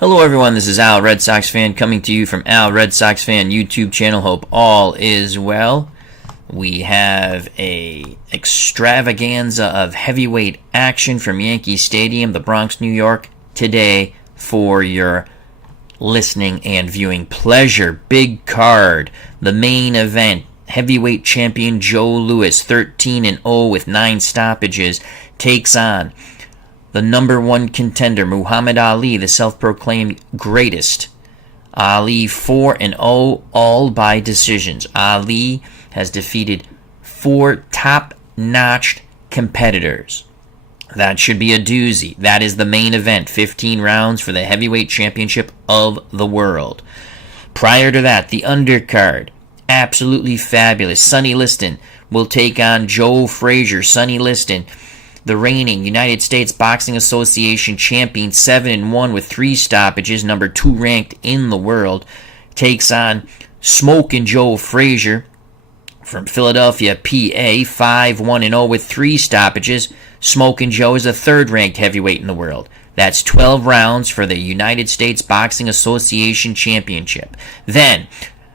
Hello everyone, this is Al, Red Sox fan, coming to you from Al, Red Sox fan YouTube channel. Hope all is well. We have a extravaganza of heavyweight action from Yankee Stadium, the Bronx, New York, today for your listening and viewing pleasure. Big card, the main event. Heavyweight champion Joe Louis, 13-0 with 9 stoppages, takes on the number one contender, Muhammad Ali, the self-proclaimed greatest. Ali 4-0, all by decisions. Ali has defeated 4 top-notch competitors. That should be a doozy. That is the main event, 15 rounds for the heavyweight championship of the world. Prior to that, the undercard, absolutely fabulous. Sonny Liston will take on Joe Frazier. Sonny Liston, the reigning United States Boxing Association champion, 7-1 with 3 stoppages, number 2 ranked in the world, takes on Smokin' Joe Frazier from Philadelphia, PA, 5-1-0 with 3 stoppages. Smokin' Joe is the 3rd ranked heavyweight in the world. That's 12 rounds for the United States Boxing Association championship. Then,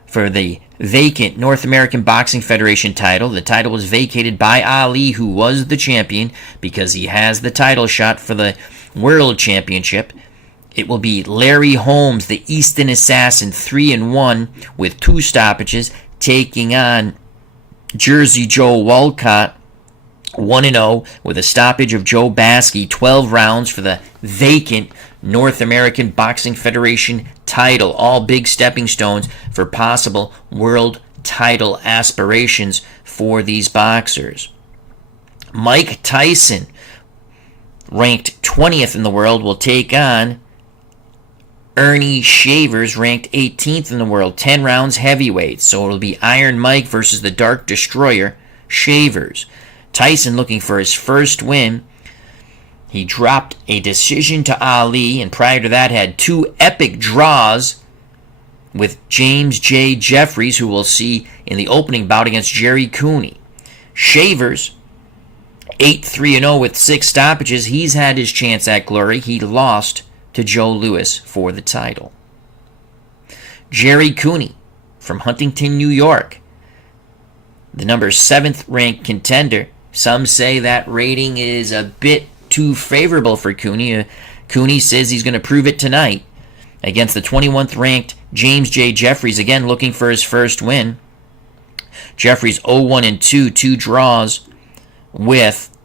for the vacant North American Boxing Federation title, the title was vacated by Ali, who was the champion, because he has the title shot for the World Championship. It will be Larry Holmes, the Easton Assassin, 3-1 with 2 stoppages, taking on Jersey Joe Walcott, 1-0 with a stoppage of Joe Baskey, 12 rounds for the vacant North American Boxing Federation title. All big stepping stones for possible world title aspirations for these boxers. Mike Tyson, ranked 20th in the world, will take on Earnie Shavers, ranked 18th in the world, 10 rounds heavyweight. So it'll be Iron Mike versus the Dark Destroyer, Shavers. Tyson looking for his first win. He dropped a decision to Ali, and prior to that had 2 epic draws with James J. Jeffries, who we'll see in the opening bout against Gerry Cooney. Shavers, 8-3-0 with 6 stoppages. He's had his chance at glory. He lost to Joe Louis for the title. Gerry Cooney from Huntington, New York, the number 7th ranked contender. Some say that rating is a bit too favorable for Cooney. Cooney says he's going to prove it tonight against the 21st ranked James J. Jeffries, again looking for his first win. Jeffries 0-1-2, 2 draws with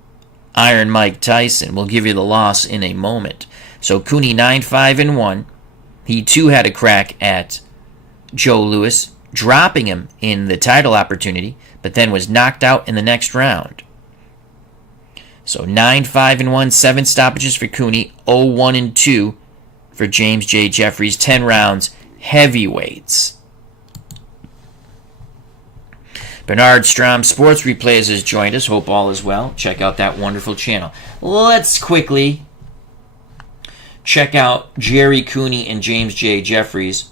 Iron Mike Tyson. We'll give you the loss in a moment. So Cooney 9-5-1. He too had a crack at Joe Louis, dropping him in the title opportunity, but then was knocked out in the next round. So 9-5-1, 7 stoppages for Cooney, 0-1-2 for James J. Jeffries, 10 rounds heavyweights. Bernard Strom Sports Replays has joined us. Hope all is well. Check out that wonderful channel. Let's quickly check out Gerry Cooney and James J. Jeffries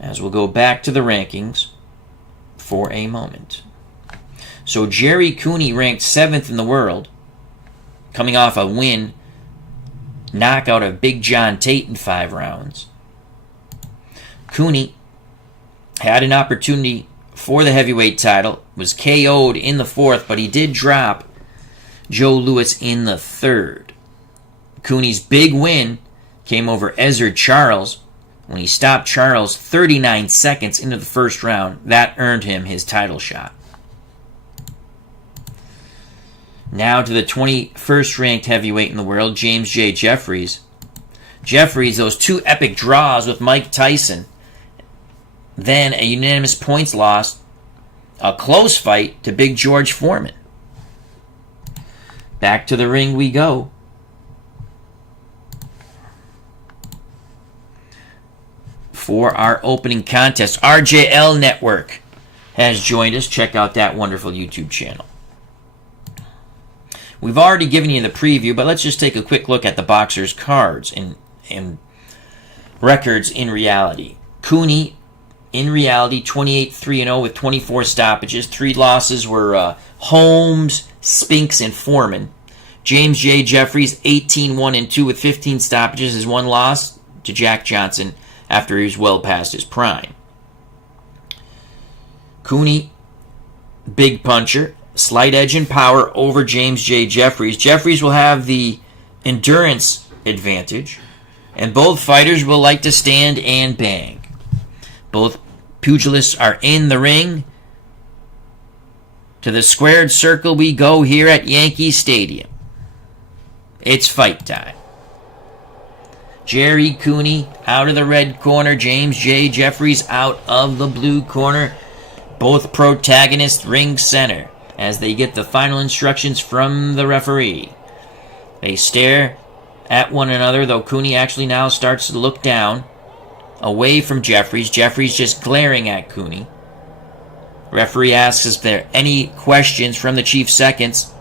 as we'll go back to the rankings for a moment. So Gerry Cooney ranked 7th in the world, coming off a win, knockout of Big John Tate in 5 rounds. Cooney had an opportunity for the heavyweight title, was KO'd in the 4th, but he did drop Joe Louis in the 3rd. Cooney's big win came over Ezzard Charles when he stopped Charles 39 seconds into the 1st round. That earned him his title shot. Now to the 21st ranked heavyweight in the world, James J. Jeffries. Jeffries, those 2 epic draws with Mike Tyson. Then a unanimous points loss, a close fight to Big George Foreman. Back to the ring we go. For our opening contest, RJL Network has joined us. Check out that wonderful YouTube channel. We've already given you the preview, but let's just take a quick look at the boxers' cards and records in reality. Cooney, in reality, 28-3-0 with 24 stoppages. 3 losses were Holmes, Spinks, and Foreman. James J. Jeffries, 18-1-2 with 15 stoppages. His one loss to Jack Johnson after he was well past his prime. Cooney, big puncher, slight edge in power over James J. Jeffries. Jeffries will have the endurance advantage, and both fighters will like to stand and bang. Both pugilists are in the ring. To the squared circle we go here at Yankee Stadium. It's fight time. Gerry Cooney out of the red corner. James J. Jeffries out of the blue corner. Both protagonists ring center as they get the final instructions from the referee. They stare at one another, though Cooney actually now starts to look down, away from Jeffries. Jeffries just glaring at Cooney. Referee asks if there are any questions from the chief seconds.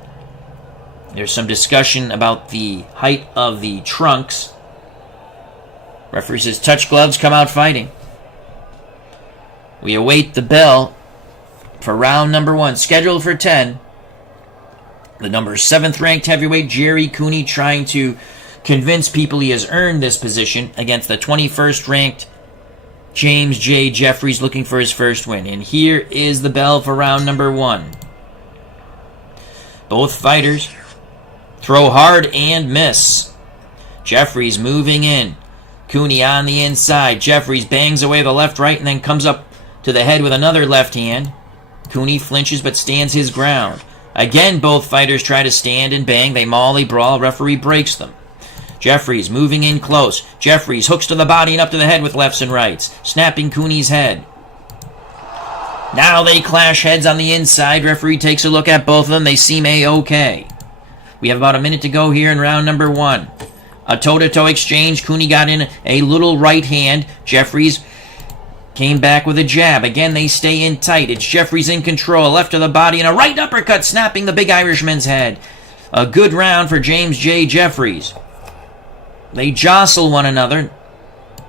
There's some discussion about the height of the trunks. Referee says, touch gloves, come out fighting. We await the bell for round number 1, scheduled for 10. The number 7th ranked heavyweight Gerry Cooney trying to convince people he has earned this position against the 21st ranked James J. Jeffries looking for his first win. And here is the bell for round number 1. Both fighters throw hard and miss. Jeffries moving in. Cooney on the inside. Jeffries bangs away the left, right, and then comes up to the head with another left hand. Cooney flinches but stands his ground. Again, both fighters try to stand and bang. They maul, they brawl. Referee breaks them. Jeffries moving in close. Jeffries hooks to the body and up to the head with lefts and rights, snapping Cooney's head. Now they clash heads on the inside. Referee takes a look at both of them. They seem A-OK. We have about a minute to go here in round number 1. A toe-to-toe exchange. Cooney got in a little right hand. Jeffries came back with a jab. Again, they stay in tight. It's Jeffries in control. Left to the body and a right uppercut snapping the big Irishman's head. A good round for James J. Jeffries. They jostle one another.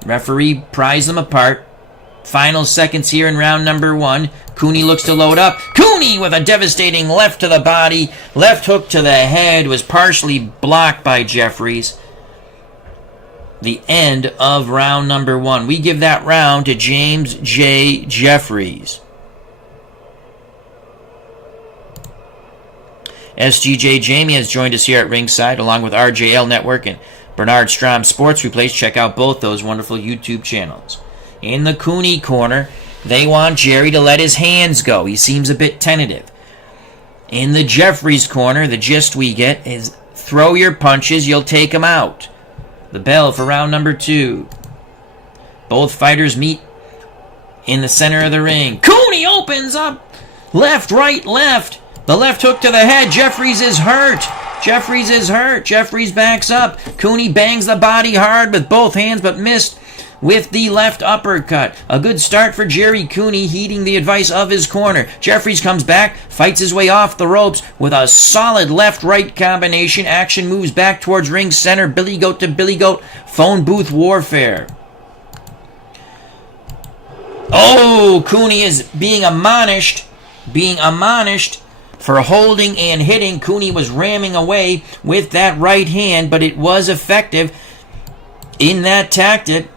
Referee pries them apart. Final seconds here in round number 1. Cooney looks to load up. Cooney with a devastating left to the body. Left hook to the head was partially blocked by Jeffries. The end of round number 1. We give that round to James J. Jeffries. SGJ Jamie has joined us here at ringside, along with RJL Network and Bernard Strom Sports Replays. Check out both those wonderful YouTube channels. In the Cooney corner, they want Gerry to let his hands go. He seems a bit tentative. In the Jeffries corner, the gist we get is throw your punches, you'll take them out. The bell for round number 2. Both fighters meet in the center of the ring. Cooney opens up. Left, right, left. The left hook to the head. Jeffries is hurt. Jeffries is hurt. Jeffries backs up. Cooney bangs the body hard with both hands, but missed with the left uppercut. A good start for Gerry Cooney, heeding the advice of his corner. Jeffries comes back, fights his way off the ropes with a solid left-right combination. Action moves back towards ring center. Billy Goat to Billy Goat. Phone booth warfare. Oh, Cooney is being admonished for holding and hitting. Cooney was ramming away with that right hand, but it was effective in that tactic.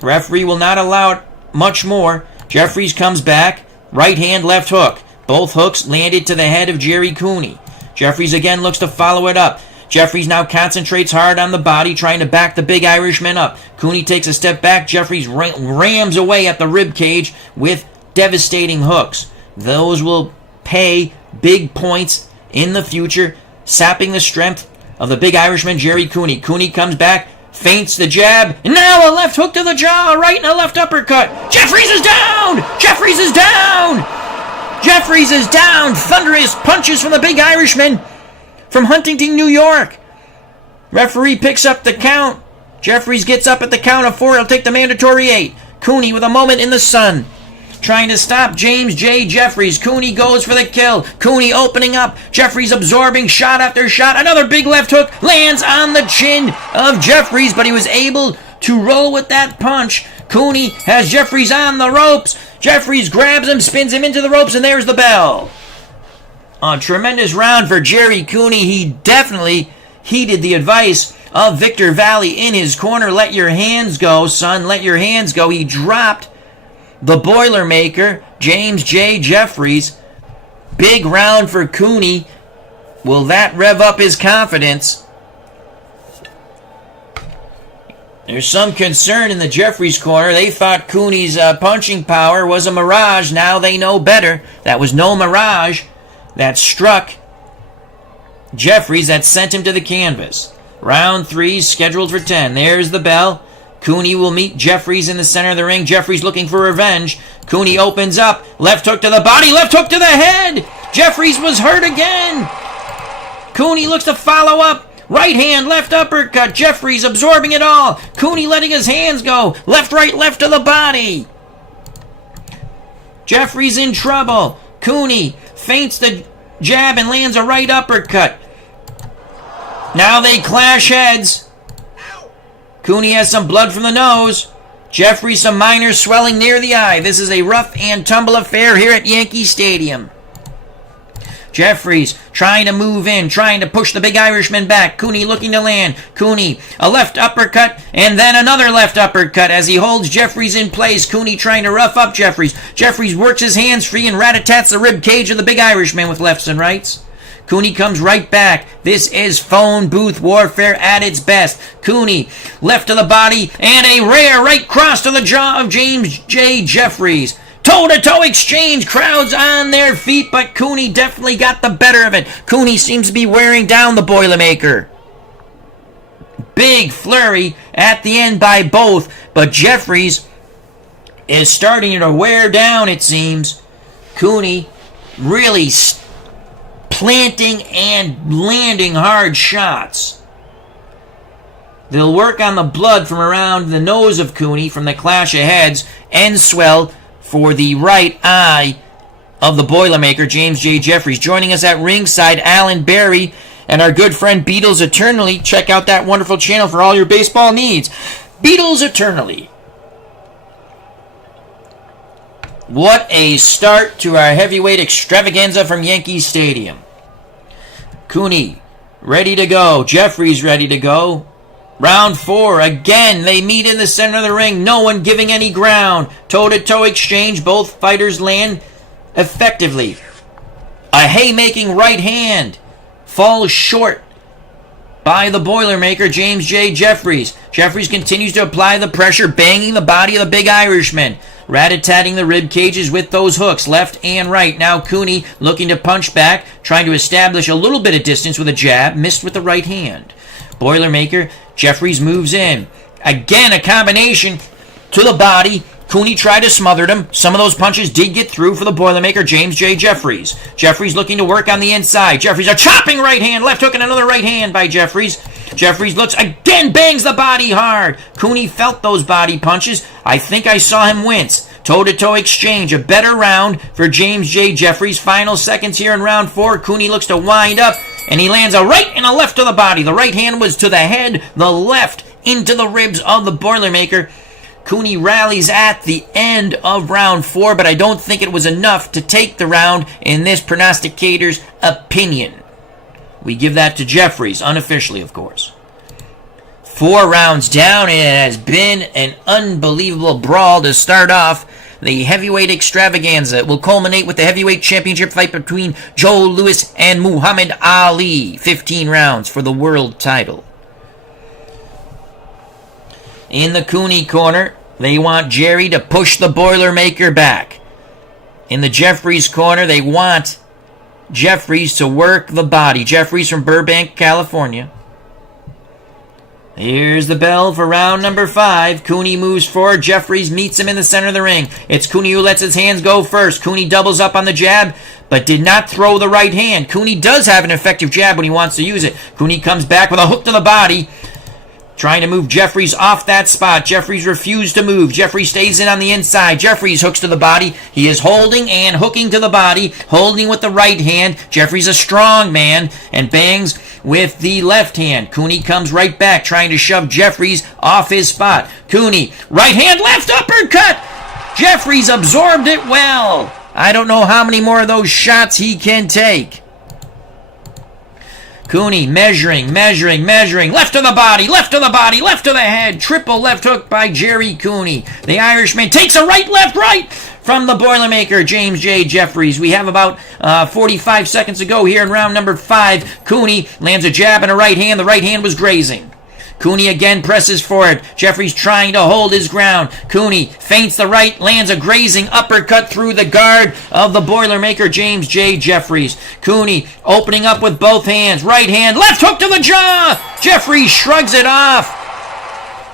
Referee will not allow it much more. Jeffries comes back. Right hand, left hook. Both hooks landed to the head of Gerry Cooney. Jeffries again looks to follow it up. Jeffries now concentrates hard on the body, trying to back the big Irishman up. Cooney takes a step back. Jeffries rams away at the rib cage with devastating hooks. Those will pay big points in the future, sapping the strength of the big Irishman, Gerry Cooney. Cooney comes back, feints the jab, and now a left hook to the jaw, a right and a left uppercut. Jeffries is down! Jeffries is down! Jeffries is down! Thunderous punches from the big Irishman from Huntington, New York. Referee picks up the count. Jeffries gets up at the count of 4. He'll take the mandatory 8. Cooney with a moment in the sun, trying to stop James J. Jeffries. Cooney goes for the kill. Cooney opening up. Jeffries absorbing shot after shot. Another big left hook lands on the chin of Jeffries, but he was able to roll with that punch. Cooney has Jeffries on the ropes. Jeffries grabs him, spins him into the ropes, and there's the bell. A tremendous round for Gerry Cooney. He definitely heeded the advice of Victor Valley in his corner. Let your hands go, son. Let your hands go. He dropped the Boilermaker, James J. Jeffries. Big round for Cooney. Will that rev up his confidence? There's some concern in the Jeffries corner. They thought Cooney's punching power was a mirage. Now they know better. That was no mirage that struck Jeffries, that sent him to the canvas. Round 3 scheduled for 10. There's the bell. Cooney will meet Jeffries in the center of the ring. Jeffries looking for revenge. Cooney opens up. Left hook to the body. Left hook to the head. Jeffries was hurt again. Cooney looks to follow up. Right hand, left uppercut. Jeffries absorbing it all. Cooney letting his hands go. Left, right, left to the body. Jeffries in trouble. Cooney feints the jab and lands a right uppercut. Now they clash heads. Cooney has some blood from the nose. Jeffries some minor swelling near the eye. This is a rough and tumble affair here at Yankee Stadium. Jeffries trying to move in, trying to push the big Irishman back. Cooney looking to land. Cooney, a left uppercut, and then another left uppercut as he holds Jeffries in place. Cooney trying to rough up Jeffries. Jeffries works his hands free and rat-a-tats the rib cage of the big Irishman with lefts and rights. Cooney comes right back. This is phone booth warfare at its best. Cooney, left to the body, and a rare right cross to the jaw of James J. Jeffries. Toe-to-toe exchange, crowds on their feet, but Cooney definitely got the better of it. Cooney seems to be wearing down the Boilermaker. Big flurry at the end by both, but Jeffries is starting to wear down, it seems. Cooney really planting and landing hard shots. They'll work on the blood from around the nose of Cooney from the clash of heads and swell for the right eye of the Boilermaker, James J. Jeffries. Joining us at ringside, Alan Barry and our good friend Beatles Eternally. Check out that wonderful channel for all your baseball needs. Beatles Eternally. What a start to our heavyweight extravaganza from Yankee Stadium. Cooney ready to go. Jeffries ready to go. Round 4, again, they meet in the center of the ring. No one giving any ground. Toe-to-toe exchange. Both fighters land effectively. A haymaking right hand falls short by the Boilermaker, James J. Jeffries. Jeffries continues to apply the pressure, banging the body of the big Irishman. Rat-a-tatting the rib cages with those hooks, left and right. Now Cooney looking to punch back, trying to establish a little bit of distance with a jab, missed with the right hand. Boilermaker, Jeffries moves in. Again, a combination to the body. Cooney tried to smother him. Some of those punches did get through for the Boilermaker, James J. Jeffries. Jeffries looking to work on the inside. Jeffries, a chopping right hand. Left hook and another right hand by Jeffries. Jeffries looks, again bangs the body hard. Cooney felt those body punches. I think I saw him wince. Toe-to-toe exchange. A better round for James J. Jeffries. Final seconds here in round 4. Cooney looks to wind up, and he lands a right and a left to the body. The right hand was to the head. The left into the ribs of the Boilermaker. Cooney rallies at the end of round 4, but I don't think it was enough to take the round in this prognosticator's opinion. We give that to Jeffries, unofficially, of course. 4 rounds down, and it has been an unbelievable brawl to start off the heavyweight extravaganza. It will culminate with the heavyweight championship fight between Joe Louis and Muhammad Ali. 15 rounds for the world title. In the Cooney corner, they want Gerry to push the Boilermaker back. In the Jeffries corner, they want Jeffries to work the body. Jeffries from Burbank, California. Here's the bell for round number 5. Cooney moves forward. Jeffries meets him in the center of the ring. It's Cooney who lets his hands go first. Cooney doubles up on the jab, but did not throw the right hand. Cooney does have an effective jab when he wants to use it. Cooney comes back with a hook to the body, trying to move Jeffries off that spot. Jeffries refused to move. Jeffries stays in on the inside. Jeffries hooks to the body. He is holding and hooking to the body, holding with the right hand. Jeffries a strong man and bangs with the left hand. Cooney comes right back, trying to shove Jeffries off his spot. Cooney, right hand, left uppercut. Jeffries absorbed it well. I don't know how many more of those shots he can take. Cooney measuring. Left to the body, left to the body, left to the head. Triple left hook by Gerry Cooney. The Irishman takes a right, left, right from the Boilermaker, James J. Jeffries. We have about 45 seconds to go here in round number 5. Cooney lands a jab and a right hand. The right hand was grazing. Cooney again presses forward. Jeffries trying to hold his ground. Cooney feints the right, lands a grazing uppercut through the guard of the Boilermaker, James J. Jeffries. Cooney opening up with both hands. Right hand, left hook to the jaw. Jeffries shrugs it off.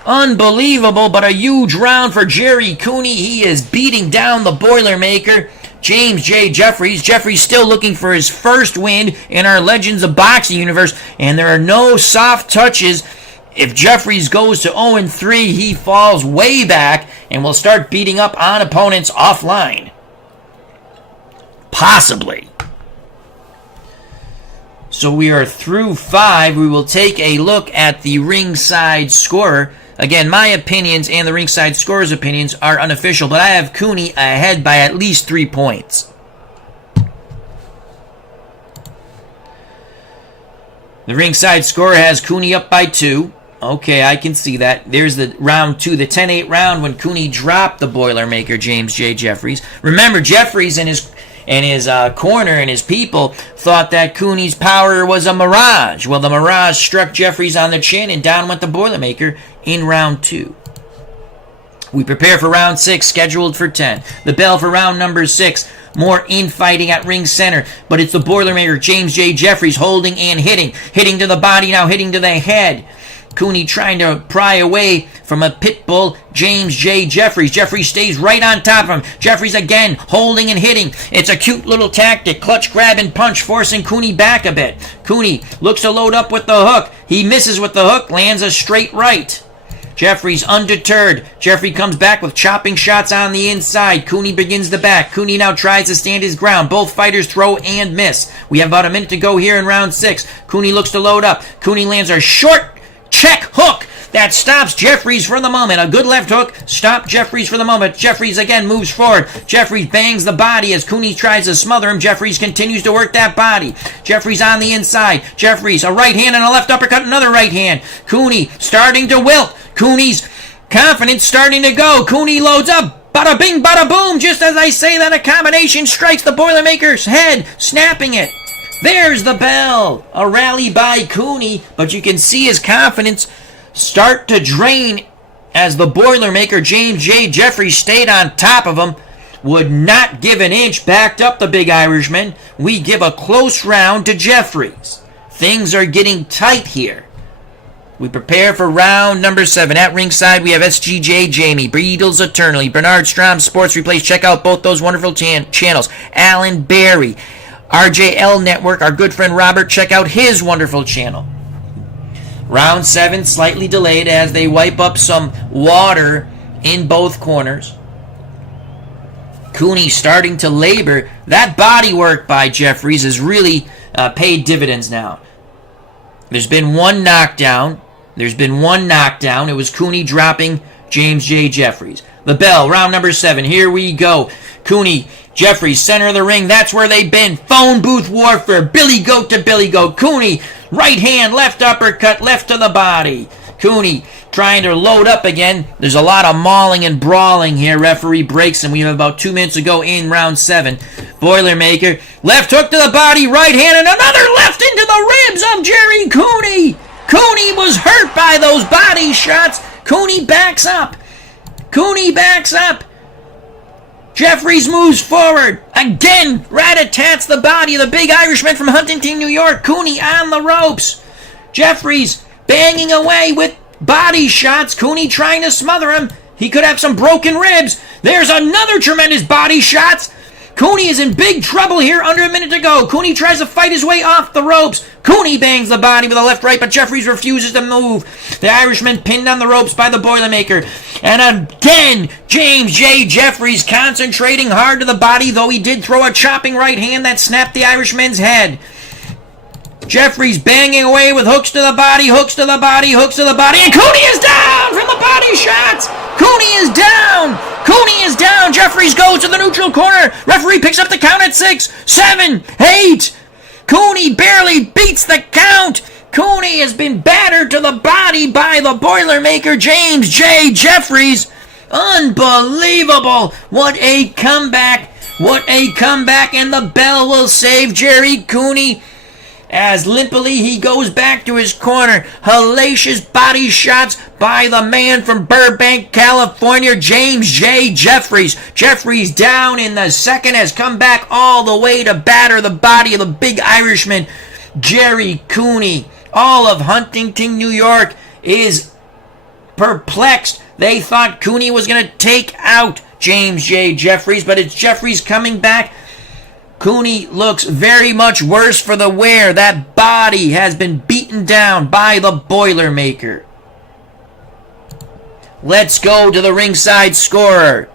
Unbelievable, but a huge round for Gerry Cooney. He is beating down the Boilermaker, James J. Jeffries. Jeffries still looking for his first win in our Legends of Boxing universe, and there are no soft touches. If Jeffries goes to 0-3, he falls way back and will start beating up on opponents offline. Possibly. So we are through 5. We will take a look at the ringside scorer. Again, my opinions and the ringside scorer's opinions are unofficial, but I have Cooney ahead by at least 3 points. The ringside scorer has Cooney up by 2. Okay, I can see that. There's the round 2, the 10-8 round when Cooney dropped the Boilermaker, James J. Jeffries. Remember, Jeffries and his corner and his people thought that Cooney's power was a mirage. Well, the mirage struck Jeffries on the chin, and down went the Boilermaker in round 2. We prepare for round 6, scheduled for 10. The bell for round number 6. More infighting at ring center, but it's the Boilermaker, James J. Jeffries, holding and hitting. Hitting to the body, now hitting to the head. Cooney trying to pry away from a pit bull, James J. Jeffries. Jeffries stays right on top of him. Jeffries again holding and hitting. It's a cute little tactic. Clutch, grab, and punch, forcing Cooney back a bit. Cooney looks to load up with the hook. He misses with the hook, lands a straight right. Jeffries undeterred. Jeffrey comes back with chopping shots on the inside. Cooney begins the back. Cooney now tries to stand his ground. Both fighters throw and miss. We have about a minute to go here in round 6. Cooney looks to load up. Cooney lands a short check hook that stops Jeffries for the moment. A good left hook stopped Jeffries for the moment. Jeffries again moves forward. Jeffries bangs the body as Cooney tries to smother him. Jeffries continues to work that body. Jeffries on the inside. Jeffries, a right hand and a left uppercut, another right hand. Cooney starting to wilt. Cooney's confidence starting to go. Cooney loads up. Bada bing, bada boom. Just as I say that, a combination strikes the Boilermaker's head, snapping it. There's the bell. A rally by Cooney, but you can see his confidence start to drain as the Boilermaker, James J. Jeffries, stayed on top of him, would not give an inch, backed up the big Irishman. We give a close round to Jeffries. Things are getting tight here. We prepare for round number 7. At ringside, we have SGJ Jamie, Beatles Eternally, Bernard Strom, Sports Replays. Check out both those wonderful channels. Alan Barry, RJL Network, our good friend Robert, check out his wonderful channel. Round 7, slightly delayed as they wipe up some water in both corners. Cooney starting to labor. That body work by Jeffries has really paid dividends now. There's been one knockdown. It was Cooney dropping James J. Jeffries. The bell, round number 7. Here we go. Cooney, Jeffries, center of the ring. That's where they've been. Phone booth warfare. Billy Goat to Billy Goat. Cooney, right hand, left uppercut, left to the body. Cooney trying to load up again. There's a lot of mauling and brawling here. Referee breaks, and we have about 2 minutes to go in round 7. Boilermaker, left hook to the body, right hand, and another left into the ribs of Gerry Cooney. Cooney was hurt by those body shots. Cooney backs up. Jeffries moves forward. Again, rat-a-tats the body of the big Irishman from Huntington, New York. Cooney on the ropes. Jeffries banging away with body shots. Cooney trying to smother him. He could have some broken ribs. There's another tremendous body shots. Cooney is in big trouble here. Under a minute to go. Cooney tries to fight his way off the ropes. Cooney bangs the body with a left right, but Jeffries refuses to move. The Irishman pinned on the ropes by the Boilermaker. And again, James J. Jeffries concentrating hard to the body, though he did throw a chopping right hand that snapped the Irishman's head. Jeffries banging away with hooks to the body, and Cooney is down from the body shots. Cooney is down. Jeffries goes to the neutral corner. Referee picks up the count at 6, 7, 8. Cooney barely beats completes the count. Cooney has been battered to the body by the Boilermaker, James J. Jeffries. Unbelievable. What a comeback. What a comeback. And the bell will save Gerry Cooney as limply he goes back to his corner. Hellacious body shots by the man from Burbank, California, James J. Jeffries. Jeffries down in the second has come back all the way to batter the body of the big Irishman, Gerry Cooney. All of Huntington, New York is perplexed. They thought Cooney was going to take out James J. Jeffries, but it's Jeffries coming back. Cooney looks very much worse for the wear. That body has been beaten down by the Boilermaker. Let's go to the ringside scorer.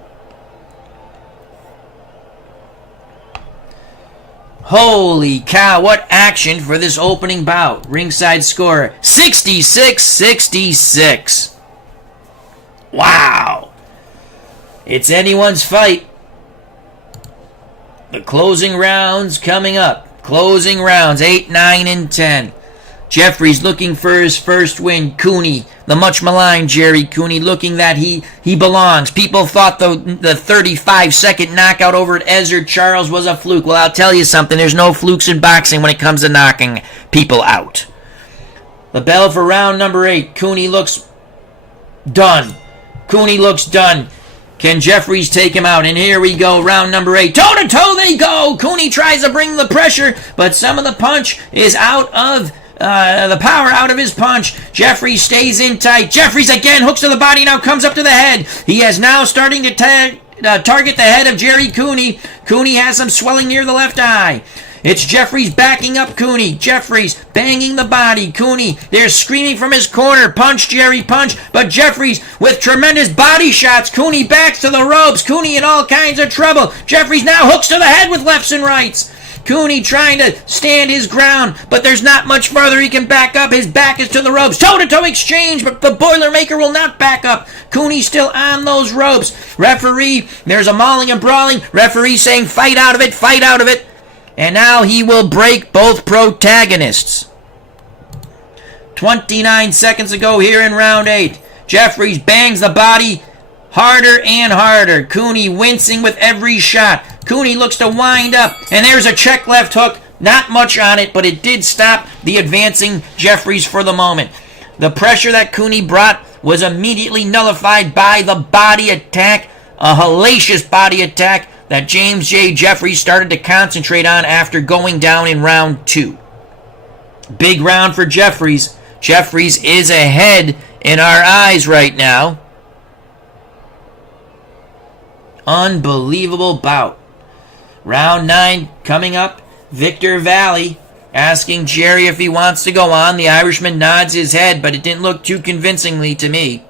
Holy cow, what action for this opening bout. Ringside scorer, 66-66. Wow. It's anyone's fight. The closing rounds coming up. Closing rounds, 8, 9, and 10. Jeffries looking for his first win. Cooney, the much maligned Gerry Cooney, looking that he belongs. People thought the 35-second knockout over at Ezzard Charles was a fluke. Well, I'll tell you something. There's no flukes in boxing when it comes to knocking people out. The bell for round number 8. Cooney looks done. Cooney looks done. Can Jeffries take him out? And here we go, round number 8. Toe-to-toe they go! Cooney tries to bring the pressure, but some of the punch is out of the power out of his punch. Jeffries stays in tight. Jeffries again hooks to the body, now comes up to the head. He is now starting to target the head of Gerry Cooney. Cooney has some swelling near the left eye. It's Jeffries backing up Cooney. Jeffries banging the body. Cooney, they're screaming from his corner. Punch, Gerry, punch. But Jeffries with tremendous body shots. Cooney backs to the ropes. Cooney in all kinds of trouble. Jeffries now hooks to the head with lefts and rights. Cooney trying to stand his ground, but there's not much farther he can back up. His back is to the ropes. Toe-to-toe exchange, but the Boilermaker will not back up. Cooney still on those ropes. Referee, there's a mauling and brawling. Referee saying, fight out of it, fight out of it. And now he will break both protagonists. 29 seconds ago here in round 8. Jeffries bangs the body harder and harder. Cooney wincing with every shot. Cooney looks to wind up. And there's a check left hook. Not much on it, but it did stop the advancing Jeffries for the moment. The pressure that Cooney brought was immediately nullified by the body attack. A hellacious body attack that James J. Jeffries started to concentrate on after going down in round 2. Big round for Jeffries. Jeffries is ahead in our eyes right now. Unbelievable bout. Round 9 coming up. Victor Valley asking Gerry if he wants to go on. The Irishman nods his head, but it didn't look too convincingly to me.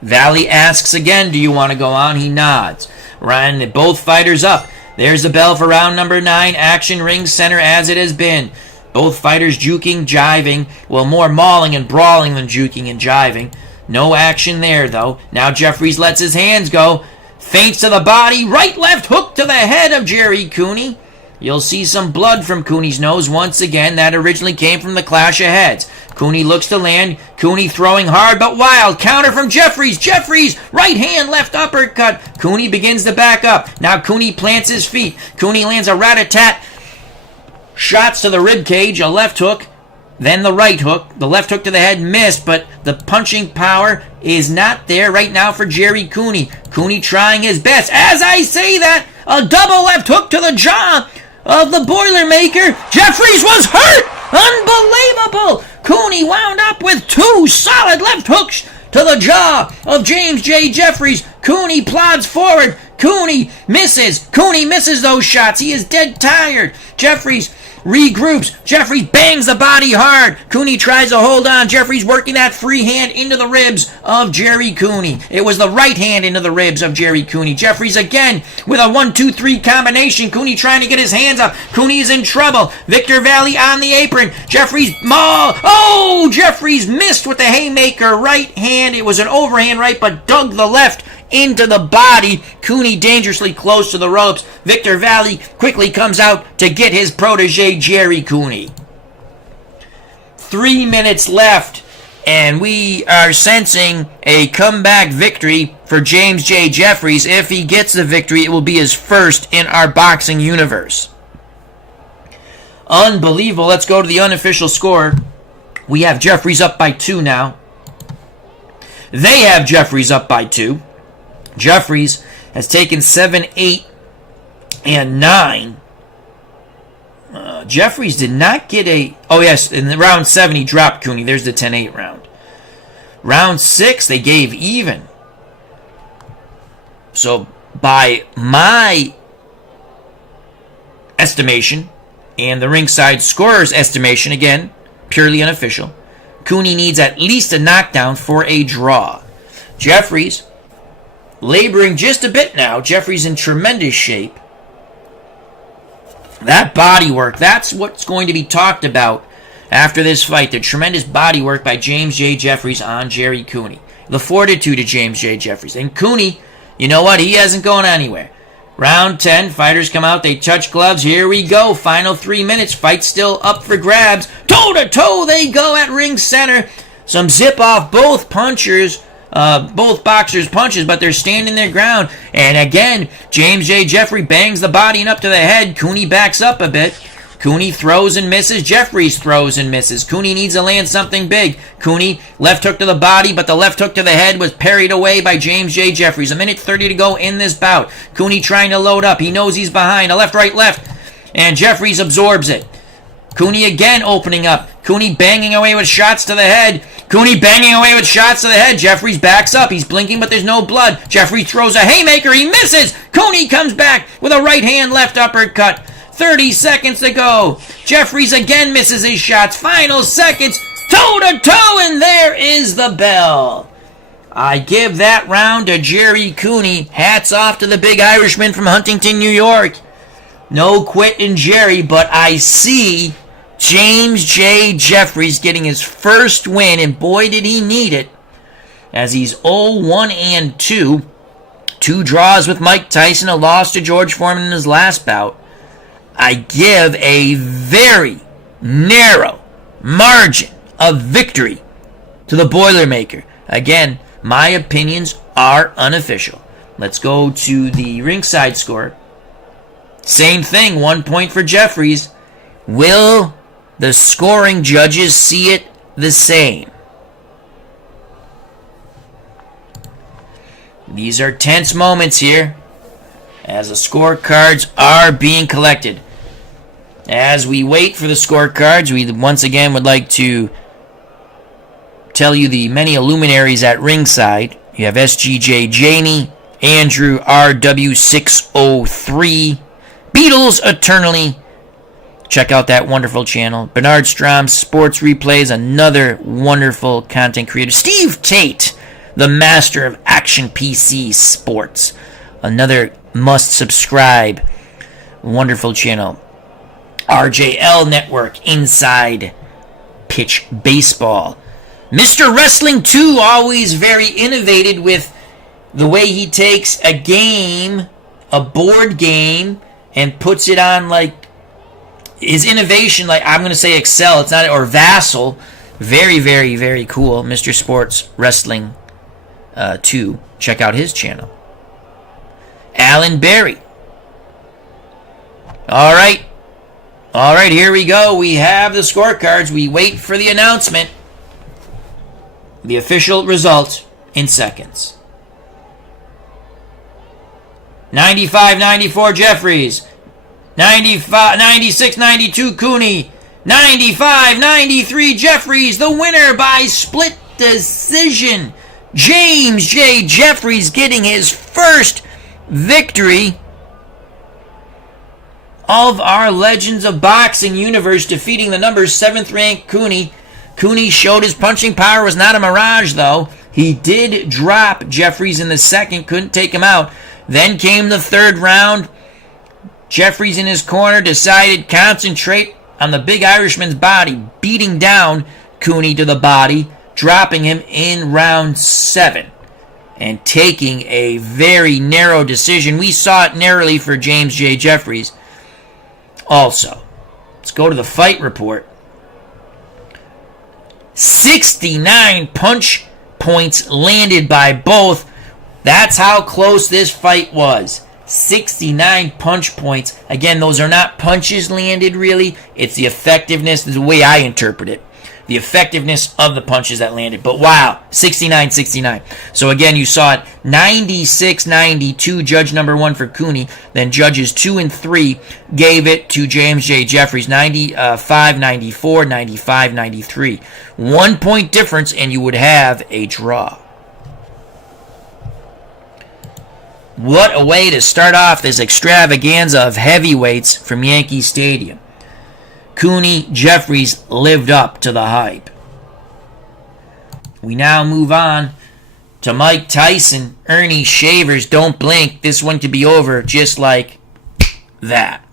Valley asks again, do you want to go on? He nods. Ryan, both fighters up. There's the bell for round number 9. Action ring center as it has been. Both fighters juking, jiving. Well, more mauling and brawling than juking and jiving. No action there, though. Now Jeffries lets his hands go. Feints to the body. Right, left hook to the head of Gerry Cooney. You'll see some blood from Cooney's nose once again. That originally came from the clash of heads. Cooney looks to land. Cooney throwing hard but wild. Counter from Jeffries. Jeffries, right hand, left uppercut. Cooney begins to back up. Now Cooney plants his feet. Cooney lands a rat-a-tat. Shots to the rib cage, a left hook. Then the right hook. The left hook to the head missed, but the punching power is not there right now for Gerry Cooney. Cooney trying his best. As I say that, a double left hook to the jaw of the Boilermaker. Jeffries was hurt! Unbelievable! Cooney wound up with 2 solid left hooks to the jaw of James J. Jeffries. Cooney plods forward. Cooney misses. Cooney misses those shots. He is dead tired. Jeffries regroups. Jeffries bangs the body hard. Cooney tries to hold on. Jeffries working that free hand into the ribs of Gerry Cooney. It was the right hand into the ribs of Gerry Cooney. Jeffries again with a 1-2-3 combination. Cooney trying to get his hands up. Cooney is in trouble. Victor Valley on the apron. Jeffries maul. Oh! Jeffries missed with the haymaker right hand. It was an overhand right, but dug the left into the body. Cooney dangerously close to the ropes. Victor Valley quickly comes out to get his protege, Gerry Cooney. 3 minutes left, and we are sensing a comeback victory for James J. Jeffries. If he gets the victory, it will be his first in our boxing universe. Unbelievable. Let's go to the unofficial score. We have Jeffries up by 2 now. They have Jeffries up by 2. Jeffries has taken 7, 8, and 9. Jeffries did not get a... Oh, yes, in round 7, he dropped Cooney. There's the 10-8 round. Round 6, they gave even. So, by my estimation, and the ringside scorer's estimation, again, purely unofficial, Cooney needs at least a knockdown for a draw. Jeffries, laboring just a bit now. Jeffries in tremendous shape. That body work, that's what's going to be talked about after this fight. The tremendous body work by James J. Jeffries on Gerry Cooney. The fortitude of James J. Jeffries. And Cooney, you know what? He hasn't gone anywhere. Round 10, fighters come out, they touch gloves. Here we go. Final 3 minutes. Fight still up for grabs. Toe-to-toe they go at ring center. Some zip off both punchers. Both boxers' punches, but they're standing their ground. And again, James J. Jeffrey bangs the body and up to the head. Cooney backs up a bit. Cooney throws and misses. Jeffries throws and misses. Cooney needs to land something big. Cooney, left hook to the body, but the left hook to the head was parried away by James J. Jeffries. 1:30 to go in this bout. Cooney trying to load up. He knows he's behind. A left, right, left. And Jeffries absorbs it. Cooney again opening up. Cooney banging away with shots to the head. Cooney banging away with shots to the head. Jeffries backs up. He's blinking, but there's no blood. Jeffries throws a haymaker. He misses. Cooney comes back with a right hand left uppercut. 30 seconds to go. Jeffries again misses his shots. Final seconds. Toe-to-toe, and there is the bell. I give that round to Gerry Cooney. Hats off to the big Irishman from Huntington, New York. No quit in Gerry, but I see James J. Jeffries getting his first win, and boy did he need it, as he's 0-1-2. 2 draws with Mike Tyson, a loss to George Foreman in his last bout. I give a very narrow margin of victory to the Boilermaker. Again, my opinions are unofficial. Let's go to the ringside score. Same thing, 1 point for Jeffries. Will the scoring judges see it the same? These are tense moments here as the scorecards are being collected. As we wait for the scorecards, we once again would like to tell you the many luminaries at ringside. You have SGJ Jamie, Andrew RW603, Beatles Eternally. Check out that wonderful channel. Bernard Strom, Sports Replays, another wonderful content creator. Steve Tate, the master of Action PC Sports, another must-subscribe wonderful channel. RJL Network, Inside Pitch Baseball. Mr. Wrestling 2, always very innovative with the way he takes a game, a board game, and puts it on like his innovation, like I'm going to say Excel, it's not, or Vassal. Very, very, very cool. Mr. Sports Wrestling 2. Check out his channel. Alan Berry. All right, here we go. We have the scorecards. We wait for the announcement. The official result in seconds. 95-94 Jeffries. 96-92 Cooney. 95-93 Jeffries. The winner by split decision. James J. Jeffries getting his first victory of our Legends of Boxing universe, defeating the number 7th ranked Cooney. Cooney showed his punching power was not a mirage, though. He did drop Jeffries in the second, couldn't take him out. Then came the third round. Jeffries in his corner decided concentrate on the big Irishman's body, beating down Cooney to the body, dropping him in round 7. and taking a very narrow decision. We saw it narrowly for James J. Jeffries also. Let's go to the fight report. 69 punch points landed by both. That's how close this fight was. 69 punch points. Again, those are not punches landed, really. It's the effectiveness, the way I interpret it. The effectiveness of the punches that landed. But wow, 69-69. So again, you saw it 96-92, judge number 1 for Cooney. Then judges 2 and 3 gave it to James J. Jeffries, 95-94, 95-93. 1 point difference, and you would have a draw. What a way to start off this extravaganza of heavyweights from Yankee Stadium. Cooney, Jeffries lived up to the hype. We now move on to Mike Tyson, Earnie, Shavers. Don't blink. This one could be over just like that.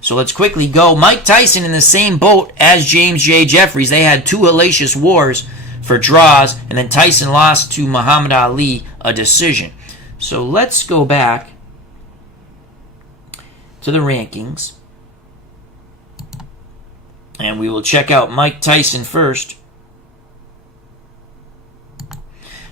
So let's quickly go. Mike Tyson in the same boat as James J. Jeffries. They had 2 hellacious wars for draws, and then Tyson lost to Muhammad Ali, a decision. So let's go back to the rankings. And we will check out Mike Tyson first.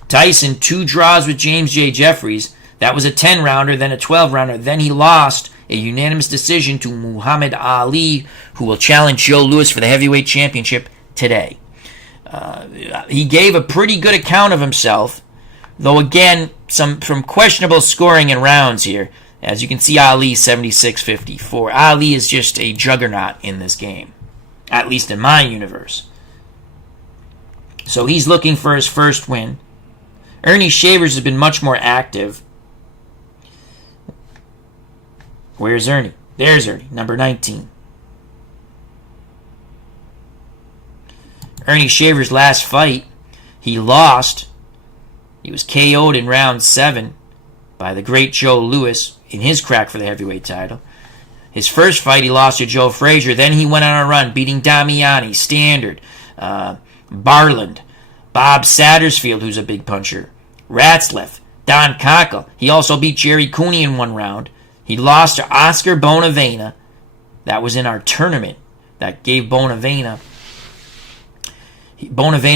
Tyson, 2 draws with James J. Jeffries. That was a 10-rounder, then a 12-rounder. Then he lost a unanimous decision to Muhammad Ali, who will challenge Joe Louis for the heavyweight championship today. He gave a pretty good account of himself, though again, some questionable scoring in rounds here. As you can see, Ali 76-54. Ali is just a juggernaut in this game, at least in my universe. So he's looking for his first win. Earnie Shavers has been much more active. Where's Earnie? There's Earnie, number 19. Earnie Shavers' last fight, he lost. He was KO'd in round 7 by the great Joe Louis in his crack for the heavyweight title. His first fight, he lost to Joe Frazier. Then he went on a run, beating Damiani, Standard, Barland, Bob Sattersfield, who's a big puncher, Ratzlaff, Don Cockle. He also beat Gerry Cooney in 1 round. He lost to Oscar Bonavena. That was in our tournament. That gave Bonavena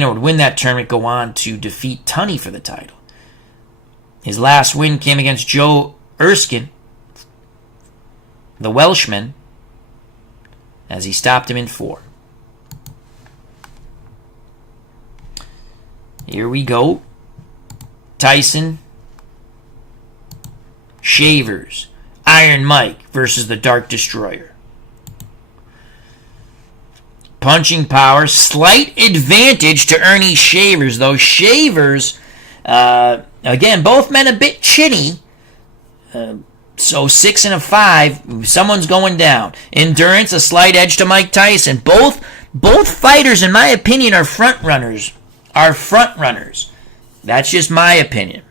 would win that tournament, go on to defeat Tunney for the title. His last win came against Joe Erskine, the Welshman, as he stopped him in 4. Here we go. Tyson, Shavers, Iron Mike versus the Dark Destroyer. Punching power, slight advantage to Earnie Shavers, though. Shavers, again, both men a bit chinny. So 6 and a 5, someone's going down. Endurance, a slight edge to Mike Tyson. Both fighters, in my opinion, are front runners. That's just my opinion.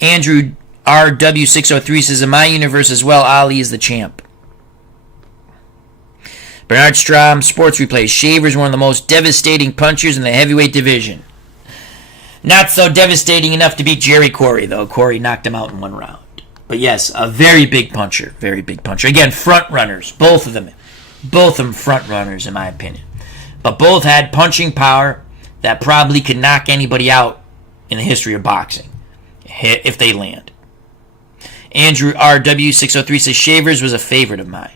Andrew RW603 says, in my universe as well, Ali is the champ. Bernard Strom, Sports Replay. Shavers, one of the most devastating punchers in the heavyweight division. Not so devastating enough to beat Jerry Corey, though. Corey knocked him out in 1 round. But yes, a very big puncher. Very big puncher. Again, front runners. Both of them front runners, in my opinion. But both had punching power that probably could knock anybody out in the history of boxing if they land. Andrew RW603 says, Shavers was a favorite of mine.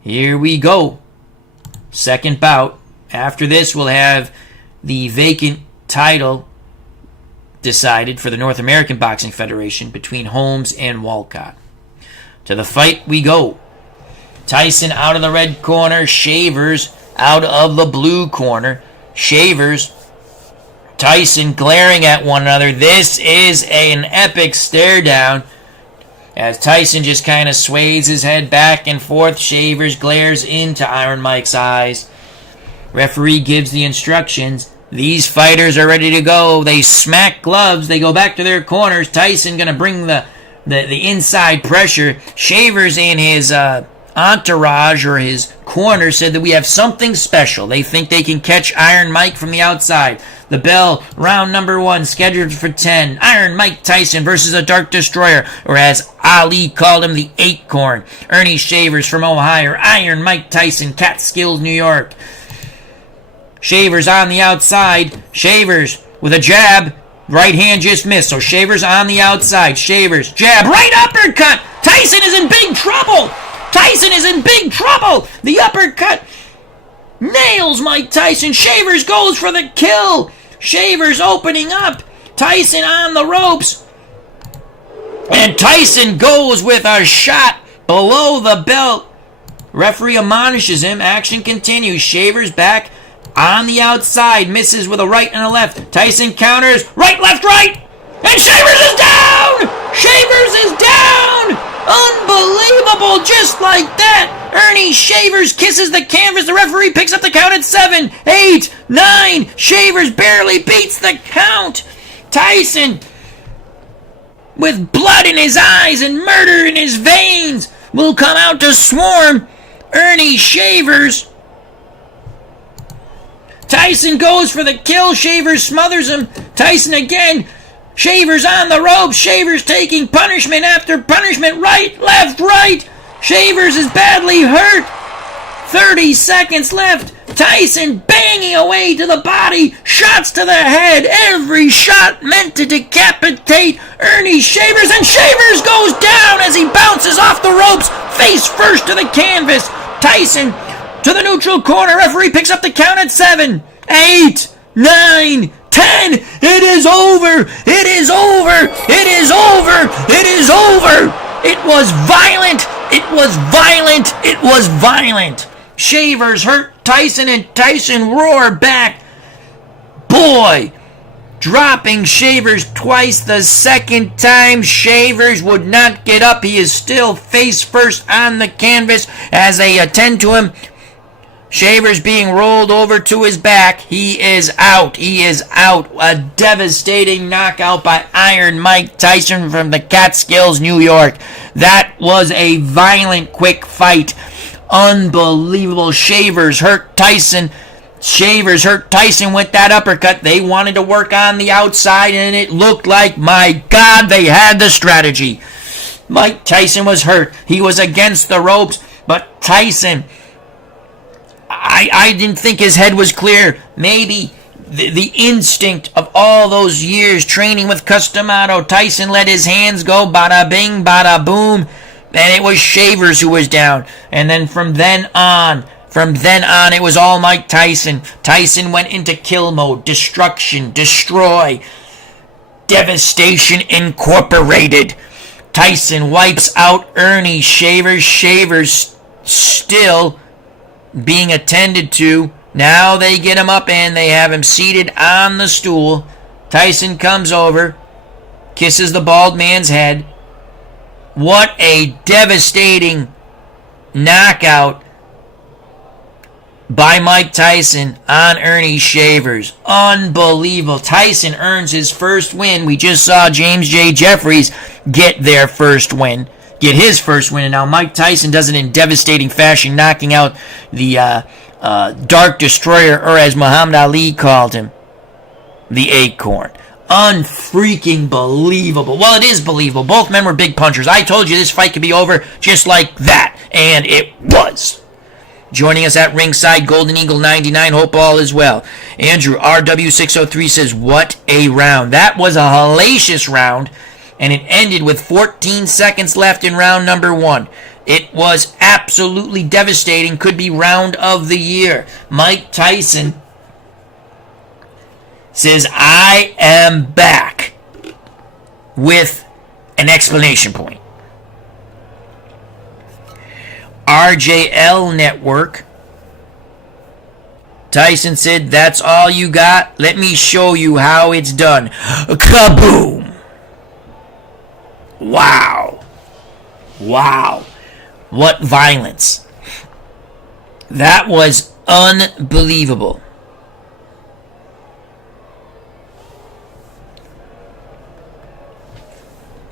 Here we go. Second bout. After this, we'll have the vacant title decided for the North American Boxing Federation between Holmes and Walcott. To the fight we go. Tyson out of the red corner. Shavers out of the blue corner. Shavers, Tyson glaring at one another. This is an epic stare down as Tyson just kind of sways his head back and forth. Shavers glares into Iron Mike's eyes. Referee gives the instructions. These fighters are ready to go. They smack gloves. They go back to their corners. Tyson going to bring the inside pressure. Shavers in his entourage or his corner said that we have something special. They think they can catch Iron Mike from the outside. The bell, round number 1, scheduled for 10. Iron Mike Tyson versus a Dark Destroyer, or as Ali called him, the Acorn. Earnie Shavers from Ohio. Iron Mike Tyson, Catskills, New York. Shavers on the outside. Shavers with a jab. Right hand just missed. So Shavers on the outside. Shavers, jab, right uppercut. Tyson is in big trouble. Tyson is in big trouble. The uppercut nails Mike Tyson. Shavers goes for the kill. Shavers opening up. Tyson on the ropes. And Tyson goes with a shot below the belt. Referee admonishes him. Action continues. Shavers back on the outside. Misses with a right and a left. Tyson counters. Right, left, right. And Shavers is down. Shavers is down. Unbelievable. Just like that. Earnie Shavers kisses the canvas. The referee picks up the count at 7, 8, 9. Shavers barely beats the count. Tyson, with blood in his eyes and murder in his veins, will come out to swarm Earnie Shavers. Tyson goes for the kill. Shavers smothers him. Tyson again. Shavers on the ropes. Shavers taking punishment after punishment. Right, left, right. Shavers is badly hurt. 30 seconds left. Tyson banging away to the body. Shots to the head. Every shot meant to decapitate Earnie Shavers. And Shavers goes down as he bounces off the ropes, face first to the canvas. Tyson to the neutral corner. Referee picks up the count at 7, 8, 9, 10. It is over. It is over. It is over. It is over. It was violent. It was violent. It was violent. Shavers hurt Tyson, and Tyson roared back. Boy, dropping Shavers twice. The second time, Shavers would not get up. He is still face first on the canvas as they attend to him. Shavers being rolled over to his back. He is out. He is out. A devastating knockout by Iron Mike Tyson from the Catskills, New York. That was a violent, quick fight. Unbelievable. Shavers hurt Tyson. Shavers hurt Tyson with that uppercut. They wanted to work on the outside, and it looked like, my God, they had the strategy. Mike Tyson was hurt. He was against the ropes, but Tyson, I didn't think his head was clear. Maybe the instinct of all those years training with Customato. Tyson let his hands go, bada bing, bada boom, and it was Shavers who was down. And then from then on, it was all Mike Tyson. Tyson went into kill mode, destruction, destroy, devastation incorporated. Tyson wipes out Earnie Shavers. Shavers still being attended to. Now they get him up and they have him seated on the stool. Tyson comes over, kisses the bald man's head. What a devastating knockout by Mike Tyson on Earnie Shavers. Unbelievable. Tyson earns his first win. We just saw James J. Jeffries get his first win. And now Mike Tyson does it in devastating fashion, knocking out the Dark Destroyer, or as Muhammad Ali called him, the Acorn. Unfreaking believable. Well, it is believable. Both men were big punchers. I told you this fight could be over just like that, and it was. Joining us at ringside, Golden Eagle 99. Hope all is well. Andrew RW603 says, what a round. That was a hellacious round, and it ended with 14 seconds left in round number 1. It was absolutely devastating. Could be round of the year. Mike Tyson says, I am back, with an exclamation point. RJL Network. Tyson said, that's all you got? Let me show you how it's done. Kaboom! Wow. Wow. What violence. That was unbelievable.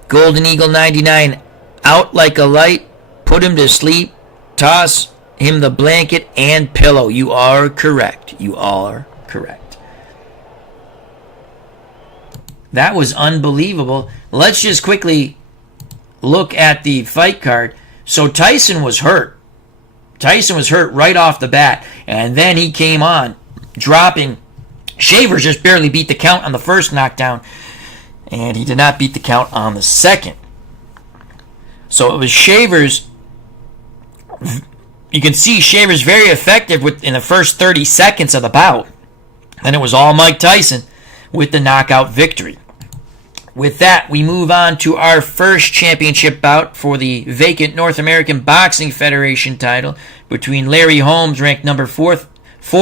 Golden Eagle 99, out like a light, put him to sleep. toss him the blanket and pillow. You are correct. You are correct. That was unbelievable. Let's just quickly look at the fight card. So Tyson was hurt. Tyson was hurt right off the bat. And then he came on, dropping. Shavers just barely beat the count on the first knockdown. And he did not beat the count on the second. So it was Shavers. You can see Shavers very effective in the first 30 seconds of the bout. Then it was all Mike Tyson with the knockout victory. With that, we move on to our first championship bout for the vacant North American Boxing Federation title between Larry Holmes, ranked number 4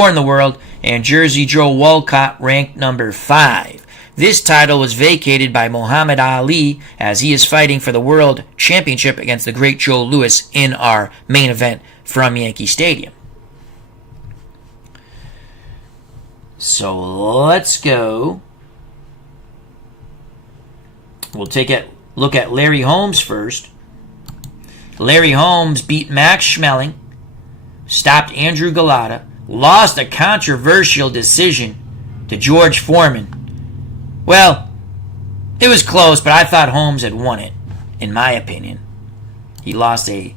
in the world, and Jersey Joe Walcott, ranked number 5. This title was vacated by Muhammad Ali as he is fighting for the World Championship against the great Joe Louis in our main event from Yankee Stadium. So let's go. We'll take a look at Larry Holmes first. Larry Holmes beat Max Schmeling, stopped Andrew Galata, lost a controversial decision to George Foreman. Well, it was close, but I thought Holmes had won it, in my opinion. He lost a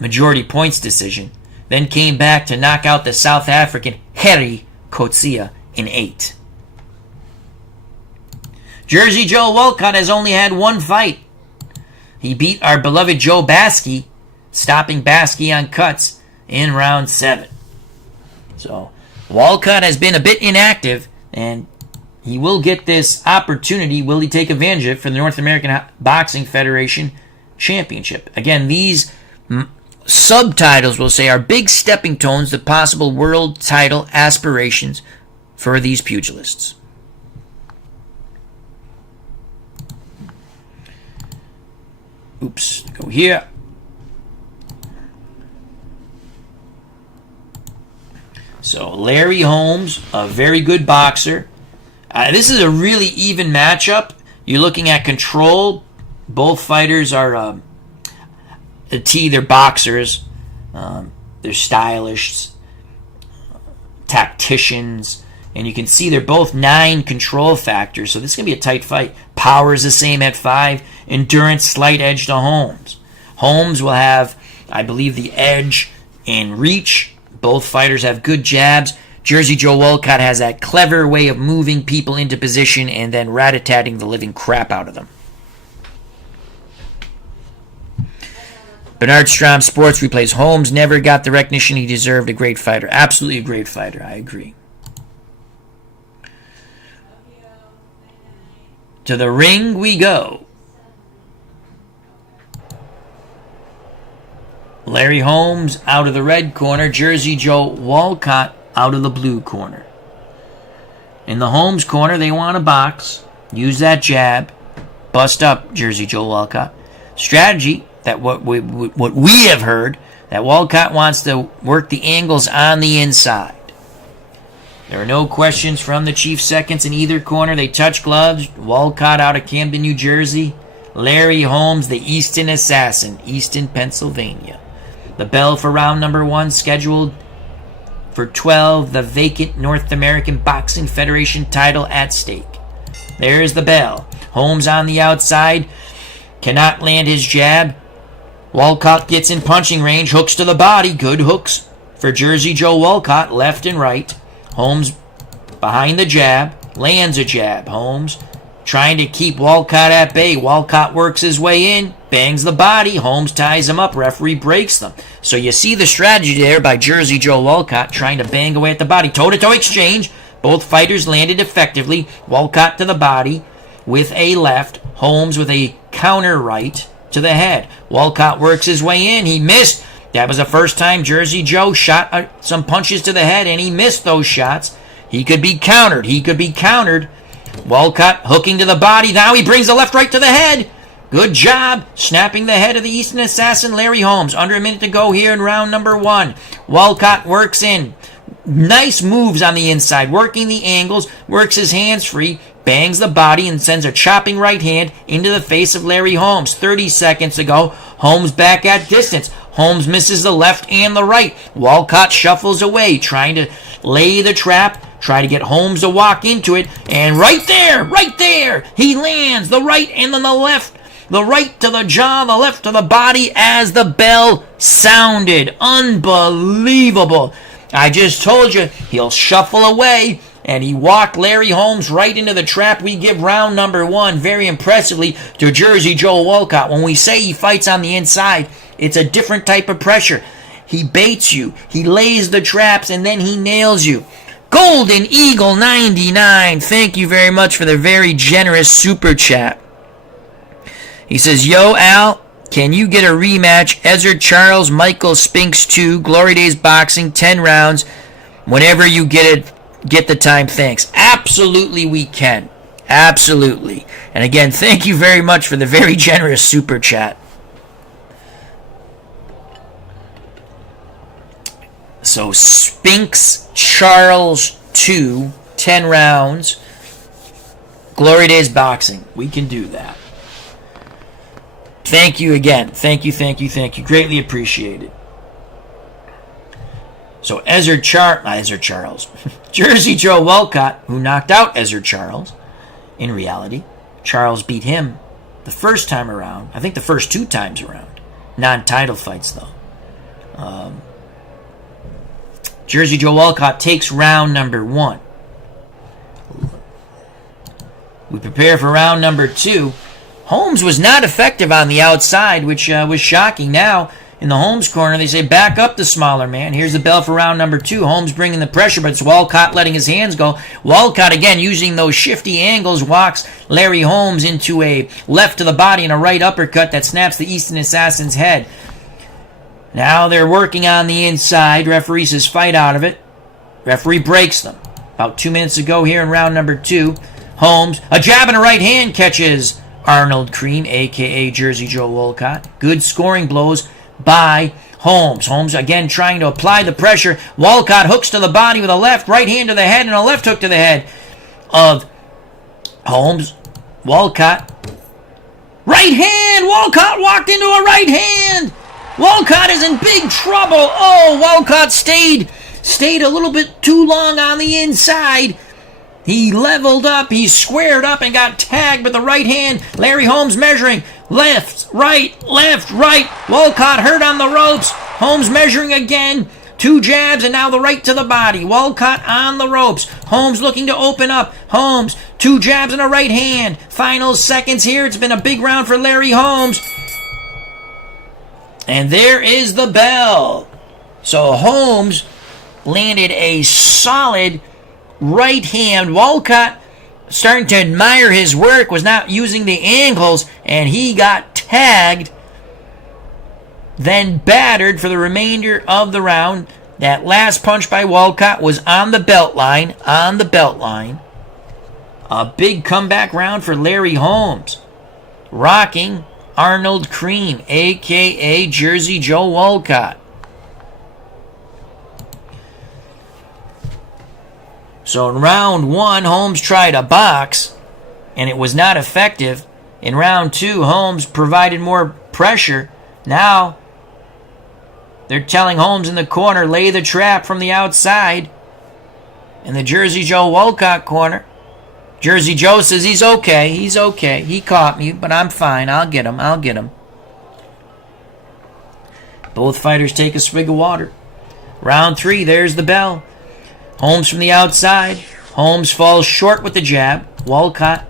majority points decision, then came back to knock out the South African Gerry in 8. Jersey Joe Walcott has only had one fight. He beat our beloved Joe Baskey, stopping Baskey on cuts in round 7. So Walcott has been a bit inactive, and he will get this opportunity. Will he take advantage of it for the North American Boxing Federation Championship? Again, these subtitles, we'll say, are big stepping stones to possible world title aspirations for these pugilists. Oops, go here. So Larry Holmes, a very good boxer. This is a really even matchup. You're looking at control. Both fighters are they're boxers. They're stylish, tacticians. And you can see they're both 9 control factors. So this is going to be a tight fight. Power is the same at 5. Endurance, slight edge to Holmes. Holmes will have, I believe, the edge in reach. Both fighters have good jabs. Jersey Joe Walcott has that clever way of moving people into position and then rat-a-tatting the living crap out of them. Bernard Strom Sports replays Holmes. Never got the recognition he deserved. A great fighter. Absolutely a great fighter. I agree. To the ring we go. Larry Holmes out of the red corner. Jersey Joe Walcott out of the blue corner. In the Holmes corner, they want to box. Use that jab. Bust up Jersey Joe Walcott. Strategy, that what we have heard, that Walcott wants to work the angles on the inside. There are no questions from the Chief Seconds in either corner. They touch gloves. Walcott out of Camden, New Jersey. Larry Holmes, the Easton Assassin, Easton, Pennsylvania. The bell for round number 1 scheduled for 12. The vacant North American Boxing Federation title at stake. There's the bell. Holmes on the outside. Cannot land his jab. Walcott gets in punching range. Hooks to the body. Good hooks for Jersey Joe Walcott, left and right. Holmes behind the jab, lands a jab. Holmes trying to keep Walcott at bay. Walcott works his way in, bangs the body. Holmes ties him up. Referee breaks them. So you see the strategy there by Jersey Joe Walcott trying to bang away at the body. Toe-to-toe exchange. Both fighters landed effectively. Walcott to the body with a left. Holmes with a counter right to the head. Walcott works his way in. He missed. That was the first time Jersey Joe shot some punches to the head, and he missed those shots. He could be countered. Walcott hooking to the body. Now he brings the left right to the head. Good job snapping the head of the Easton Assassin, Larry Holmes. Under a minute to go here in round number 1. Walcott works in. Nice moves on the inside, working the angles, works his hands free, bangs the body, and sends a chopping right hand into the face of Larry Holmes. 30 seconds to go. Holmes back at distance. Holmes misses the left and the right. Walcott shuffles away, trying to lay the trap, try to get Holmes to walk into it. And right there, he lands the right and then the left. The right to the jaw, the left to the body as the bell sounded. Unbelievable. I just told you, he'll shuffle away. And he walked Larry Holmes right into the trap. We give round number 1 very impressively to Jersey Joe Walcott. When we say he fights on the inside, it's a different type of pressure. He baits you. He lays the traps, and then he nails you. Golden Eagle 99. Thank you very much for the very generous super chat. He says, yo, Al, can you get a rematch? Ezzard Charles, Michael Spinks 2, Glory Days Boxing, 10 rounds. Whenever you get the time, thanks. Absolutely we can. Absolutely. And again, thank you very much for the very generous super chat. So, Spinks Charles 2, 10 rounds. Glory Days Boxing. We can do that. Thank you again. Thank you. Greatly appreciated. So Ezzard Charles. Jersey Joe Walcott, who knocked out Ezzard Charles. In reality, Charles beat him the first time around. I think the first 2 times around. Non-title fights, though. Jersey Joe Walcott takes round number 1. We prepare for round number 2. Holmes was not effective on the outside, which was shocking. Now, in the Holmes corner, they say, back up the smaller man. Here's the bell for round number 2. Holmes bringing the pressure, but it's Walcott letting his hands go. Walcott, again, using those shifty angles, walks Larry Holmes into a left to the body and a right uppercut that snaps the Easton Assassin's head. Now they're working on the inside. Referee says, fight out of it. Referee breaks them. About 2 minutes ago here in round number 2. Holmes, a jab and a right hand catches Arnold Cream, a.k.a. Jersey Joe Walcott. Good scoring blows by Holmes. Holmes again trying to apply the pressure. Walcott hooks to the body with a left, right hand to the head, and a left hook to the head of Holmes. Walcott. Right hand! Walcott walked into a right hand! Walcott is in big trouble. Oh, Walcott stayed a little bit too long on the inside. He leveled up, he squared up and got tagged with the right hand. Larry Holmes measuring. Left, right. Walcott hurt on the ropes. Holmes measuring again. 2 jabs and now the right to the body. Walcott on the ropes. Holmes looking to open up. Holmes, 2 jabs and a right hand. Final seconds here. It's been a big round for Larry Holmes. And there is the bell. So Holmes landed a solid right hand. Walcott, starting to admire his work, was not using the angles, and he got tagged, then battered for the remainder of the round. That last punch by Walcott was on the belt line. A big comeback round for Larry Holmes, rocking Arnold Cream, a.k.a. Jersey Joe Walcott. So in round 1, Holmes tried a box, and it was not effective. In round 2, Holmes provided more pressure. Now, they're telling Holmes in the corner, lay the trap from the outside. In the Jersey Joe Walcott corner, Jersey Joe says he's okay. He caught me, but I'm fine. I'll get him. Both fighters take a swig of water. Round 3, there's the bell. Holmes from the outside. Holmes falls short with the jab. Walcott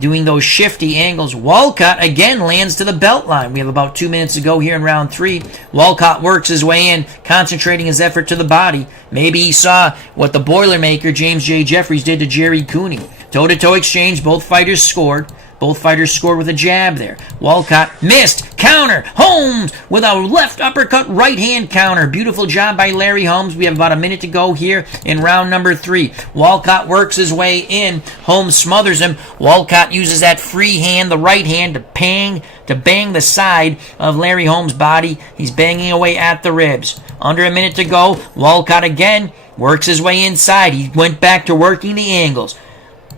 doing those shifty angles. Walcott again lands to the belt line. We have about 2 minutes to go here in round 3. Walcott works his way in, concentrating his effort to the body. Maybe he saw what the Boilermaker, James J. Jeffries, did to Gerry Cooney. Toe-to-toe exchange. Both fighters scored. Both fighters scored with a jab there. Walcott missed. Counter. Holmes with a left uppercut, right hand counter. Beautiful job by Larry Holmes. We have about a minute to go here in round number 3. Walcott works his way in. Holmes smothers him. Walcott uses that free hand, the right hand, to bang the side of Larry Holmes' body. He's banging away at the ribs. Under a minute to go. Walcott again works his way inside. He went back to working the angles.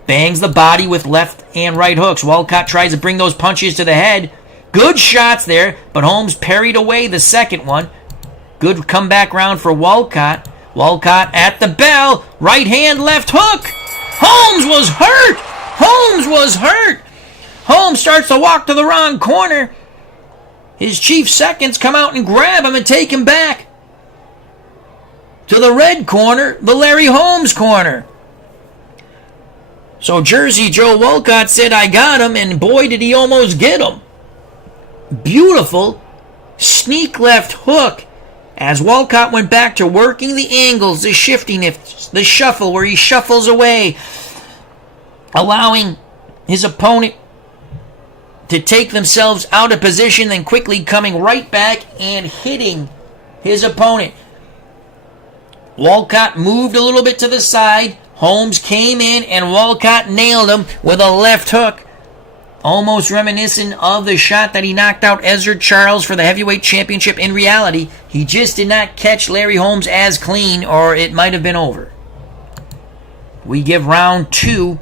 Bangs the body with left and right hooks. Walcott tries to bring those punches to the head. Good shots there, but Holmes parried away the second one. Good comeback round for Walcott. Walcott at the bell. Right hand, left hook. Holmes was hurt. Holmes was hurt. Holmes starts to walk to the wrong corner. His chief seconds come out and grab him and take him back to the red corner, the Larry Holmes corner. So Jersey Joe Walcott said, I got him, and boy, did he almost get him. Beautiful sneak left hook as Walcott went back to working the angles, the shifting, the shuffle where he shuffles away, allowing his opponent to take themselves out of position, then quickly coming right back and hitting his opponent. Walcott moved a little bit to the side. Holmes came in and Walcott nailed him with a left hook. Almost reminiscent of the shot that he knocked out Ezra Charles for the heavyweight championship. In reality, he just did not catch Larry Holmes as clean, or it might have been over. We give round 2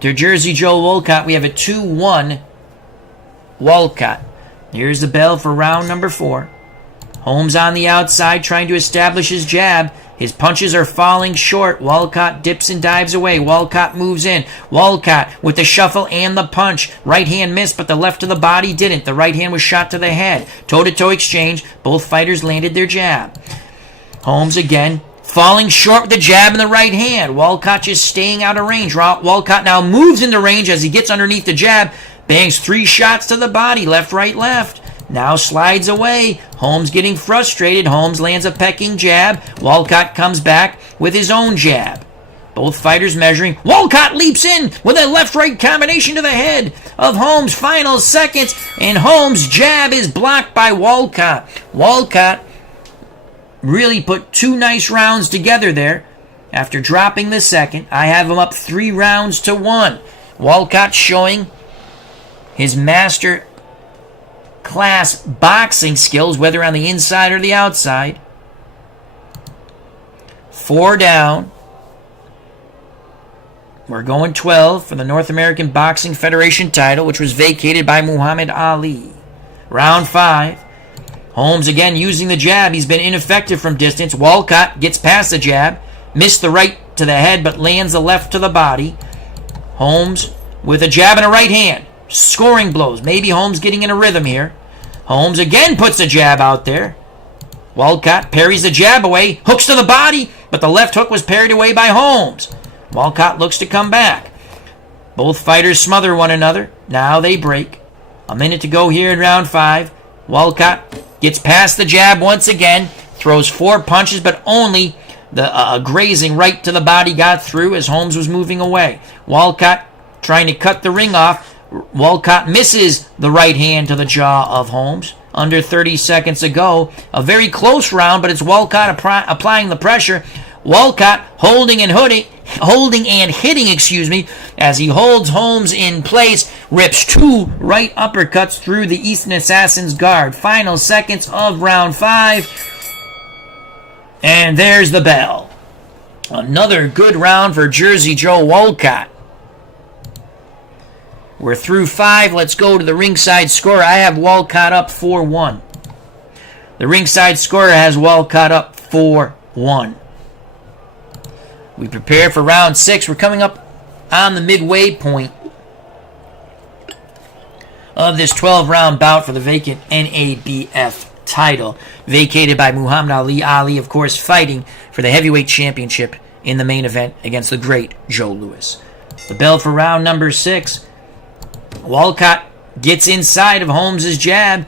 to Jersey Joe Walcott. We have a 2-1 Walcott. Here's the bell for round number 4. Holmes on the outside trying to establish his jab. His punches are falling short. Walcott dips and dives away. Walcott moves in. Walcott with the shuffle and the punch. Right hand missed, but the left to the body didn't. The right hand was shot to the head. Toe-to-toe exchange. Both fighters landed their jab. Holmes again falling short with the jab in the right hand. Walcott just staying out of range. Walcott now moves into range as he gets underneath the jab. Bangs 3 shots to the body. Left, right, left. Now slides away. Holmes getting frustrated. Holmes lands a pecking jab. Walcott comes back with his own jab. Both fighters measuring. Walcott leaps in with a left-right combination to the head of Holmes. Final seconds, and Holmes' jab is blocked by Walcott. Walcott really put 2 nice rounds together there. After dropping the second, I have him up 3 rounds to 1. Walcott showing his master class boxing skills, whether on the inside or the outside. 4 down. We're going 12 for the North American Boxing Federation title, which was vacated by Muhammad Ali. Round 5. Holmes again using the jab. He's been ineffective from distance. Walcott gets past the jab. Missed the right to the head, but lands the left to the body. Holmes with a jab and a right hand. Scoring blows. Maybe Holmes getting in a rhythm here. Holmes again puts a jab out there. Walcott parries the jab away. Hooks to the body, but the left hook was parried away by Holmes. Walcott looks to come back. Both fighters smother one another. Now they break. A minute to go here in round 5. Walcott gets past the jab once again. Throws 4 punches, but only the grazing right to the body got through as Holmes was moving away. Walcott trying to cut the ring off. Walcott misses the right hand to the jaw of Holmes. Under 30 seconds to go. A very close round, but it's Walcott applying the pressure. Walcott holding and hitting, as he holds Holmes in place, rips 2 right uppercuts through the Easton Assassin's guard. Final seconds of round 5. And there's the bell. Another good round for Jersey Joe Walcott. We're through 5. Let's go to the ringside score. I have Walcott up 4-1. The ringside scorer has Walcott up 4-1. We prepare for round 6. We're coming up on the midway point of this 12-round bout for the vacant NABF title, vacated by Muhammad Ali. Ali, of course, fighting for the heavyweight championship in the main event against the great Joe Louis. The bell for round number 6. Walcott gets inside of Holmes' jab,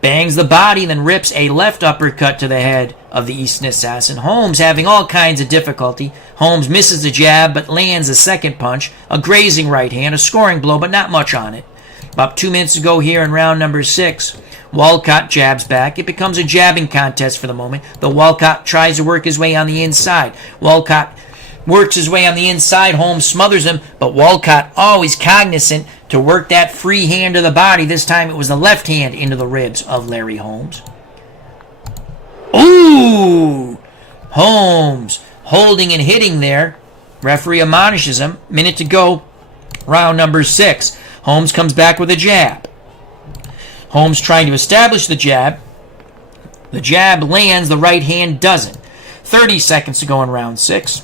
bangs the body, then rips a left uppercut to the head of the Easton Assassin. Holmes having all kinds of difficulty. Holmes misses the jab, but lands a second punch, a grazing right hand, a scoring blow, but not much on it. About 2 minutes to go here in round number 6. Walcott jabs back. It becomes a jabbing contest for the moment, though Walcott tries to work his way on the inside. Walcott works his way on the inside. Holmes smothers him, but Walcott always cognizant to work that free hand to the body. This time it was the left hand into the ribs of Larry Holmes. Ooh! Holmes holding and hitting there. Referee admonishes him. Minute to go. Round number 6. Holmes comes back with a jab. Holmes trying to establish the jab. The jab lands, the right hand doesn't. 30 seconds to go in round 6.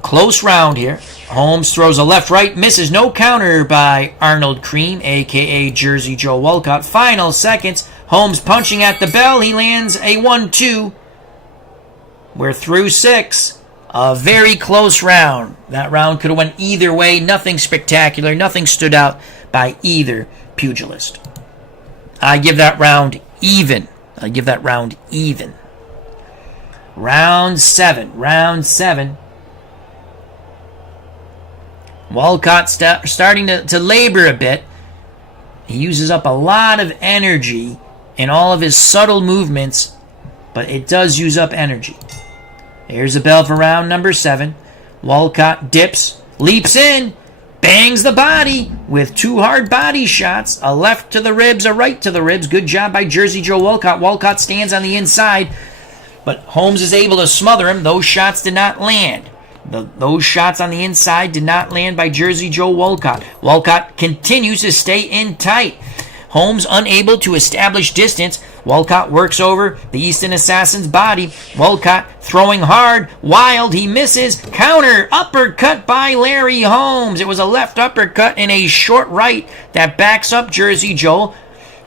Close round here. Holmes throws a left-right, misses. No counter by Arnold Cream, a.k.a. Jersey Joe Walcott. Final seconds. Holmes punching at the bell. He lands a 1-2. We're through 6. A very close round. That round could have went either way. Nothing spectacular. Nothing stood out by either pugilist. I give that round even. Round 7. Walcott starting to labor a bit. He uses up a lot of energy in all of his subtle movements, but it does use up energy. Here's the bell for round number 7. Walcott dips, leaps in, bangs the body with 2 hard body shots, a left to the ribs, a right to the ribs. Good job by Jersey Joe Walcott. Walcott stands on the inside, but Holmes is able to smother him. Those shots did not land. Those shots on the inside did not land by Jersey Joe Walcott. Walcott continues to stay in tight. Holmes unable to establish distance. Walcott works over the Easton Assassin's body. Walcott throwing hard, wild, he misses. Counter, uppercut by Larry Holmes. It was a left uppercut and a short right that backs up Jersey Joe.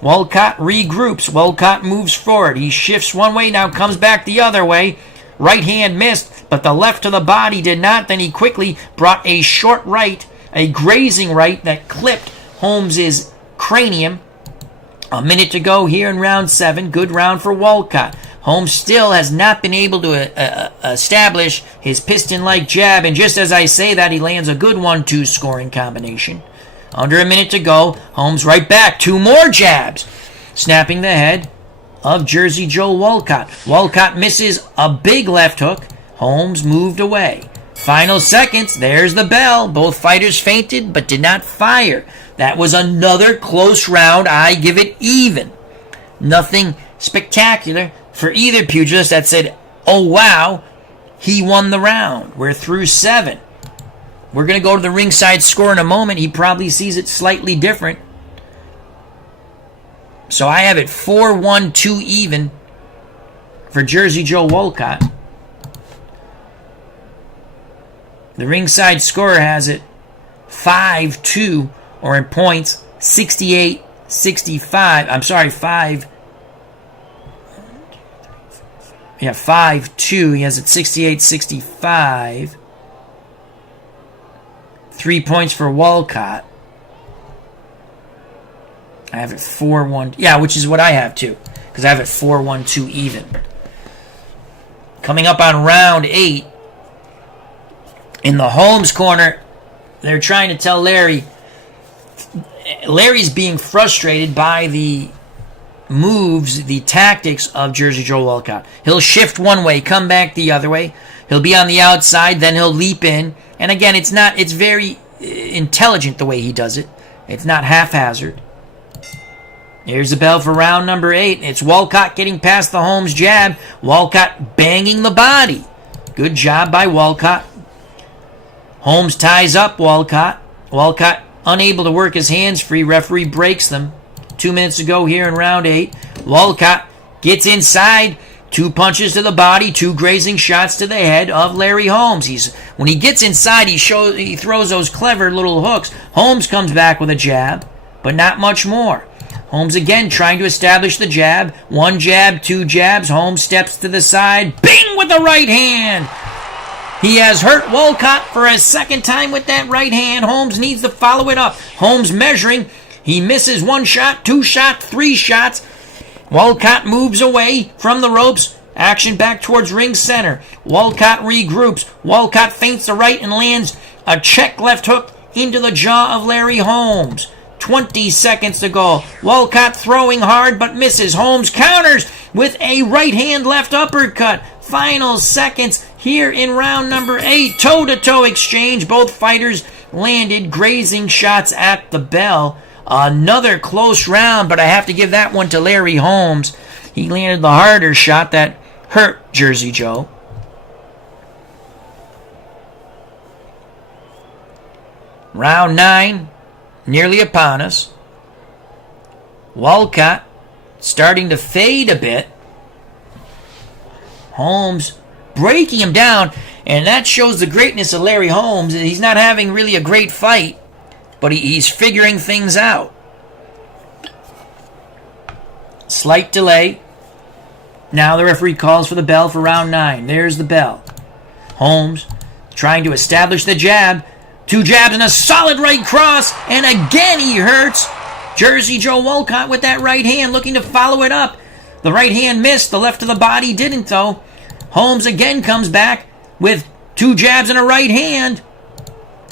Walcott regroups. Walcott moves forward. He shifts one way, now comes back the other way. Right hand missed, but the left to the body did not. Then he quickly brought a short right, a grazing right that clipped Holmes's cranium. A minute to go here in round 7. Good round for Walcott. Holmes still has not been able to establish his piston-like jab, and just as I say that, he lands a good 1-2 scoring combination. Under a minute to go. Holmes right back. 2 more jabs. Snapping the head of Jersey Joe Walcott. Walcott misses a big left hook. Holmes moved away. Final seconds. There's the bell. Both fighters feinted but did not fire. That was another close round. I give it even. Nothing spectacular for either pugilist that said, oh wow, he won the round. We're through 7. We're going to go to the ringside score in a moment. He probably sees it slightly different. So I have it 4-1-2 even for Jersey Joe Walcott. The ringside scorer has it 5-2, or in points, 68-65. I'm sorry, 5-2. He has it 68-65. 3 points for Walcott. I have it 4-1. Yeah, which is what I have too, because I have it 4-1-2 even. Coming up on round 8, in the Holmes corner, they're trying to tell Larry's being frustrated by the moves, the tactics of Jersey Joe Walcott. He'll shift one way, come back the other way. He'll be on the outside, then he'll leap in. And again, it's very intelligent the way he does it. It's not haphazard. Here's the bell for round number 8. It's Walcott getting past the Holmes jab. Walcott banging the body. Good job by Walcott. Holmes ties up Walcott. Walcott unable to work his hands free. Referee breaks them. 2 minutes to go here in round 8. Walcott gets inside. 2 punches to the body, 2 grazing shots to the head of Larry Holmes. When he gets inside, he throws those clever little hooks. Holmes comes back with a jab, but not much more. Holmes again trying to establish the jab. 1 jab, 2 jabs. Holmes steps to the side. Bing with the right hand. He has hurt Walcott for a second time with that right hand. Holmes needs to follow it up. Holmes measuring. He misses 1 shot, 2 shots, 3 shots. Walcott moves away from the ropes. Action back towards ring center. Walcott regroups. Walcott feints the right and lands a check left hook into the jaw of Larry Holmes. 20 seconds to go. Walcott throwing hard but misses. Holmes counters with a right hand left uppercut. Final seconds here in round number 8. Toe-to-toe exchange. Both fighters landed grazing shots at the bell. Another close round, but I have to give that one to Larry Holmes. He landed the harder shot that hurt Jersey Joe. Round 9. nearly upon us. Walcott starting to fade a bit. Holmes breaking him down, and that shows the greatness of Larry Holmes. He's not having really a great fight, but he's figuring things out. Slight delay. Now the referee calls for the bell for round 9. There's the bell. Holmes trying to establish the jab. 2 jabs and a solid right cross, and again he hurts Jersey Joe Walcott with that right hand, looking to follow it up. The right hand missed, the left of the body didn't though. Holmes again comes back with 2 jabs and a right hand.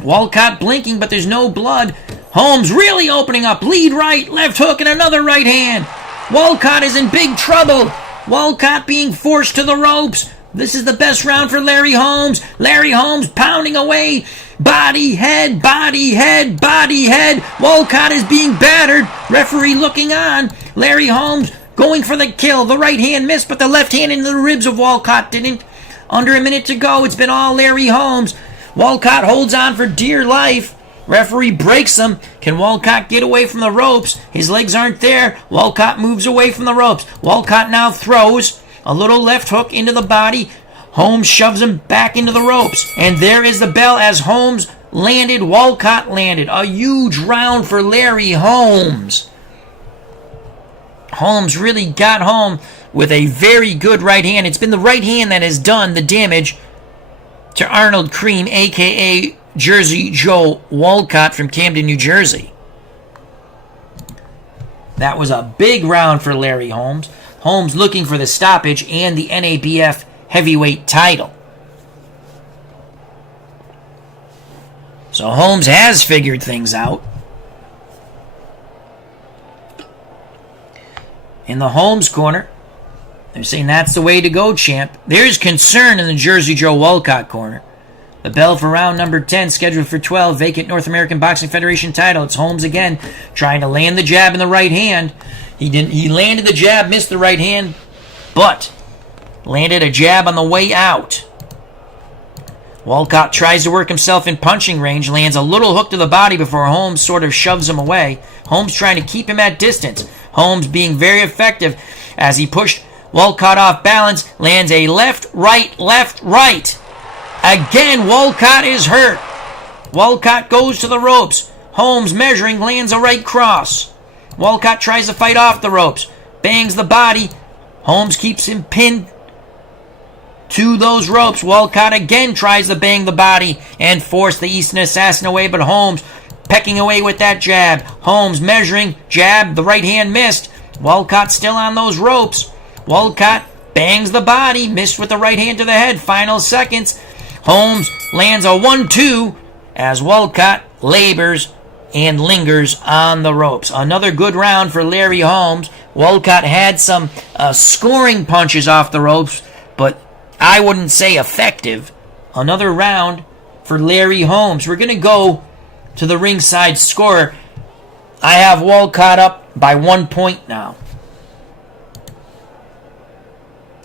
Walcott blinking, but there's no blood. Holmes really opening up. Lead right, left hook, and another right hand. Walcott is in big trouble. Walcott being forced to the ropes. This is the best round for Larry Holmes. Larry Holmes pounding away. Body, head, body, head, body, head. Walcott is being battered. Referee looking on. Larry Holmes going for the kill. The right hand missed, but the left hand into the ribs of Walcott didn't. Under a minute to go. It's been all Larry Holmes. Walcott holds on for dear life. Referee breaks him. Can Walcott get away from the ropes? His legs aren't there. Walcott moves away from the ropes. Walcott now throws a little left hook into the body. Holmes shoves him back into the ropes. And there is the bell as Holmes landed. Walcott landed. A huge round for Larry Holmes. Holmes really got home with a very good right hand. It's been the right hand that has done the damage to Arnold Cream, a.k.a. Jersey Joe Walcott from Camden, New Jersey. That was a big round for Larry Holmes. Holmes looking for the stoppage and the NABF heavyweight title. So Holmes has figured things out. In the Holmes corner, they're saying that's the way to go, champ. There's concern in the Jersey Joe Walcott corner. The bell for round number 10, scheduled for 12, vacant North American Boxing Federation title. It's Holmes again, trying to land the jab in the right hand. He landed the jab, missed the right hand, but landed a jab on the way out. Walcott tries to work himself in punching range, lands a little hook to the body before Holmes sort of shoves him away. Holmes trying to keep him at distance. Holmes being very effective as he pushed Walcott off balance, lands a left, right, left, right. Again, Walcott is hurt. Walcott goes to the ropes. Holmes measuring, lands a right cross. Walcott tries to fight off the ropes. Bangs the body. Holmes keeps him pinned to those ropes. Walcott again tries to bang the body and force the Easton Assassin away, but Holmes pecking away with that jab. Holmes measuring, jab, the right hand missed. Walcott still on those ropes. Walcott bangs the body, missed with the right hand to the head. Final seconds. Holmes lands a 1-2 as Walcott labors and lingers on the ropes. Another good round for Larry Holmes. Walcott had some scoring punches off the ropes, but I wouldn't say effective. Another round for Larry Holmes. We're going to go to the ringside score. I have Walcott up by 1 point now.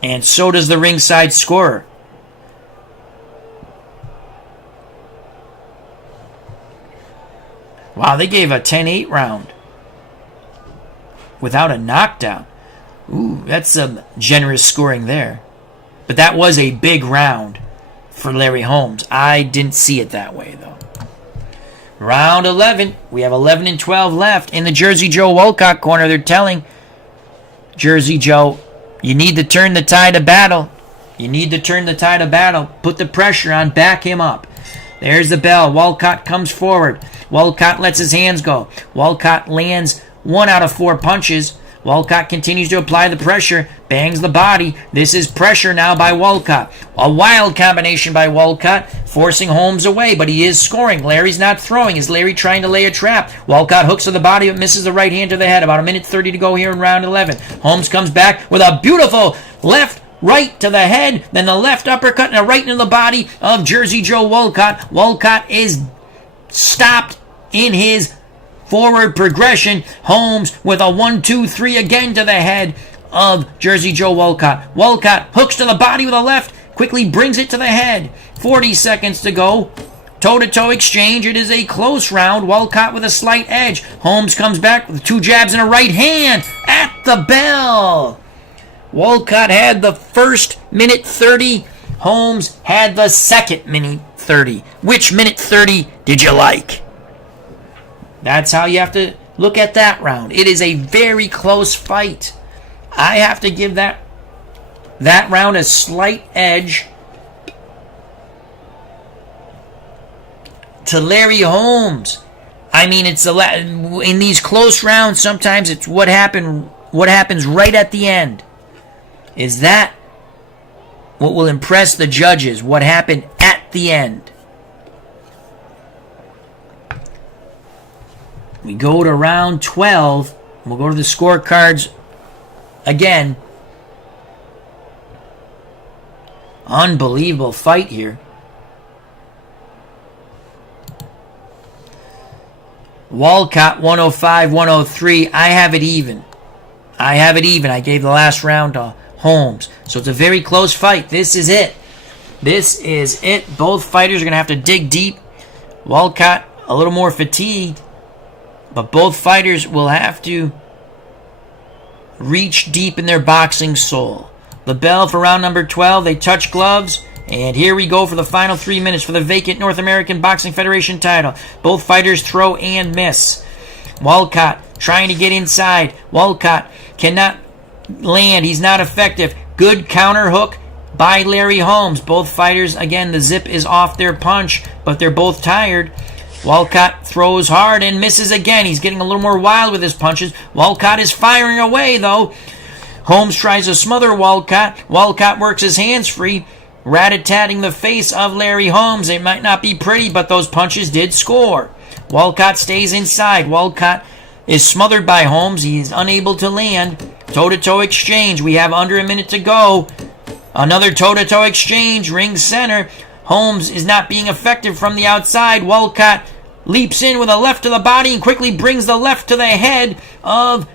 And so does the ringside scorer. Wow, they gave a 10-8 round without a knockdown. Ooh, that's some generous scoring there. But that was a big round for Larry Holmes. I didn't see it that way, though. Round 11. We have 11 and 12 left. In the Jersey Joe Walcott corner, they're telling Jersey Joe, you need to turn the tide of battle. You need to turn the tide of battle. Put the pressure on. Back him up. There's the bell. Walcott comes forward. Walcott lets his hands go. Walcott lands 1 out of 4 punches. Walcott continues to apply the pressure. Bangs the body. This is pressure now by Walcott. A wild combination by Walcott, forcing Holmes away, but he is scoring. Larry's not throwing. Is Larry trying to lay a trap? Walcott hooks to the body but misses the right hand to the head. About 1:30 to go here in round 11. Holmes comes back with a beautiful left right to the head, then the left uppercut and a right into the body of Jersey Joe Walcott. Walcott is stopped in his forward progression. Holmes with a 1-2-3 again to the head of Jersey Joe Walcott. Walcott hooks to the body with a left, quickly brings it to the head. 40 seconds to go. toe-to-toe exchange. It is a close round. Walcott with a slight edge. Holmes comes back with 2 jabs and a right hand at the bell. Walcott had the first minute 30. Holmes had the second minute 30. Which minute 30 did you like? That's how you have to look at that round. It is a very close fight. I have to give that round a slight edge to Larry Holmes. I mean, it's in these close rounds, sometimes it's what happens right at the end. Is that what will impress the judges? What happened at the end? We go to round 12. We'll go to the scorecards again. Unbelievable fight here. Walcott 105-103. I have it even. I gave the last round to Holmes. So it's a very close fight. This is it. Both fighters are going to have to dig deep. Walcott a little more fatigued, but both fighters will have to reach deep in their boxing soul. The bell for round number 12. They touch gloves. And here we go for the final 3 minutes for the vacant North American Boxing Federation title. Both fighters throw and miss. Walcott trying to get inside. Walcott cannot land. He's not effective. Good counter hook by Larry Holmes. Both fighters, again, the zip is off their punch, but they're both tired. Walcott throws hard and misses again. He's getting a little more wild with his punches. Walcott is firing away, though. Holmes tries to smother Walcott. Walcott works his hands free, rat-a-tatting the face of Larry Holmes. It might not be pretty, but those punches did score. Walcott stays inside. Walcott is smothered by Holmes. He is unable to land. Toe-to-toe exchange. We have under a minute to go. Another toe-to-toe exchange. Ring center. Holmes is not being effective from the outside. Walcott leaps in with a left to the body and quickly brings the left to the head of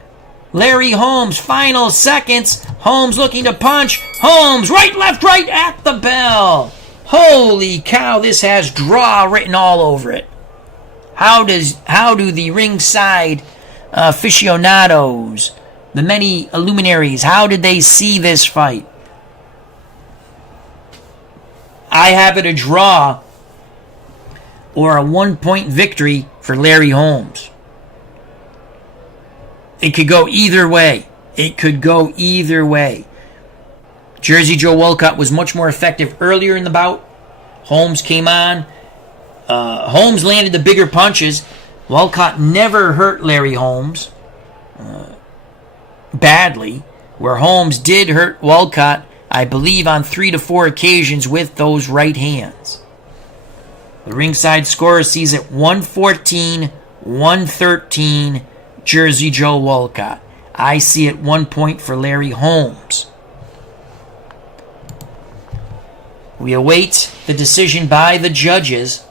Larry Holmes. Final seconds. Holmes looking to punch. Holmes, right, left, right at the bell. Holy cow, this has draw written all over it. How do the ringside aficionados, the many luminaries, how did they see this fight? I have it a draw or a 1-point victory for Larry Holmes. It could go either way. Jersey Joe Walcott was much more effective earlier in the bout. Holmes came on. Holmes landed the bigger punches. Walcott never hurt Larry Holmes badly, where Holmes did hurt Walcott, I believe, on 3 to 4 occasions with those right hands. The ringside scorer sees it 114-113, Jersey Joe Walcott. I see it 1 point for Larry Holmes. We await the decision by the judges.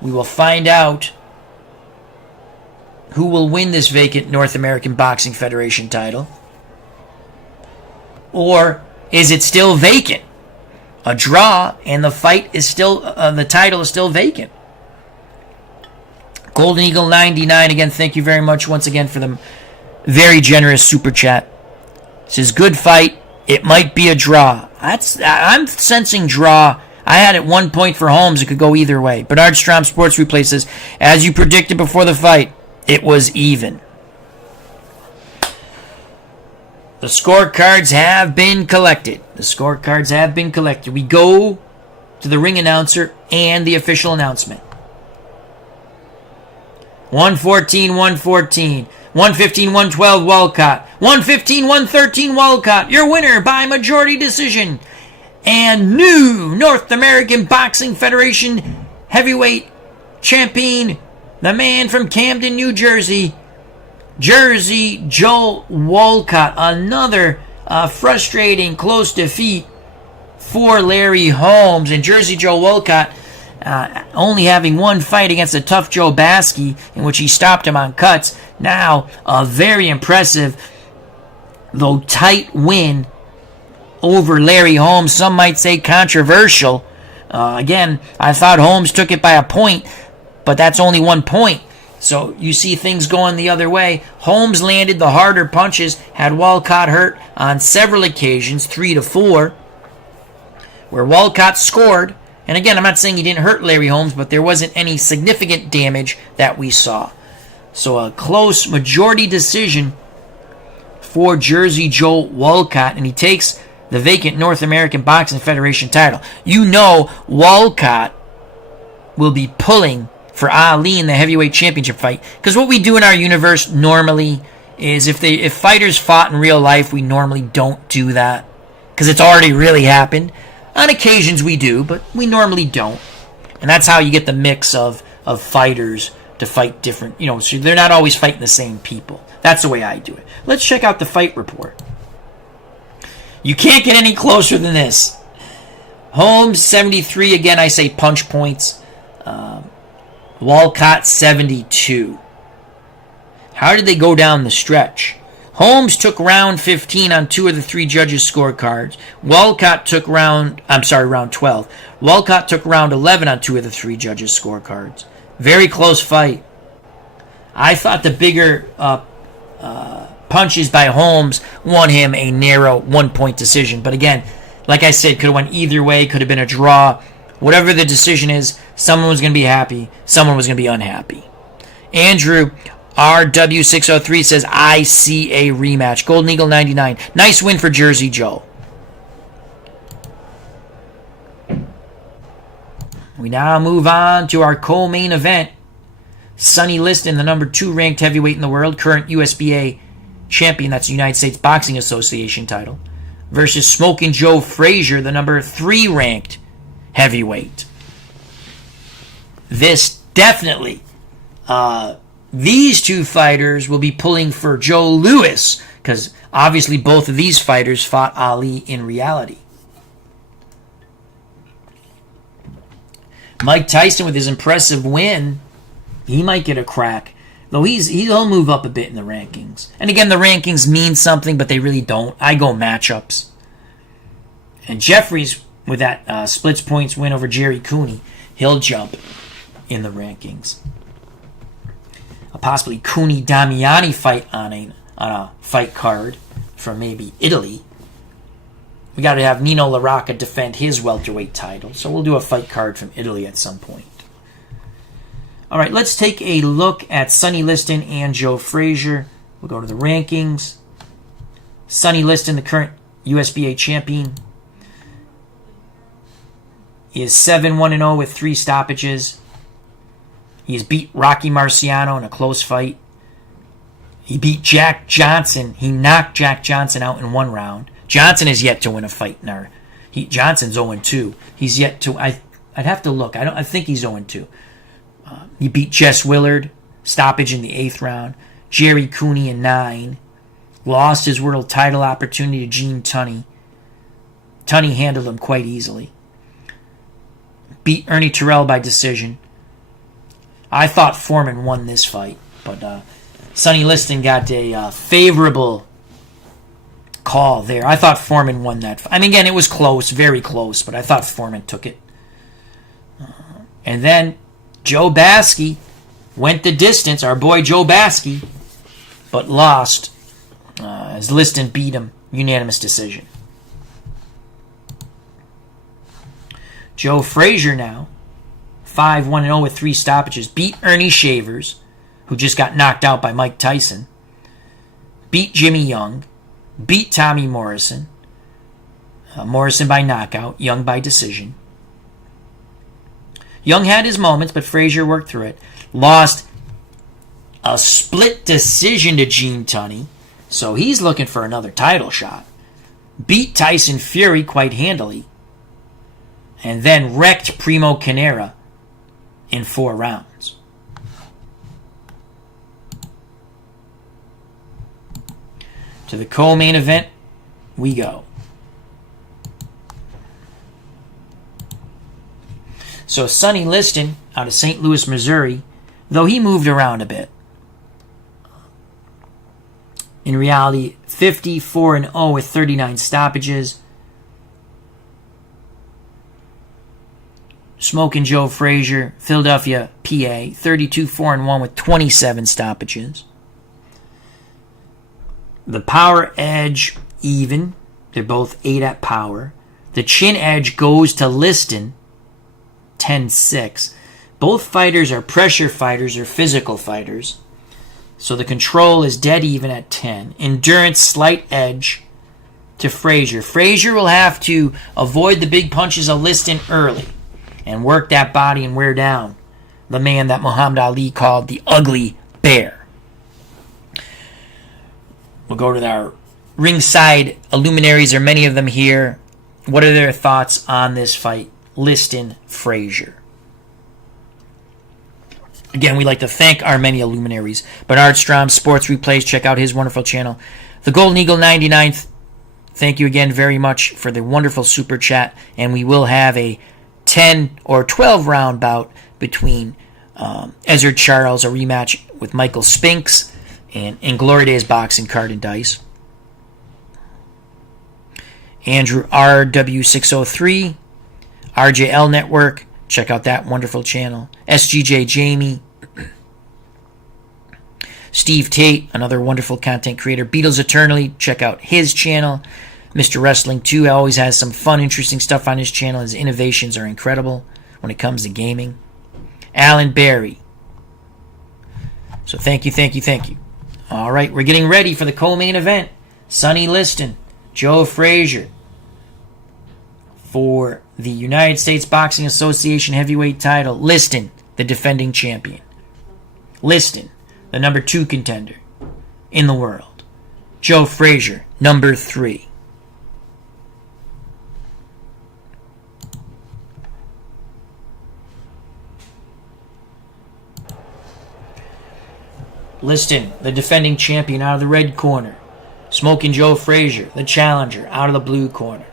We will find out who will win this vacant North American Boxing Federation title. Or is it still vacant? A draw and the fight is still, the title is still vacant. Golden Eagle 99, again, thank you very much once again for the very generous super chat. Says, good fight. It might be a draw. I'm sensing draw. I had it 1 point for Holmes. It could go either way. Bernard Strom Sports Replay says, as you predicted before the fight, it was even. The scorecards have been collected. We go to the ring announcer and the official announcement. 114-114. 115-112 Walcott. 115-113 Walcott. Your winner by majority decision. And new North American Boxing Federation heavyweight champion, the man from Camden, New Jersey, Jersey Joe Walcott. Another frustrating close defeat for Larry Holmes. And Jersey Joe Walcott only having one fight against a tough Joe Baskey in which he stopped him on cuts. Now a very impressive, though tight win over Larry Holmes. Some might say controversial Again, I thought Holmes took it by a point, but that's only 1 point. So you see things going the other way. Holmes landed the harder punches, had Walcott hurt on several occasions, 3 to 4, where Walcott scored. And again, I'm not saying he didn't hurt Larry Holmes, but there wasn't any significant damage that we saw. So a close majority decision for Jersey Joe Walcott, and he takes the vacant North American Boxing Federation title. You know Walcott will be pulling for Ali in the heavyweight championship fight, because what we do in our universe normally is if fighters fought in real life, we normally don't do that because it's already really happened. On occasions we do, but we normally don't. And that's how you get the mix of fighters to fight different, so they're not always fighting the same people. That's the way I do it. Let's check out the fight report. You can't get any closer than this. Holmes 73, again I say punch points. Walcott 72. How did they go down the stretch? Holmes took round 15 on 2 of the 3 judges' scorecards. Walcott took round 12. Walcott took round 11 on 2 of the 3 judges' scorecards. Very close fight. I thought the bigger punches by Holmes won him a narrow 1-point decision. But again, like I said, could have went either way. Could have been a draw. Whatever the decision is, someone was going to be happy. Someone was going to be unhappy. Andrew RW603 says, I see a rematch. Golden Eagle 99. Nice win for Jersey Joe. We now move on to our co-main event. Sonny Liston, the number 2 ranked heavyweight in the world, current USBA champion, that's the United States Boxing Association title, versus Smoking Joe Frazier, the number 3 ranked heavyweight. This definitely, these 2 fighters will be pulling for Joe Louis, because obviously both of these fighters fought Ali in reality. Mike Tyson, with his impressive win, he might get a crack, though he'll move up a bit in the rankings. And again, the rankings mean something, but they really don't. I go matchups. And Jeffries, with that splits points win over Gerry Cooney, he'll jump in the rankings. A possibly Cooney-Damiani fight on a fight card from maybe Italy. We got to have Nino LaRocca defend his welterweight title, so we'll do a fight card from Italy at some point. All right, let's take a look at Sonny Liston and Joe Frazier. We'll go to the rankings. Sonny Liston, the current USBA champion, he is 7-1-0 with 3 stoppages. He has beat Rocky Marciano in a close fight. He beat Jack Johnson. He knocked Jack Johnson out in 1 round. Johnson is yet to win a fight in our... Johnson's 0-2. He's yet to... I'd have to look. I think he's 0-2. He beat Jess Willard, stoppage in the 8th round. Gerry Cooney in 9. Lost his world title opportunity to Gene Tunney. Tunney handled him quite easily. Beat Earnie Terrell by decision. I thought Foreman won this fight, but Sonny Liston got a favorable call there. I thought Foreman won that fight. I mean, again, it was close, very close, but I thought Foreman took it. And then Joe Baskey went the distance, our boy Joe Baskey, but lost as Liston beat him, unanimous decision. Joe Frazier now, 5-1-0 with 3 stoppages, beat Ernie Shavers, who just got knocked out by Mike Tyson, beat Jimmy Young, beat Tommy Morrison, Morrison by knockout, Young by decision. Young had his moments, but Frazier worked through it. Lost a split decision to Gene Tunney, so he's looking for another title shot. Beat Tyson Fury quite handily, and then wrecked Primo Canera in 4 rounds. To the co-main event we go. So Sonny Liston out of St. Louis, Missouri, though he moved around a bit. In reality, 54-0 with 39 stoppages. Smoking Joe Frazier, Philadelphia, PA, 32-4-1 with 27 stoppages. The power edge, even. They're both 8 at power. The chin edge goes to Liston, 10-6. Both fighters are pressure fighters or physical fighters. So the control is dead even at 10. Endurance, slight edge to Frazier. Frazier will have to avoid the big punches of Liston early and work that body and wear down the man that Muhammad Ali called the ugly bear. We'll go to our ringside luminaries. There are many of them here. What are their thoughts on this fight? Liston, Frazier. Again, we'd like to thank our many luminaries. Bernard Strom, Sports Replays. Check out his wonderful channel. The Golden Eagle 99th. Thank you again very much for the wonderful super chat. And we will have a 10 or 12 round bout between Ezra Charles, a rematch with Michael Spinks, and in Glory Days Boxing Card and Dice. Andrew RW603, RJL Network. Check out that wonderful channel. SGJ Jamie. Steve Tate, another wonderful content creator. Beatles Eternally. Check out his channel. Mr. Wrestling 2 always has some fun, interesting stuff on his channel. His innovations are incredible when it comes to gaming. Alan Berry. So thank you. All right, we're getting ready for the co-main event. Sonny Liston, Joe Frazier for the United States Boxing Association heavyweight title. Liston, the defending champion. Liston, the number 2 contender in the world. Joe Frazier, number 3. Liston, the defending champion, out of the red corner. Smoking Joe Frazier, the challenger, out of the blue corner.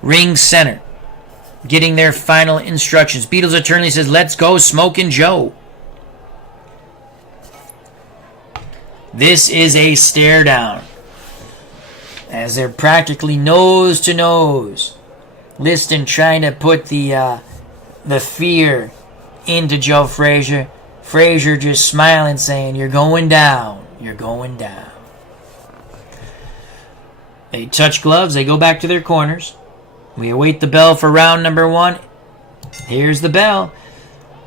Ring center, getting their final instructions. Beatles Eternally says, let's go, Smoking Joe. This is a stare down, as they're practically nose to nose. Liston trying to put the fear into Joe Frazier. Frazier just smiling, saying, you're going down. You're going down. They touch gloves. They go back to their corners. We await the bell for round number 1. Here's the bell.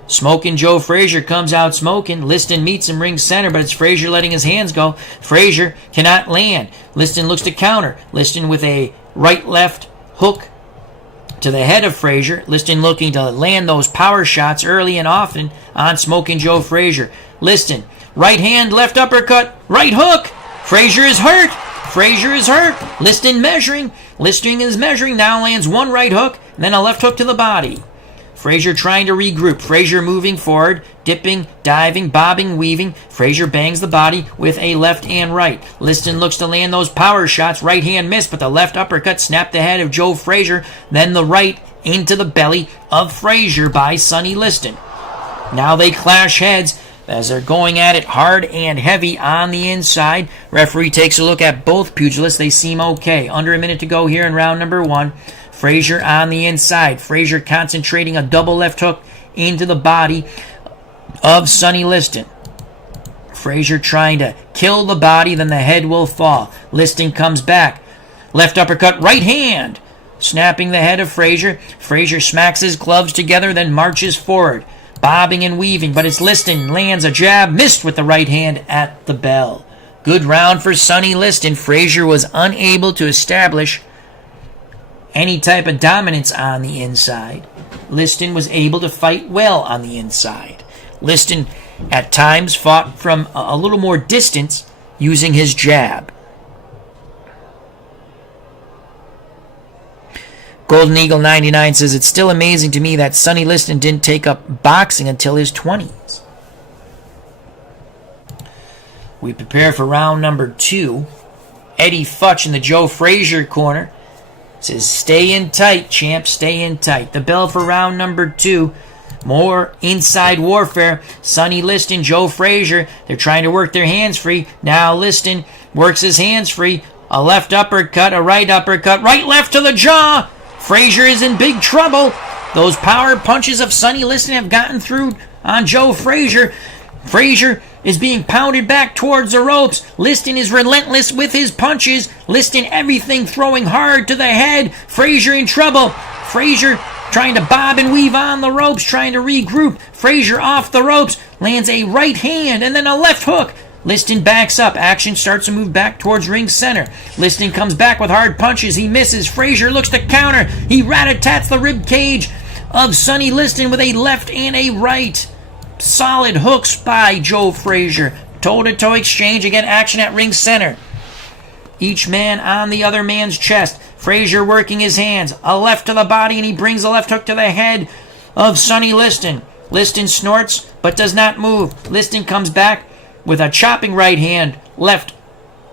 Smoking Joe Frazier comes out smoking. Liston meets him ring center, but it's Frazier letting his hands go. Frazier cannot land. Liston looks to counter. Liston with a right-left hook to the head of Frazier. Liston looking to land those power shots early and often on Smoking Joe Frazier. Liston, right hand, left uppercut, right hook. Frazier is hurt. Frazier is hurt. Liston measuring. Liston is measuring. Now lands one right hook, and then a left hook to the body. Frazier trying to regroup. Frazier moving forward, dipping, diving, bobbing, weaving. Frazier bangs the body with a left and right. Liston looks to land those power shots. Right hand missed, but the left uppercut snapped the head of Joe Frazier. Then the right into the belly of Frazier by Sonny Liston. Now they clash heads as they're going at it hard and heavy on the inside. Referee takes a look at both pugilists. They seem okay. Under a minute to go here in round number 1. Frazier on the inside. Frazier concentrating a double left hook into the body of Sonny Liston. Frazier trying to kill the body, then the head will fall. Liston comes back. Left uppercut, right hand. Snapping the head of Frazier. Frazier smacks his gloves together, then marches forward. Bobbing and weaving, but it's Liston. Lands a jab, missed with the right hand at the bell. Good round for Sonny Liston. Frazier was unable to establish any type of dominance on the inside. Liston was able to fight well on the inside. Liston at times fought from a little more distance using his jab. Golden Eagle 99 says, it's still amazing to me that Sonny Liston didn't take up boxing until his 20s. We prepare for round number 2. Eddie Futch in the Joe Frazier corner says, stay in tight, champ, stay in tight. The bell for round number 2. More inside warfare. Sonny Liston, Joe Frazier. They're trying to work their hands free. Now Liston works his hands free. A left uppercut, a right uppercut, right left to the jaw. Frazier is in big trouble. Those power punches of Sonny Liston have gotten through on Joe Frazier. Frazier is being pounded back towards the ropes. Liston is relentless with his punches. Liston everything throwing hard to the head. Frazier in trouble. Frazier trying to bob and weave on the ropes, trying to regroup. Frazier off the ropes, lands a right hand and then a left hook. Liston backs up. Action starts to move back towards ring center. Liston comes back with hard punches. He misses. Frazier looks to counter. He rat-a-tats the rib cage of Sonny Liston with a left and a right. Solid hooks by Joe Frazier. Toe-to-toe exchange. Again, action at ring center. Each man on the other man's chest. Frazier working his hands. A left to the body, and he brings a left hook to the head of Sonny Liston. Liston snorts, but does not move. Liston comes back with a chopping right hand. Left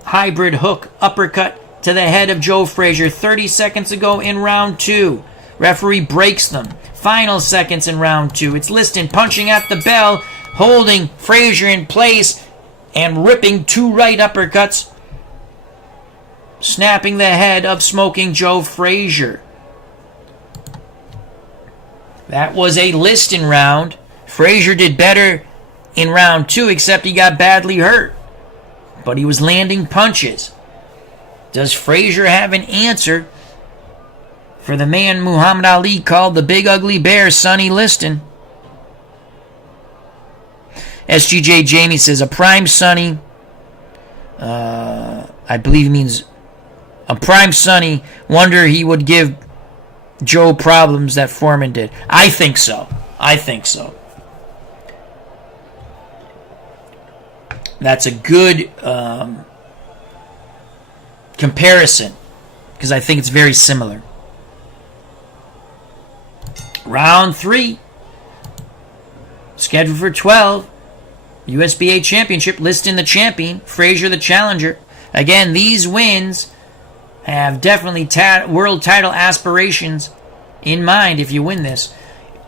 hybrid hook uppercut to the head of Joe Frazier. 30 seconds ago in round 2. Referee breaks them. Final seconds in round 2. It's Liston punching at the bell, holding Frazier in place, and ripping 2 right uppercuts, snapping the head of smoking Joe Frazier. That was a Liston round. Frazier did better in round 2, except he got badly hurt. But he was landing punches. Does Frazier have an answer for the man Muhammad Ali called the Big Ugly Bear, Sonny Liston? SGJ Jamie says, a prime Sonny, I believe he means a prime Sonny, wonder he would give Joe problems that Foreman did. I think so. That's a good comparison, because I think it's very similar. Round 3. Scheduled for 12. USBA Championship. Liston the champion. Frazier the challenger. Again, these wins have definitely world title aspirations in mind if you win this.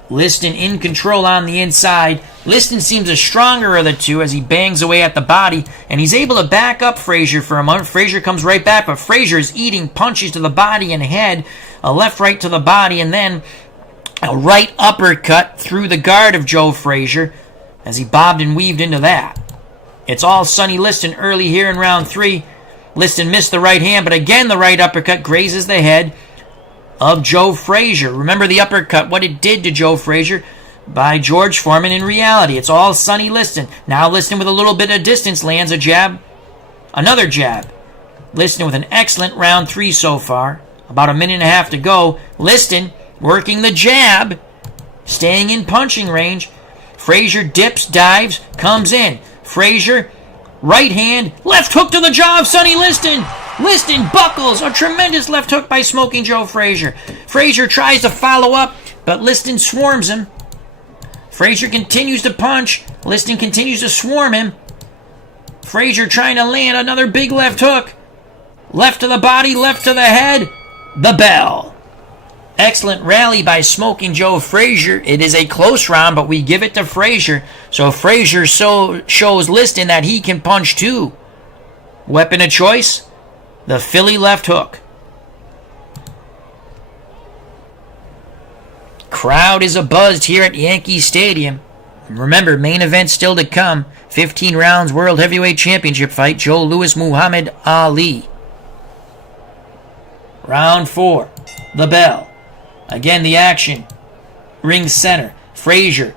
Liston in control on the inside. Liston seems the stronger of the two as he bangs away at the body, and he's able to back up Frazier for a moment. Frazier comes right back, but Frazier is eating punches to the body and head, a left right to the body, and then a right uppercut through the guard of Joe Frazier as he bobbed and weaved into that. It's all Sonny Liston early here in round 3. Liston missed the right hand, but again the right uppercut grazes the head of Joe Frazier. Remember the uppercut, what it did to Joe Frazier by George Foreman in reality. It's all Sonny Liston. Now Liston with a little bit of distance lands a jab. Another jab. Liston with an excellent round 3 so far. About a minute and a half to go. Liston working the jab, staying in punching range. Frazier dips, dives, comes in. Frazier, right hand, left hook to the jaw of Sonny Liston. Liston buckles, a tremendous left hook by smoking Joe Frazier. Frazier tries to follow up, but Liston swarms him. Frazier continues to punch. Liston continues to swarm him. Frazier trying to land another big left hook. Left to the body, left to the head. The bell. Excellent rally by smoking Joe Frazier. It is a close round, but we give it to Frazier. So Frazier shows Liston that he can punch too. Weapon of choice, the Philly left hook. Crowd is abuzz here at Yankee Stadium. Remember, main event still to come. 15 rounds World Heavyweight Championship fight. Joe Louis Muhammad Ali. Round 4. The bell. Again, the action. Ring center. Frazier.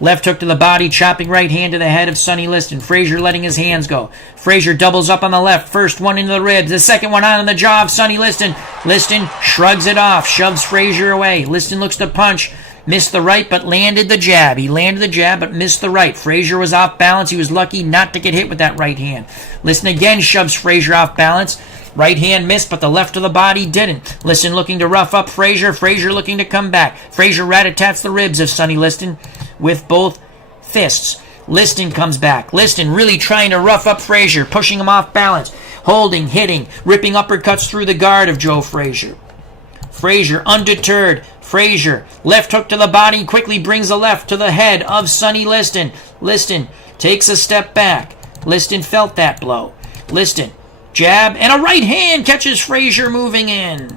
Left hook to the body, chopping right hand to the head of Sonny Liston. Frazier letting his hands go. Frazier doubles up on the left. First one into the ribs. The second one on the jaw of Sonny Liston. Liston shrugs it off. Shoves Frazier away. Liston looks to punch. Missed the right, but landed the jab. He landed the jab, but missed the right. Frazier was off balance. He was lucky not to get hit with that right hand. Liston again shoves Frazier off balance. Right hand missed, but the left of the body didn't. Liston looking to rough up Frazier. Frazier looking to come back. Frazier rat-a-tats the ribs of Sonny Liston with both fists. Liston comes back. Liston really trying to rough up Frazier, pushing him off balance. Holding, hitting, ripping uppercuts through the guard of Joe Frazier. Frazier undeterred. Frazier, left hook to the body, quickly brings the left to the head of Sonny Liston. Liston takes a step back. Liston felt that blow. Liston, jab, and a right hand catches Frazier moving in.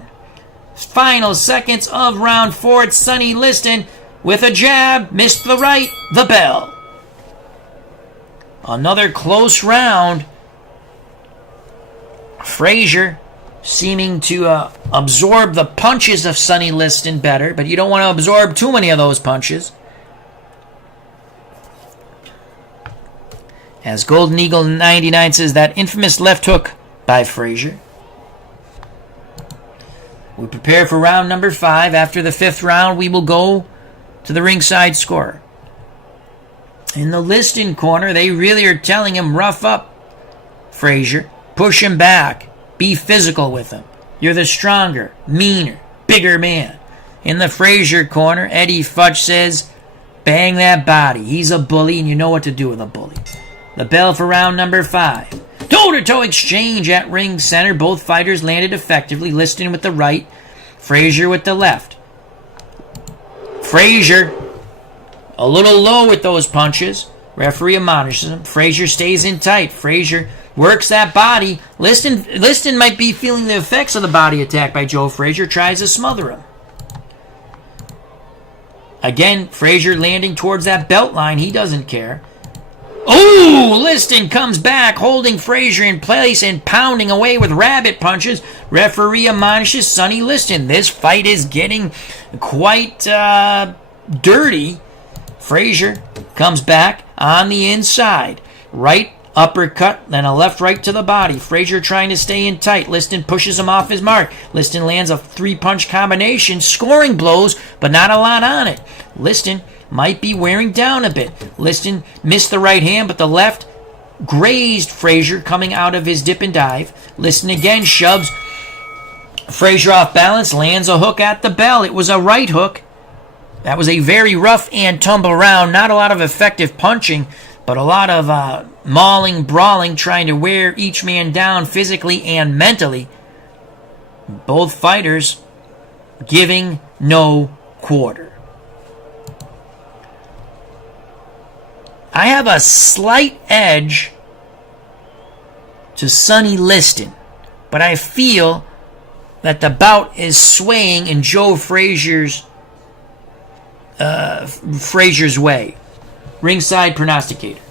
Final seconds of round 4. It's Sonny Liston with a jab. Missed the right. The bell. Another close round. Frazier seeming to absorb the punches of Sonny Liston better, but you don't want to absorb too many of those punches. As Golden Eagle 99 says, that infamous left hook by Frazier. We prepare for round number 5. After the 5th round, we will go to the ringside scorer. In the Liston corner, they really are telling him, rough up, Frazier. Push him back. Be physical with him. You're the stronger, meaner, bigger man. In the Frazier corner, Eddie Futch says, bang that body. He's a bully, and you know what to do with a bully. The bell for round number 5. Toe-to-toe exchange at ring center. Both fighters landed effectively. Liston with the right, Frazier with the left. Frazier a little low with those punches. Referee admonishes him. Frazier stays in tight. Frazier works that body. Liston might be feeling the effects of the body attack by Joe Frazier. Tries to smother him. Again, Frazier landing towards that belt line. He doesn't care. Oh, Liston comes back, holding Frazier in place and pounding away with rabbit punches. Referee admonishes Sonny Liston. This fight is getting quite dirty. Frazier comes back on the inside. Right uppercut, then a left right to the body. Frazier trying to stay in tight. Liston pushes him off his mark. Liston lands a 3-punch combination, scoring blows, but not a lot on it. Liston might be wearing down a bit. Liston missed the right hand, but the left grazed Frazier coming out of his dip and dive. Liston again shoves Frazier off balance, lands a hook at the bell. It was a right hook. That was a very rough and tumble round. Not a lot of effective punching, but a lot of mauling, brawling, trying to wear each man down physically and mentally. Both fighters giving no quarter. I have a slight edge to Sonny Liston, but I feel that the bout is swaying in Joe Frazier's way. Ringside prognosticator.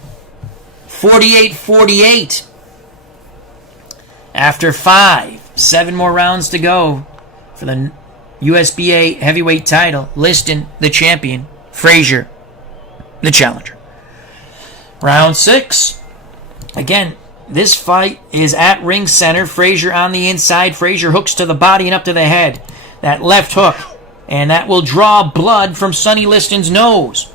48-48. After 7 more rounds to go for the USBA heavyweight title. Liston, the champion. Frazier, the challenger. Round 6. Again, this fight is at ring center. Frazier on the inside. Frazier hooks to the body and up to the head. That left hook. And that will draw blood from Sonny Liston's nose.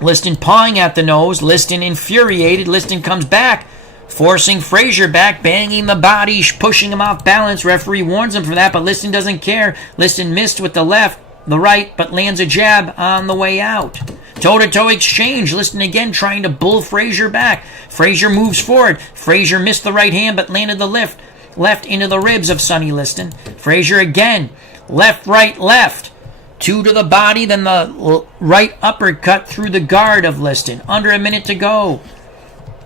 Liston pawing at the nose. Liston infuriated. Liston comes back, forcing Frazier back, banging the body, pushing him off balance. Referee warns him for that, but Liston doesn't care. Liston missed with the left, the right, but lands a jab on the way out. Toe-to-toe exchange. Liston again trying to bull Frazier back. Frazier moves forward. Frazier missed the right hand, but landed the left into the ribs of Sonny Liston. Frazier again. Left, right, left. 2 to the body, then the right uppercut through the guard of Liston. Under a minute to go.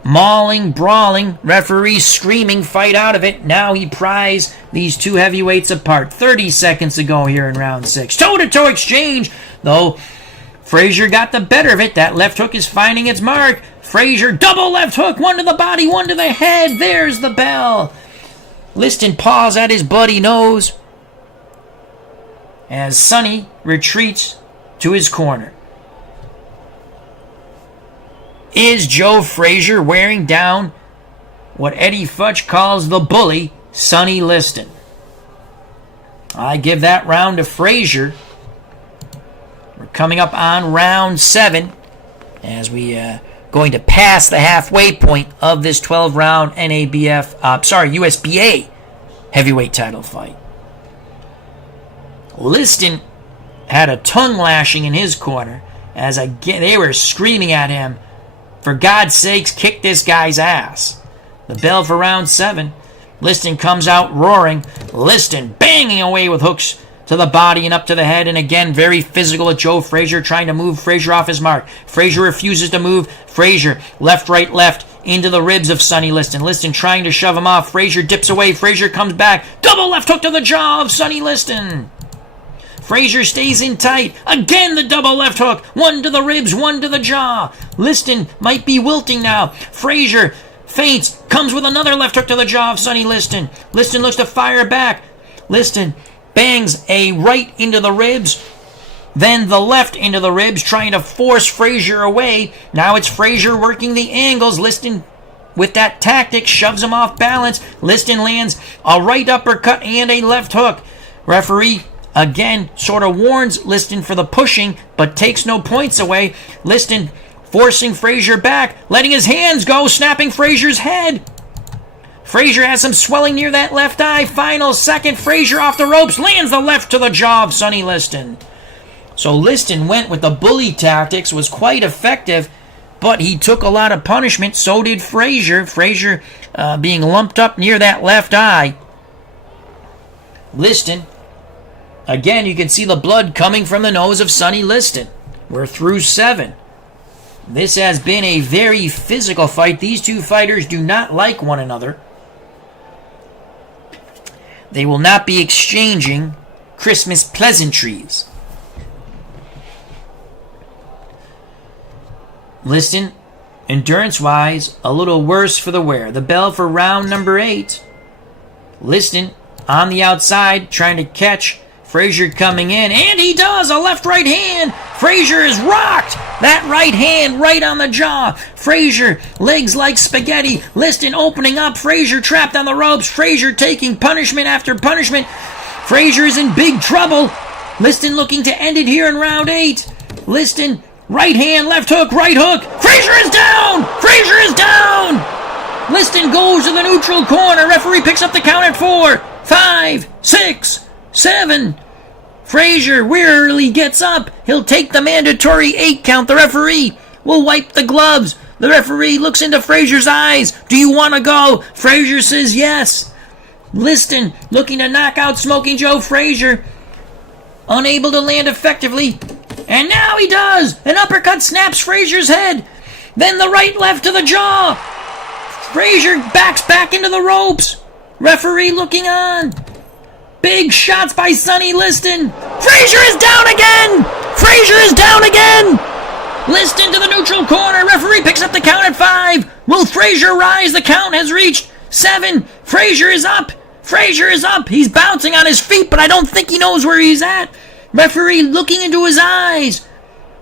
Mauling, brawling, referee screaming, fight out of it. Now he pries these two heavyweights apart. 30 seconds to go here in round 6. Toe-to-toe exchange, though Frazier got the better of it. That left hook is finding its mark. Frazier, double left hook, 1 to the body, 1 to the head. There's the bell. Liston paws at his bloody nose as Sonny retreats to his corner. Is Joe Frazier wearing down what Eddie Futch calls the bully, Sonny Liston? I give that round to Frazier. We're coming up on round 7 as we going to pass the halfway point of this 12-round USBA heavyweight title fight. Liston had a tongue lashing in his corner as again they were screaming at him, for God's sakes, kick this guy's ass. The bell for round 7. Liston comes out roaring. Liston banging away with hooks to the body and up to the head, and again very physical at Joe Frazier, trying to move Frazier off his mark. Frazier refuses to move. Frazier left, right, left into the ribs of Sonny Liston. Liston trying to shove him off. Frazier dips away. Frazier comes back. Double left hook to the jaw of Sonny Liston. Frazier stays in tight. Again, the double left hook. One to the ribs, one to the jaw. Liston might be wilting now. Frazier feints, comes with another left hook to the jaw of Sonny Liston. Liston looks to fire back. Liston bangs a right into the ribs, then the left into the ribs, trying to force Frazier away. Now it's Frazier working the angles. Liston, with that tactic, shoves him off balance. Liston lands a right uppercut and a left hook. Referee, again, sort of warns Liston for the pushing, but takes no points away. Liston forcing Frazier back, letting his hands go, snapping Frazier's head. Frazier has some swelling near that left eye. Final second, Frazier off the ropes, lands the left to the jaw of Sonny Liston. So Liston went with the bully tactics, was quite effective, but he took a lot of punishment. So did Frazier. Frazier being lumped up near that left eye. Liston, again, you can see the blood coming from the nose of Sonny Liston. We're through 7. This has been a very physical fight. These two fighters do not like one another. They will not be exchanging Christmas pleasantries. Liston, endurance-wise, a little worse for the wear. The bell for round number 8. Liston on the outside, trying to catch Frazier coming in, and he does! A left-right hand! Frazier is rocked! That right hand right on the jaw. Frazier, legs like spaghetti. Liston opening up. Frazier trapped on the ropes. Frazier taking punishment after punishment. Frazier is in big trouble. Liston looking to end it here in round 8. Liston, right hand, left hook, right hook. Frazier is down! Frazier is down! Liston goes to the neutral corner. Referee picks up the count at 4, 5, 6, 7. Frazier wearily gets up. He'll take the mandatory 8 count. The referee will wipe the gloves. The referee looks into Frazier's eyes. Do you want to go? Frazier says yes. Liston looking to knock out Smoking Joe Frazier. Unable to land effectively. And now he does. An uppercut snaps Frazier's head. Then the right left to the jaw. Frazier backs back into the ropes. Referee looking on. Big shots by Sonny Liston. Frazier is down again! Frazier is down again! Liston to the neutral corner. Referee picks up the count at 5. Will Frazier rise? The count has reached 7. Frazier is up. Frazier is up. He's bouncing on his feet, but I don't think he knows where he's at. Referee looking into his eyes.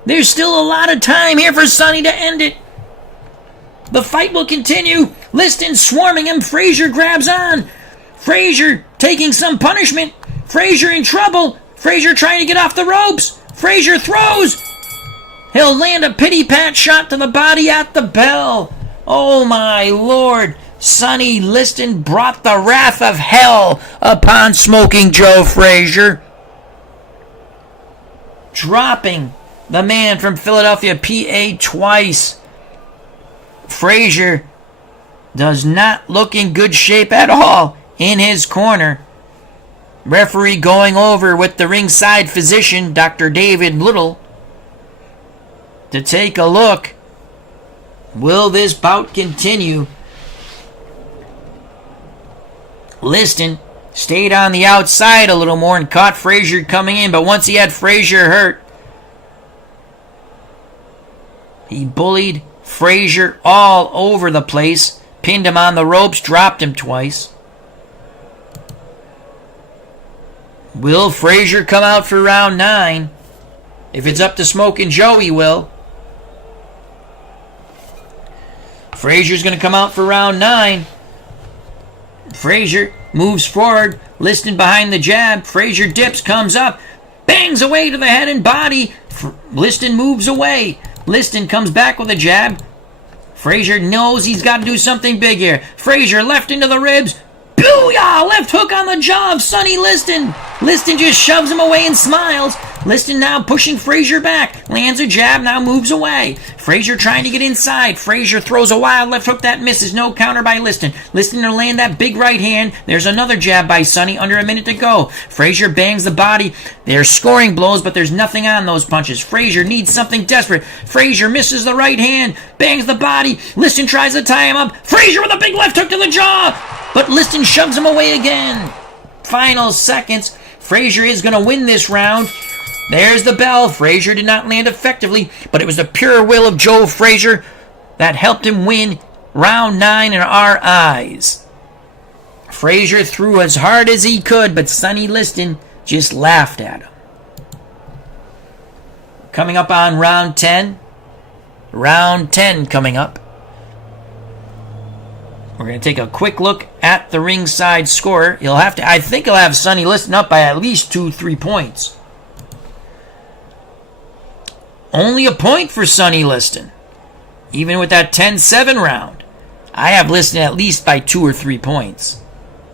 There's still a lot of time here for Sonny to end it. The fight will continue. Liston swarming him. Frazier grabs on. Frazier taking some punishment. Frazier in trouble. Frazier trying to get off the ropes. Frazier throws. He'll land a pity-pat shot to the body at the bell. Oh my Lord. Sonny Liston brought the wrath of hell upon Smoking Joe Frazier. Dropping the man from Philadelphia, PA, twice. Frazier does not look in good shape at all in his corner. Referee going over with the ringside physician, Dr. David Little, to take a look. Will this bout continue? Liston stayed on the outside a little more and caught Frazier coming in, but once he had Frazier hurt, he bullied Frazier all over the place, pinned him on the ropes, dropped him twice. Will Frazier come out for round 9? If it's up to Smoking Joe, he will. Frazier's going to come out for round 9. Frazier moves forward. Liston behind the jab. Frazier dips, comes up, bangs away to the head and body. Liston moves away. Liston comes back with a jab. Frazier knows he's got to do something big here. Frazier left into the ribs. Booyah! Left hook on the jaw of Sonny Liston. Liston just shoves him away and smiles. Liston now pushing Frazier back. Lands a jab, now moves away. Frazier trying to get inside. Frazier throws a wild left hook that misses. No counter by Liston. Liston to land that big right hand. There's another jab by Sonny. Under a minute to go. Frazier bangs the body. They're scoring blows, but there's nothing on those punches. Frazier needs something desperate. Frazier misses the right hand. Bangs the body. Liston tries to tie him up. Frazier with a big left hook to the jaw. But Liston shoves him away again. Final seconds. Frazier is going to win this round. There's the bell. Frazier did not land effectively, but it was the pure will of Joe Frazier that helped him win round 9 in our eyes. Frazier threw as hard as he could, but Sonny Liston just laughed at him. Coming up on round 10. Round 10 coming up. We're going to take a quick look at the ringside score. I think he'll have Sonny Liston up by at least 2-3 points. Only a point for Sonny Liston. Even with that 10-7 round, I have Liston at least by 2 or 3 points.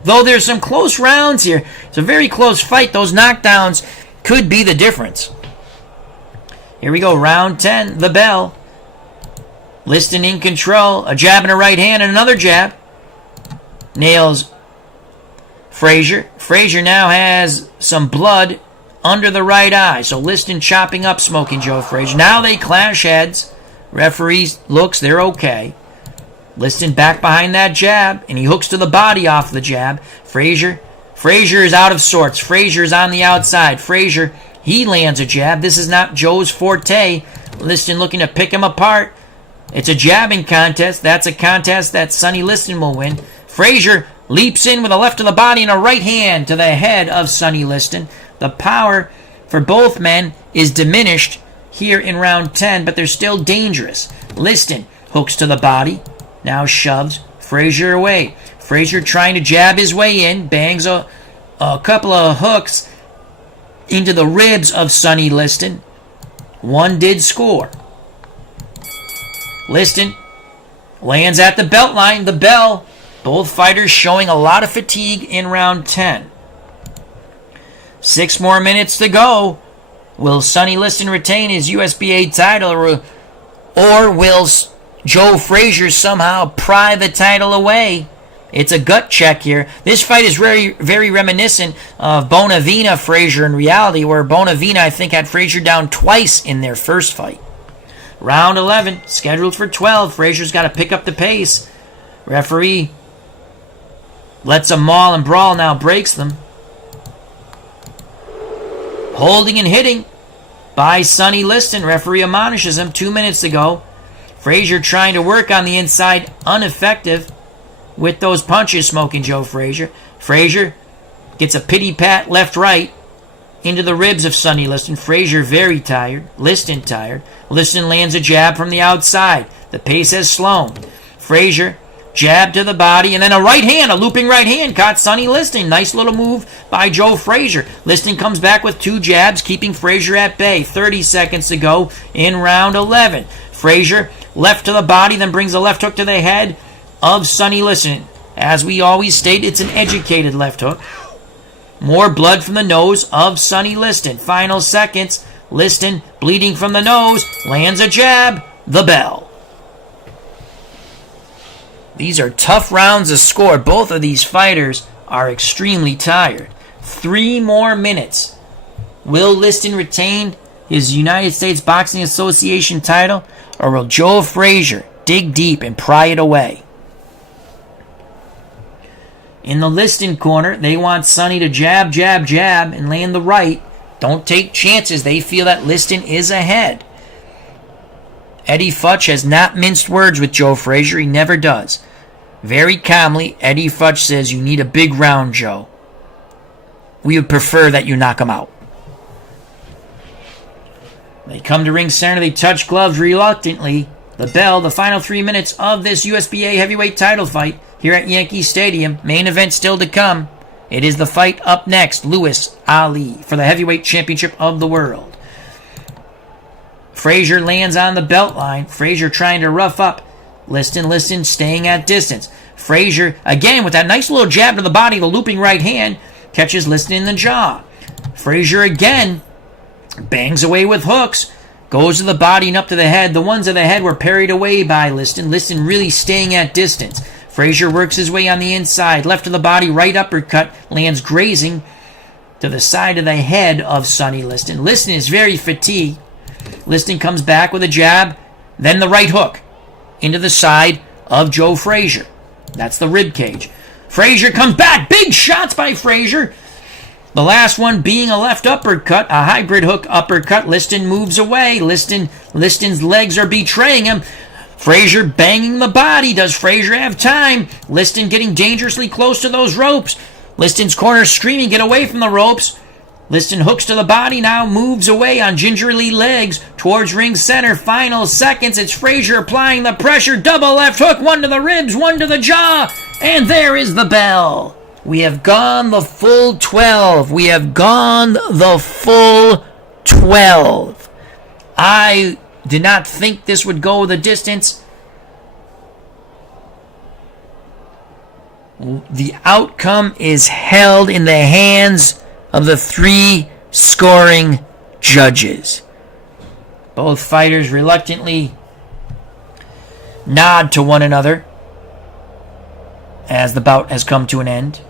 Though there's some close rounds here. It's a very close fight. Those knockdowns could be the difference. Here we go, round 10, the bell. Liston in control. A jab and a right hand and another jab. Nails Frazier. Frazier now has some blood under the right eye. So Liston chopping up Smoking Joe Frazier. Now they clash heads. Referee looks, they're okay. Liston back behind that jab, and he hooks to the body off the jab. Frazier is out of sorts. Frazier is on the outside. Frazier, he lands a jab. This is not Joe's forte. Liston looking to pick him apart. It's a jabbing contest. That's a contest that Sonny Liston will win. Frazier leaps in with a left to the body and a right hand to the head of Sonny Liston. The power for both men is diminished here in round 10, but they're still dangerous. Liston hooks to the body. Now shoves Frazier away. Frazier trying to jab his way in. Bangs a couple of hooks into the ribs of Sonny Liston. One did score. Liston lands at the belt line. The bell. Both fighters showing a lot of fatigue in round 10. 6 more minutes to go. Will Sonny Liston retain his USBA title, or will Joe Frazier somehow pry the title away? It's a gut check here. This fight is very, very reminiscent of Bonavina Frazier in reality, where Bonavina, I think, had Frazier down twice in their first fight. Round 11, scheduled for 12. Frazier's got to pick up the pace. Referee lets them maul and brawl, now breaks them. Holding and hitting by Sonny Liston. Referee admonishes him. 2 minutes to go. Frazier trying to work on the inside, ineffective with those punches, Smoking Joe Frazier. Frazier gets a pity pat left-right into the ribs of Sonny Liston. Frazier very tired. Liston tired. Liston lands a jab from the outside. The pace has slowed. Frazier jab to the body, and then a right hand, a looping right hand, caught Sonny Liston. Nice little move by Joe Frazier. Liston comes back with 2 jabs, keeping Frazier at bay. 30 seconds to go in round 11. Frazier left to the body, then brings a left hook to the head of Sonny Liston. As we always state, it's an educated left hook. More blood from the nose of Sonny Liston. Final seconds. Liston, bleeding from the nose, lands a jab. The bell. These are tough rounds to score. Both of these fighters are extremely tired. 3 more minutes. Will Liston retain his United States Boxing Association title, or will Joe Frazier dig deep and pry it away? In the Liston corner, they want Sonny to jab, jab, jab, and land the right. Don't take chances. They feel that Liston is ahead. Eddie Futch has not minced words with Joe Frazier. He never does. Very calmly, Eddie Futch says, "You need a big round, Joe. We would prefer that you knock him out." They come to ring center. They touch gloves reluctantly. The bell, the final 3 minutes of this USBA heavyweight title fight here at Yankee Stadium. Main event still to come. It is the fight up next, Louis Ali, for the heavyweight championship of the world. Frazier lands on the belt line. Frazier trying to rough up Liston staying at distance. Frazier, again, with that nice little jab to the body, the looping right hand, catches Liston in the jaw. Frazier again bangs away with hooks, goes to the body and up to the head. The ones to the head were parried away by Liston. Liston really staying at distance. Frazier works his way on the inside. Left to the body, right uppercut, lands grazing to the side of the head of Sonny Liston. Liston is very fatigued. Liston comes back with a jab, then the right hook into the side of Joe Frazier. That's the rib cage. Frazier comes back. Big shots by Frazier. The last one being a left uppercut, a hybrid hook uppercut. Liston moves away. Liston's legs are betraying him. Frazier banging the body. Does Frazier have time? Liston getting dangerously close to those ropes. Liston's corner screaming, get away from the ropes. Liston hooks to the body now, moves away on gingerly legs towards ring center. Final seconds. It's Frazier applying the pressure. Double left hook. One to the ribs, one to the jaw. And there is the bell. We have gone the full 12. We have gone the full 12. I did not think this would go the distance. The outcome is held in the hands of the 3 scoring judges. Both fighters reluctantly nod to one another as the bout has come to an end.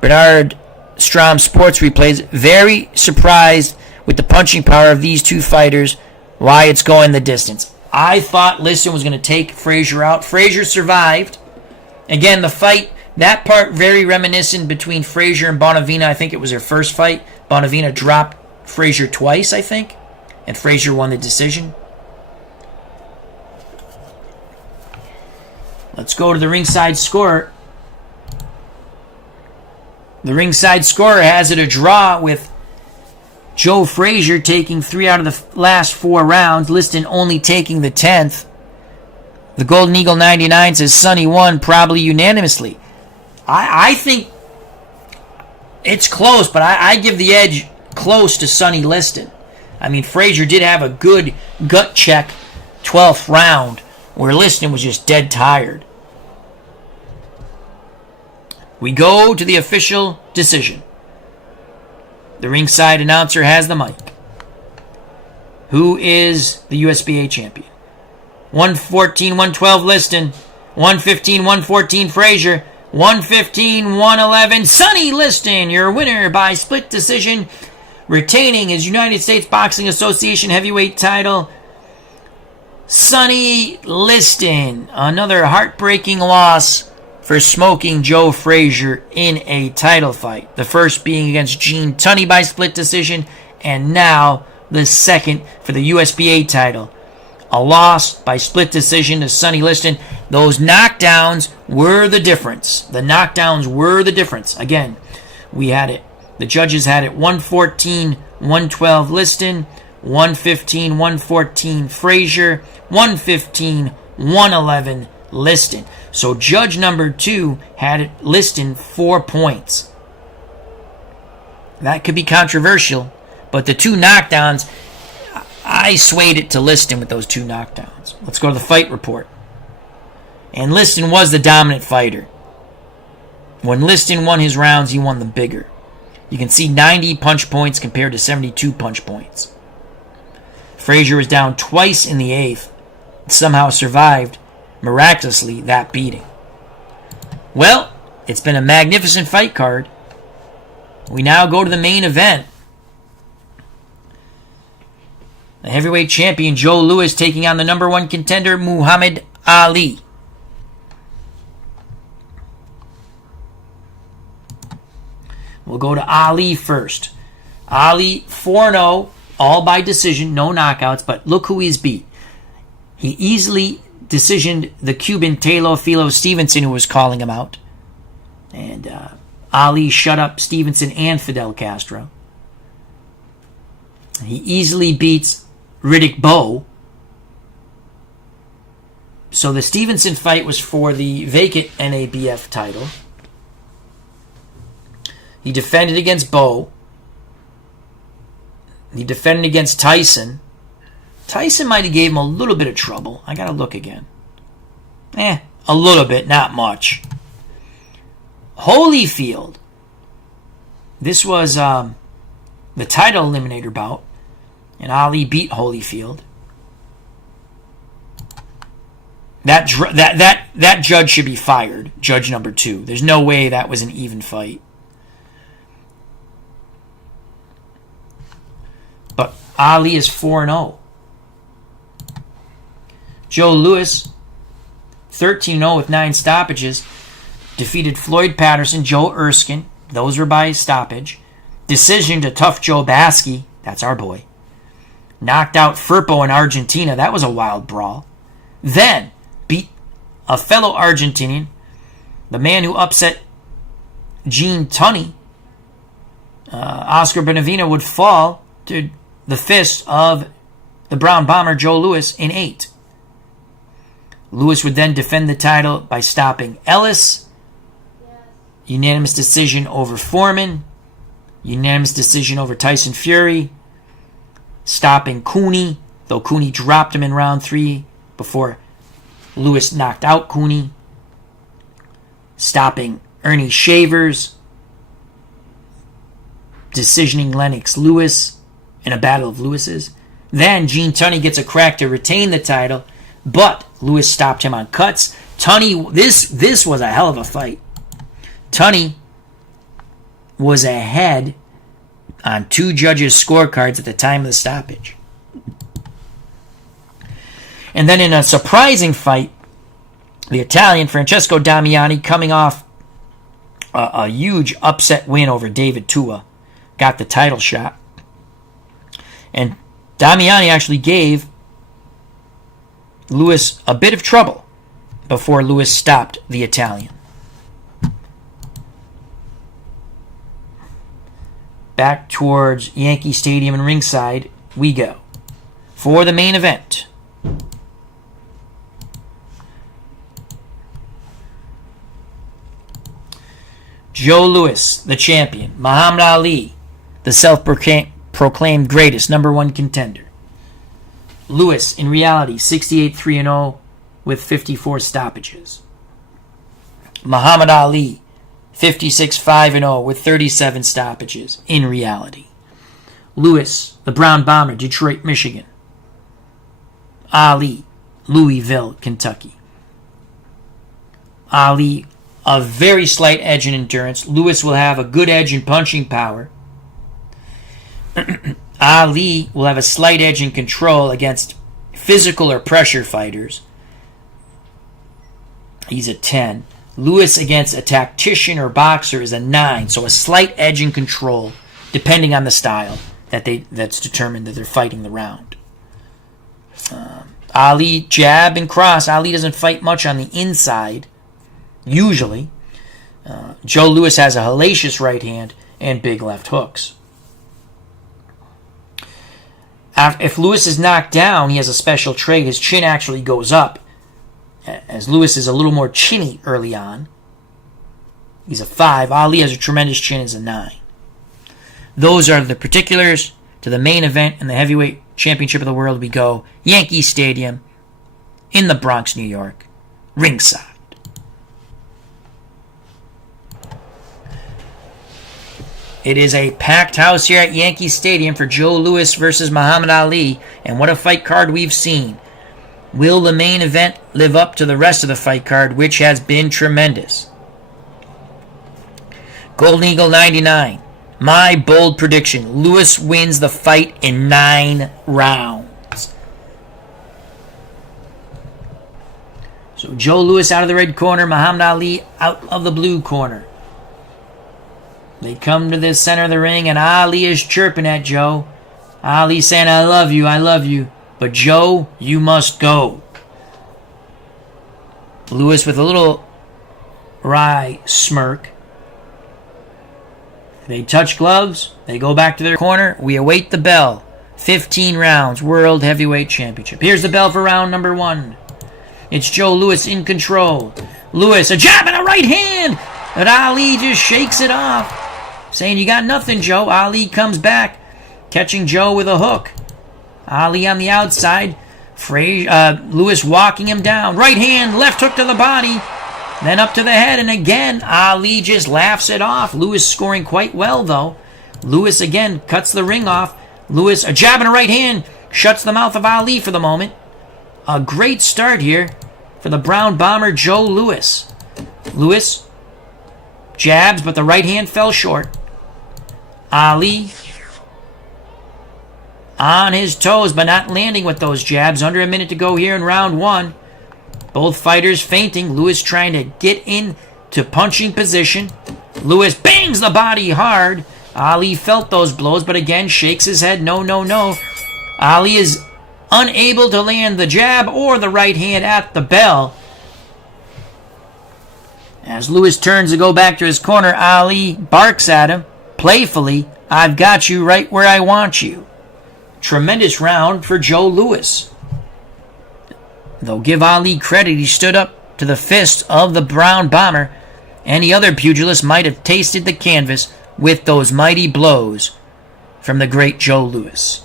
Bernard Strom Sports Replays, very surprised with the punching power of these 2 fighters, why it's going the distance. I thought Liston was going to take Frazier out. Frazier survived. Again, the fight, that part very reminiscent between Frazier and Bonavina. I think it was their first fight. Bonavina dropped Frazier twice, I think, and Frazier won the decision. Let's go to the ringside score. The ringside scorer has it a draw with Joe Frazier taking 3 out of the last 4 rounds. Liston only taking the 10th. The Golden Eagle 99 says Sonny won probably unanimously. I think it's close, but I give the edge close to Sonny Liston. I mean, Frazier did have a good gut check 12th round where Liston was just dead tired. We go to the official decision. The ringside announcer has the mic. Who is the USBA champion? 114-112 Liston. 115-114 Frazier. 115-111 Sonny Liston, your winner by split decision, retaining his United States Boxing Association heavyweight title. Sonny Liston, another heartbreaking loss for smoking Joe Frazier in a title fight. The first being against Gene Tunney by split decision, and now the second for the USBA title. A loss by split decision to Sonny Liston. Those knockdowns were the difference. The knockdowns were the difference. Again, we had it. The judges had it 114-112 Liston, 115-114 Frazier, 115-111 Liston. So judge number 2 had it Liston 4 points. That could be controversial, but the 2 knockdowns, I swayed it to Liston with those 2 knockdowns. Let's go to the fight report. And Liston was the dominant fighter. When Liston won his rounds, he won them bigger. You can see 90 punch points compared to 72 punch points. Frazier was down twice in the 8th, and somehow survived, miraculously, that beating. Well, it's been a magnificent fight card. We now go to the main event. The heavyweight champion Joe Louis taking on the number 1 contender Muhammad Ali. We'll go to Ali first. Ali 4-0, all by decision, no knockouts, but look who he's beat. He easily decisioned the Cuban Teofimo Stevenson, who was calling him out. And Ali shut up Stevenson and Fidel Castro. He easily beats Riddick Bowe. So the Stevenson fight was for the vacant NABF title. He defended against Bowe. He defended against Tyson. Tyson might have gave him a little bit of trouble. I gotta look again. A little bit, not much. Holyfield. This was the title eliminator bout, and Ali beat Holyfield. That judge should be fired, judge number 2. There's no way that was an even fight. But Ali is 4-0. Joe Louis, 13-0 with 9 stoppages, defeated Floyd Patterson, Joe Erskine, Those were by stoppage. Decision to Tough Joe Baskey. That's our boy. Knocked out Firpo in Argentina. That was a wild brawl. Then beat a fellow Argentinian, the man who upset Gene Tunney. Oscar Benavina would fall to the fist of the Brown Bomber Joe Louis in 8. Louis would then defend the title by stopping Ellis. Unanimous decision over Foreman. Unanimous decision over Tyson Fury. Stopping Cooney, though Cooney dropped him in round 3 before Louis knocked out Cooney. Stopping Earnie Shavers. Decisioning Lennox Lewis in a battle of Lewis's. Then Gene Tunney gets a crack to retain the title, but Lewis stopped him on cuts. Tunney, this was a hell of a fight. Tunney was ahead on 2 judges' scorecards at the time of the stoppage. And then in a surprising fight, the Italian Francesco Damiani, coming off a huge upset win over David Tua, got the title shot. And Damiani actually gave Lewis a bit of trouble before Lewis stopped the Italian. Back towards Yankee Stadium and ringside we go for the main event. Joe Louis, the champion. Muhammad Ali, the self-proclaimed greatest, number 1 contender. Louis, in reality, 68-3-0 with 54 stoppages. Muhammad Ali, 56-5-0 with 37 stoppages, in reality. Louis, the Brown Bomber, Detroit, Michigan. Ali, Louisville, Kentucky. Ali, a very slight edge in endurance. Louis will have a good edge in punching power. Ali will have a slight edge in control against physical or pressure fighters. He's a 10. Louis against a tactician or boxer is a 9, so a slight edge in control, depending on the style that's determined that they're fighting the round. Ali, jab and cross. Ali doesn't fight much on the inside, usually. Joe Louis has a hellacious right hand and big left hooks. If Louis is knocked down, he has a special trait. His chin actually goes up, as Louis is a little more chinny early on. He's a 5. Ali has a tremendous chin, is a 9. Those are the particulars to the main event in the heavyweight championship of the world. We go Yankee Stadium in the Bronx, New York, ringside. It is a packed house here at Yankee Stadium for Joe Louis versus Muhammad Ali, and what a fight card we've seen. Will the main event live up to the rest of the fight card, which has been tremendous? Golden Eagle 99. My bold prediction, Louis wins the fight in 9 rounds. So Joe Louis out of the red corner, Muhammad Ali out of the blue corner. They come to the center of the ring, and Ali is chirping at Joe. Ali saying, I love you. But Joe, you must go. Louis with a little wry smirk. They touch gloves. They go back to their corner. We await the bell. 15 rounds, World Heavyweight Championship. Here's the bell for round number 1. It's Joe Louis in control. Louis, a jab and a right hand. But Ali just shakes it off, saying, you got nothing, Joe. Ali comes back, catching Joe with a hook. Ali on the outside. Louis walking him down. Right hand, left hook to the body. Then up to the head, and again, Ali just laughs it off. Louis scoring quite well, though. Louis again cuts the ring off. Louis, a jab and a right hand, shuts the mouth of Ali for the moment. A great start here for the Brown Bomber, Joe Louis. Louis jabs, but the right hand fell short. Ali on his toes, but not landing with those jabs. Under a minute to go here in round 1. Both fighters feinting. Louis trying to get into punching position. Louis bangs bangs the body hard. Ali felt those blows, but again shakes his head. No, no, no. Ali is unable to land the jab or the right hand at the bell. As Lewis turns to go back to his corner, Ali barks at him playfully, "I've got you right where I want you." Tremendous round for Joe Lewis. Though give Ali credit, he stood up to the fist of the Brown Bomber. Any other pugilist might have tasted the canvas with those mighty blows from the great Joe Lewis.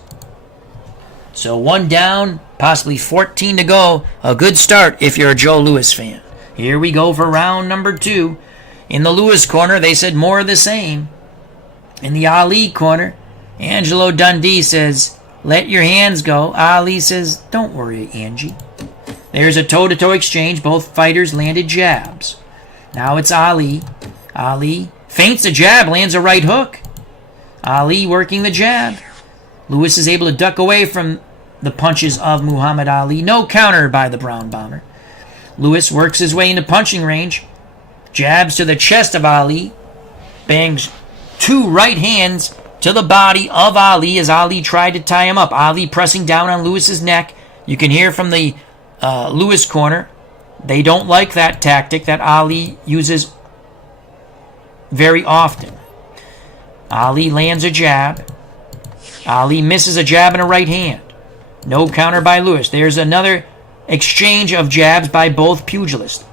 So 1 down, possibly 14 to go. A good start if you're a Joe Lewis fan. Here we go for round number 2. In the Lewis corner, they said more of the same. In the Ali corner, Angelo Dundee says, "Let your hands go." Ali says, "Don't worry, Angie." There's a toe-to-toe exchange. Both fighters landed jabs. Now it's Ali. Ali feints a jab, lands a right hook. Ali working the jab. Lewis is able to duck away from the punches of Muhammad Ali. No counter by the Brown Bomber. Lewis works his way into punching range. Jabs to the chest of Ali. Bangs 2 right hands to the body of Ali as Ali tried to tie him up. Ali pressing down on Lewis's neck. You can hear from the Lewis corner, they don't like that tactic that Ali uses very often. Ali lands a jab. Ali misses a jab and a right hand. No counter by Lewis. There's another exchange of jabs by both pugilists.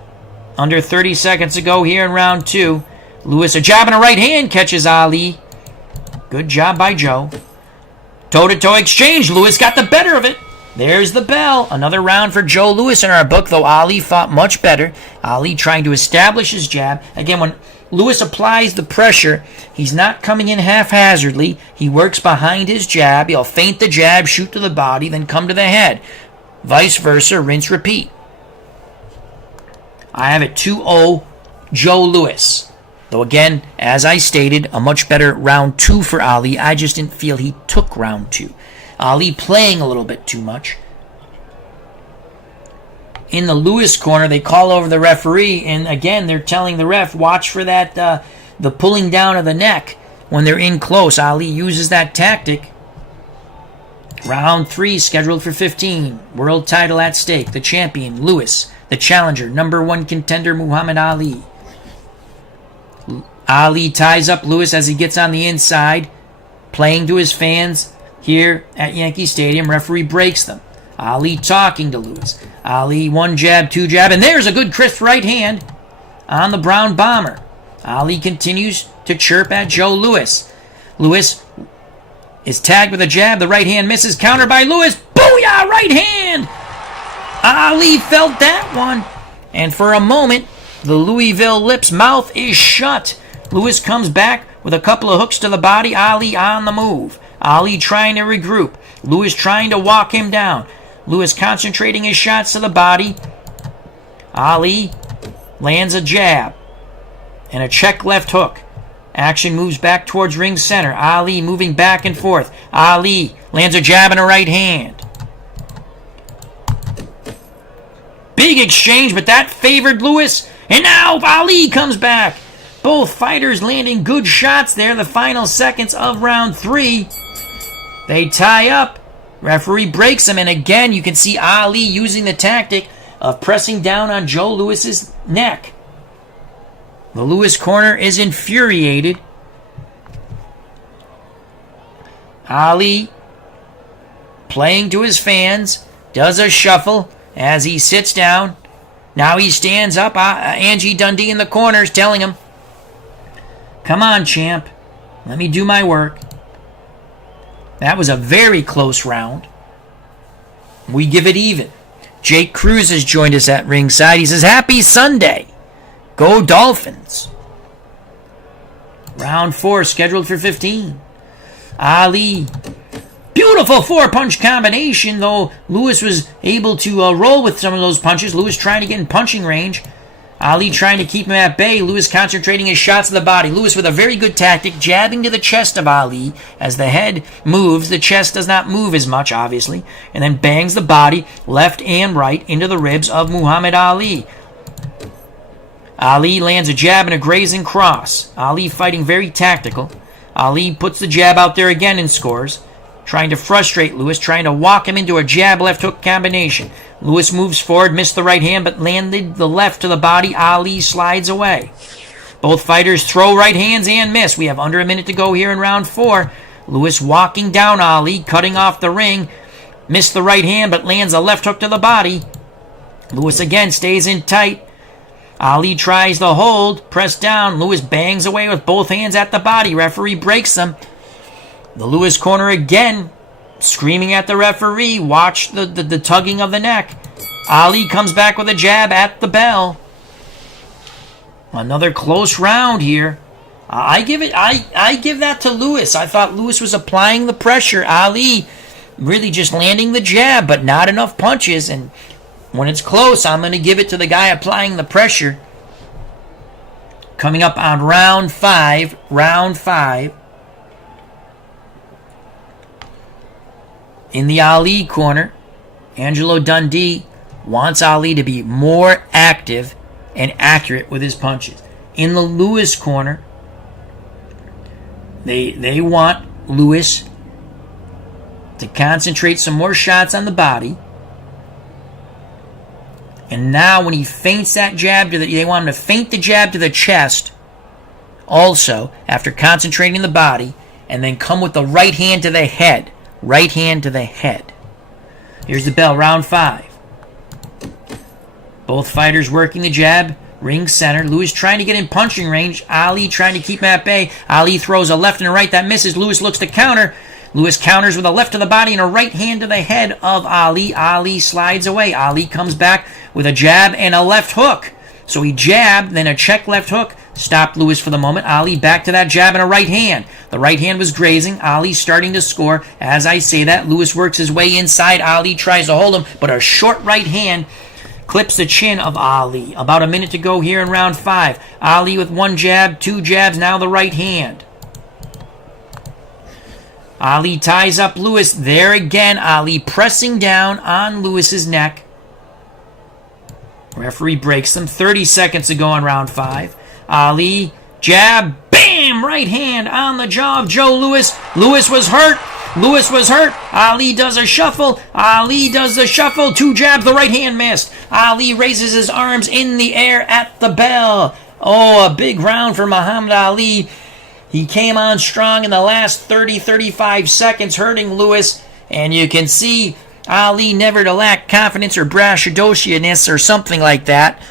Under 30 seconds to go here in round 2. Lewis, a jab and a right hand, catches Ali. Good job by Joe. Toe-to-toe exchange. Lewis got the better of it. There's the bell. Another round for Joe Lewis in our book, though Ali fought much better. Ali trying to establish his jab. Again, when Lewis applies the pressure, he's not coming in haphazardly. He works behind his jab. He'll feint the jab, shoot to the body, then come to the head. Vice versa, rinse, repeat. I have it 2-0 Joe Lewis. Though again, as I stated, a much better round 2 for Ali. I just didn't feel he took round 2. Ali playing a little bit too much. In the Lewis corner, they call over the referee, and again, they're telling the ref, watch for that, the pulling down of the neck when they're in close. Ali uses that tactic. Round 3 scheduled for 15. World title at stake. The champion, Lewis. The challenger, number 1 contender, Muhammad Ali. Ali ties up Lewis as he gets on the inside, playing to his fans here at Yankee Stadium. Referee breaks them. Ali talking to Lewis. Ali 1 jab, 2 jab, and there's a good crisp right hand on the Brown Bomber. Ali continues to chirp at Joe Lewis. Lewis is tagged with a jab. The right hand misses. Counter by Lewis. Booyah! Right hand! Ali felt that one. And for a moment, the Louisville Lips mouth is shut. Lewis comes back with a couple of hooks to the body. Ali on the move. Ali trying to regroup. Lewis trying to walk him down. Lewis concentrating his shots to the body. Ali lands a jab and a check left hook. Action moves back towards ring center. Ali moving back and forth. Ali lands a jab and a right hand. Big exchange, but that favored Lewis. And now Ali comes back. Both fighters landing good shots there. The final seconds of round 3. They tie up. Referee breaks him, and again you can see Ali using the tactic of pressing down on Joe Lewis's neck. The Lewis corner is infuriated. Ali playing to his fans, does a shuffle as he sits down. Now he stands up. Angie Dundee in the corners telling him, "Come on, champ. Let me do my work." That was a very close round. We give it even. Jake Cruz has joined us at ringside. He says, "Happy Sunday. Go Dolphins." Round 4 scheduled for 15. Ali. Beautiful 4-punch combination, though Lewis was able to roll with some of those punches. Lewis trying to get in punching range. Ali trying to keep him at bay. Lewis concentrating his shots to the body. Lewis with a very good tactic, jabbing to the chest of Ali. As the head moves, the chest does not move as much, obviously, and then bangs the body left and right into the ribs of Muhammad Ali. Ali lands a jab and a grazing cross. Ali fighting very tactical. Ali puts the jab out there again and scores, trying to frustrate Lewis, trying to walk him into a jab left hook combination. Lewis moves forward, missed the right hand, but landed the left to the body. Ali slides away. Both fighters throw right hands and miss. We have under a minute to go here in round 4. Lewis walking down Ali, cutting off the ring. Missed the right hand, but lands a left hook to the body. Lewis again stays in tight. Ali tries the hold, press down. Lewis bangs away with both hands at the body. Referee breaks them. The Lewis corner again, screaming at the referee. Watch the tugging of the neck. Ali comes back with a jab at the bell. Another close round here. I give that to Lewis. I thought Lewis was applying the pressure. Ali really just landing the jab, but not enough punches. And when it's close, I'm going to give it to the guy applying the pressure. Coming up on round 5. In the Ali corner, Angelo Dundee wants Ali to be more active and accurate with his punches. In the Lewis corner, they want Lewis to concentrate some more shots on the body. And now when he feints that jab they want him to feint the jab to the chest also after concentrating the body, and then come with the right hand to the head. Right hand to the head. Here's the bell, round 5. Both fighters working the jab, ring center. Lewis trying to get in punching range. Ali trying to keep him at bay. Ali throws a left and a right that misses. Lewis looks to counter. Lewis counters with a left to the body and a right hand to the head of Ali. Ali slides away. Ali comes back with a jab and a left hook. So he jabbed, then a check left hook. Stopped Lewis for the moment. Ali back to that jab and a right hand. The right hand was grazing. Ali starting to score. As I say that, Lewis works his way inside. Ali tries to hold him, but a short right hand clips the chin of Ali. About a minute to go here in round 5. Ali with one jab, 2 jabs, now the right hand. Ali ties up Lewis. There again, Ali pressing down on Lewis's neck. Referee breaks them. 30 seconds to go in round 5. Ali, jab, bam! Right hand on the jaw of Joe Louis. Louis was hurt. Ali does a shuffle. 2 jabs. The right hand missed. Ali raises his arms in the air at the bell. Oh, a big round for Muhammad Ali. He came on strong in the last 30-35 seconds, hurting Lewis. And you can see Ali never to lack confidence or braggadociousness or something like that.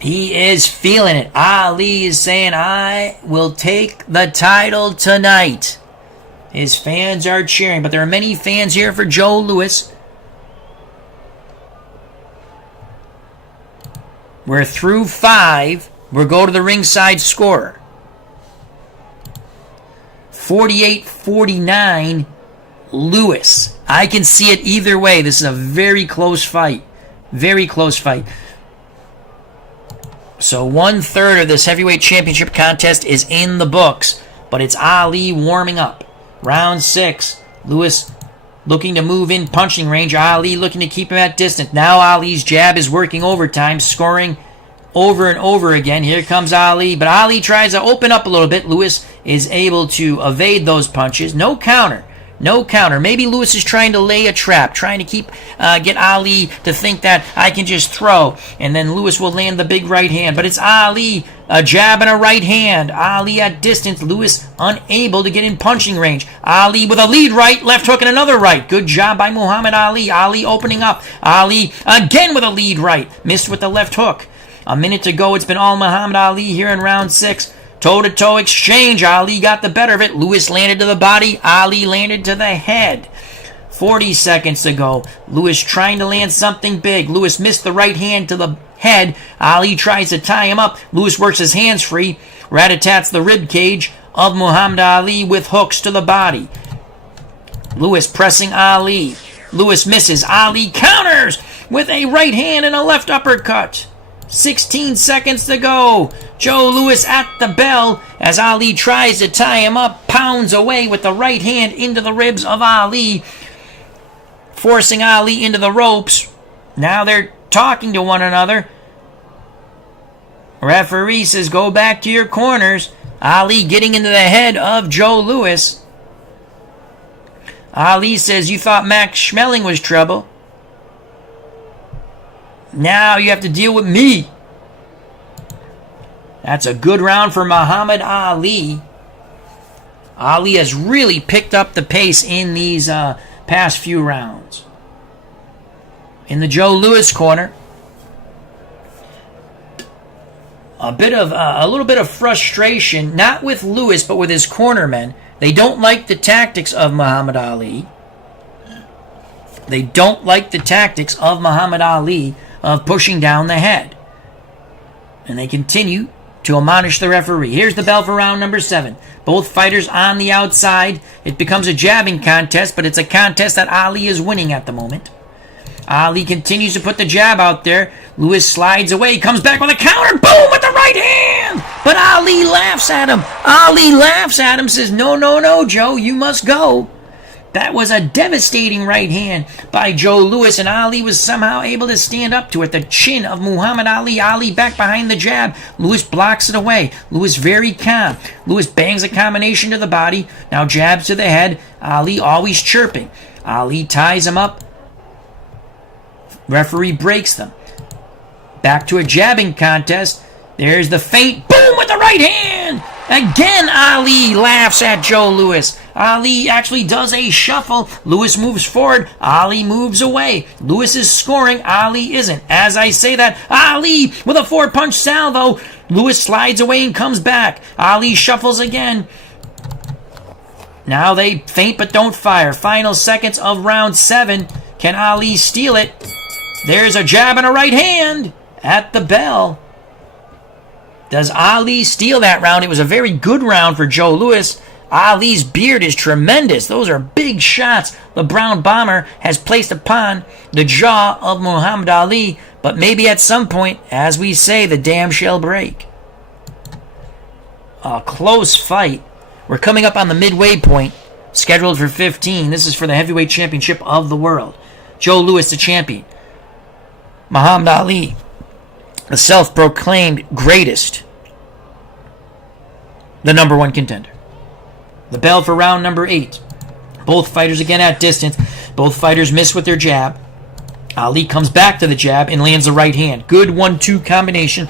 He is feeling it. Ali is saying, I will take the title tonight. His fans are cheering, but there are many fans here for Joe Louis. We're through 5. We'll go to the ringside scorer. 48-49, Louis. I can see it either way. This is a very close fight. Very close fight. So 1/3 of this heavyweight championship contest is in the books, but it's Ali warming up. Round 6, Louis looking to move in punching range. Ali looking to keep him at distance. Now Ali's jab is working overtime, scoring over and over again. Here comes Ali, but Ali tries to open up a little bit. Louis is able to evade those punches. No counter. Maybe Louis is trying to lay a trap, trying to get Ali to think that I can just throw, and then Louis will land the big right hand. But it's Ali, a jab and a right hand. Ali at distance. Louis unable to get in punching range. Ali with a lead right, left hook, and another right. Good job by Muhammad Ali. Ali opening up. Ali again with a lead right. Missed with the left hook. A minute to go. It's been all Muhammad Ali here in round 6. Toe-to-toe exchange. Ali got the better of it. Louis landed to the body. Ali landed to the head. 40 seconds to go. Louis trying to land something big. Louis missed the right hand to the head. Ali tries to tie him up. Louis works his hands free. Rat-a-tats the rib cage of Muhammad Ali with hooks to the body. Louis pressing Ali. Louis misses. Ali counters with a right hand and a left uppercut. 16 seconds to go. Joe Louis at the bell as Ali tries to tie him up. Pounds away with the right hand into the ribs of Ali, forcing Ali into the ropes. Now they're talking to one another. Referee says go back to your corners. Ali getting into the head of Joe Louis. Ali says you thought Max Schmeling was trouble. Now you have to deal with me. That's a good round for Muhammad Ali. Ali has really picked up the pace in these past few rounds. In the Joe Louis corner, a little bit of frustration, not with Louis, but with his cornermen. They don't like the tactics of Muhammad Ali. They don't like the tactics of Muhammad Ali of pushing down the head. And they continue to admonish the referee. Here's the bell for round number 7. Both fighters on the outside. It becomes a jabbing contest, but it's a contest that Ali is winning at the moment. Ali continues to put the jab out there. Louis slides away, comes back with a counter, boom, with the right hand! But Ali laughs at him. Ali laughs at him, says, no, Joe, you must go. That was a devastating right hand by Joe Louis, and Ali was somehow able to stand up to it. The chin of Muhammad Ali. Ali back behind the jab. Louis blocks it away. Louis very calm. Louis bangs a combination to the body. Now jabs to the head. Ali always chirping. Ali ties him up. Referee breaks them. Back to a jabbing contest. There's the feint. Boom with the right hand. Again, Ali laughs at Joe Louis. Ali actually does a shuffle. Louis moves forward. Ali moves away. Louis is scoring. Ali isn't. As I say that, Ali with a 4-punch salvo. Louis slides away and comes back. Ali shuffles again. Now they feint but don't fire. Final seconds of round 7. Can Ali steal it? There's a jab and a right hand at the bell. Does Ali steal that round? It was a very good round for Joe Louis. Ali's beard is tremendous. Those are big shots the Brown Bomber has placed upon the jaw of Muhammad Ali. But maybe at some point, as we say, the dam shall break. A close fight. We're coming up on the midway point, scheduled for 15. This is for the heavyweight championship of the world. Joe Louis, the champion. Muhammad Ali, the self-proclaimed greatest, the number 1 contender. The bell for round number 8. Both fighters again at distance. Both fighters miss with their jab. Ali comes back to the jab and lands the right hand. Good 1-2 combination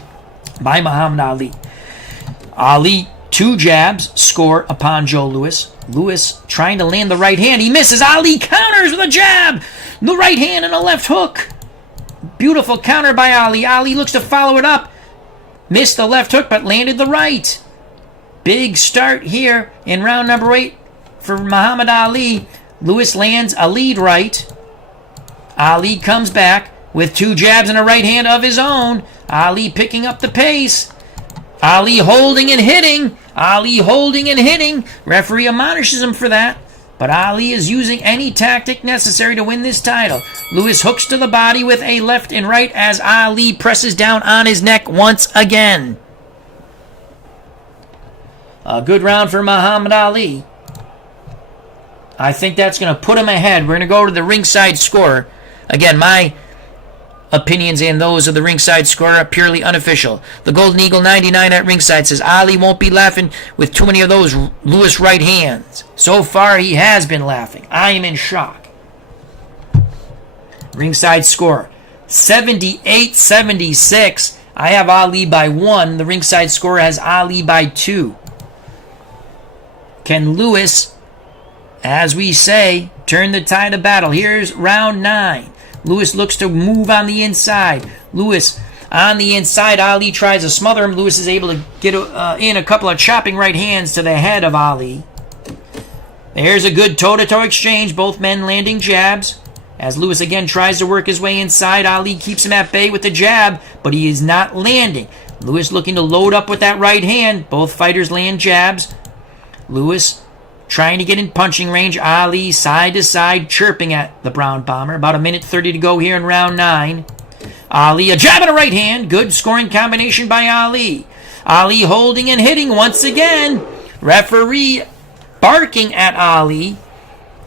by Muhammad Ali. Ali, 2 jabs score upon Joe Louis. Louis trying to land the right hand. He misses. Ali counters with a jab. The right hand and a left hook. Beautiful counter by Ali. Ali looks to follow it up. Missed the left hook, but landed the right. Big start here in round number 8 for Muhammad Ali. Louis lands a lead right. Ali comes back with 2 jabs and a right hand of his own. Ali picking up the pace. Ali holding and hitting. Ali holding and hitting. Referee admonishes him for that. But Ali is using any tactic necessary to win this title. Louis hooks to the body with a left and right as Ali presses down on his neck once again. A good round for Muhammad Ali. I think that's going to put him ahead. We're going to go to the ringside score. Again, my opinions and those of the ringside score are purely unofficial. The Golden Eagle 99 at ringside says Ali won't be laughing with too many of those Louis right hands. So far, he has been laughing. I am in shock. Ringside score 78-76. I have Ali by 1. The ringside score has Ali by 2. Can Louis, as we say, turn the tide of battle? Here's round 9. Louis looks to move on the inside. Louis on the inside. Ali tries to smother him. Louis is able to get in a couple of chopping right hands to the head of Ali. There's a good toe-to-toe exchange. Both men landing jabs. As Louis again tries to work his way inside, Ali keeps him at bay with the jab, but he is not landing. Louis looking to load up with that right hand. Both fighters land jabs. Louis trying to get in punching range. Ali side to side chirping at the Brown Bomber. About 1:30 to go here in round 9. Ali a jab and a right hand. Good scoring combination by Ali. Ali holding and hitting once again. Referee barking at Ali.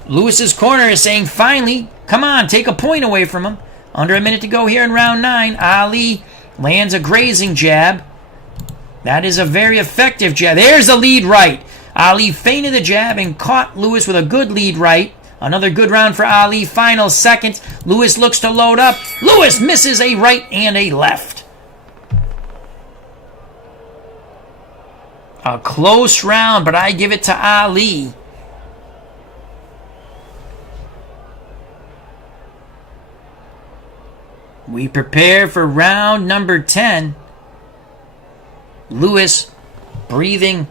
Louis's corner is saying, finally, come on, take a point away from him. Under a minute to go here in round 9. Ali lands a grazing jab. That is a very effective jab. There's a lead right. Ali feinted the jab and caught Lewis with a good lead right. Another good round for Ali. Final seconds. Lewis looks to load up. Lewis misses a right and a left. A close round, but I give it to Ali. We prepare for round number 10. Lewis breathing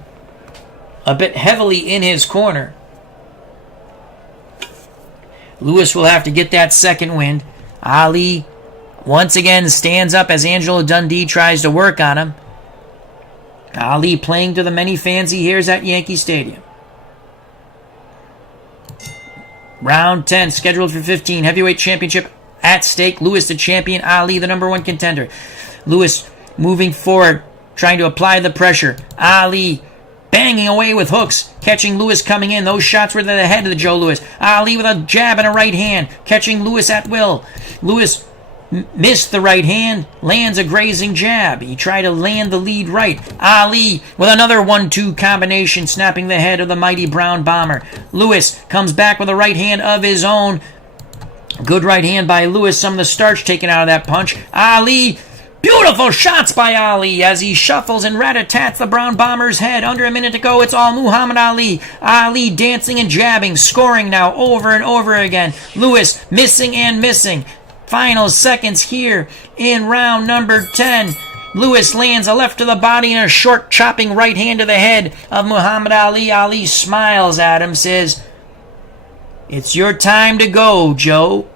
a bit heavily in his corner. Lewis will have to get that second wind. Ali once again stands up as Angelo Dundee tries to work on him. Ali playing to the many fans he hears at Yankee Stadium. Round 10 scheduled for 15. Heavyweight championship at stake. Lewis the champion. Ali the number 1 contender. Lewis moving forward, trying to apply the pressure. Ali banging away with hooks, catching Lewis coming in. Those shots were to the head of the Joe Lewis. Ali with a jab and a right hand, catching Lewis at will. Lewis missed the right hand, lands a grazing jab. He tried to land the lead right. Ali with another 1-2 combination, snapping the head of the mighty Brown Bomber. Lewis comes back with a right hand of his own. Good right hand by Lewis. Some of the starch taken out of that punch. Ali, beautiful shots by Ali as he shuffles and rat-a-tats the Brown Bomber's head. Under a minute to go. It's all Muhammad Ali. Ali dancing and jabbing, scoring now over and over again. Lewis missing and missing. Final seconds here in round number 10. Lewis lands a left to the body and a short chopping right hand to the head of Muhammad Ali. Ali smiles at him, says, "It's your time to go, Joe."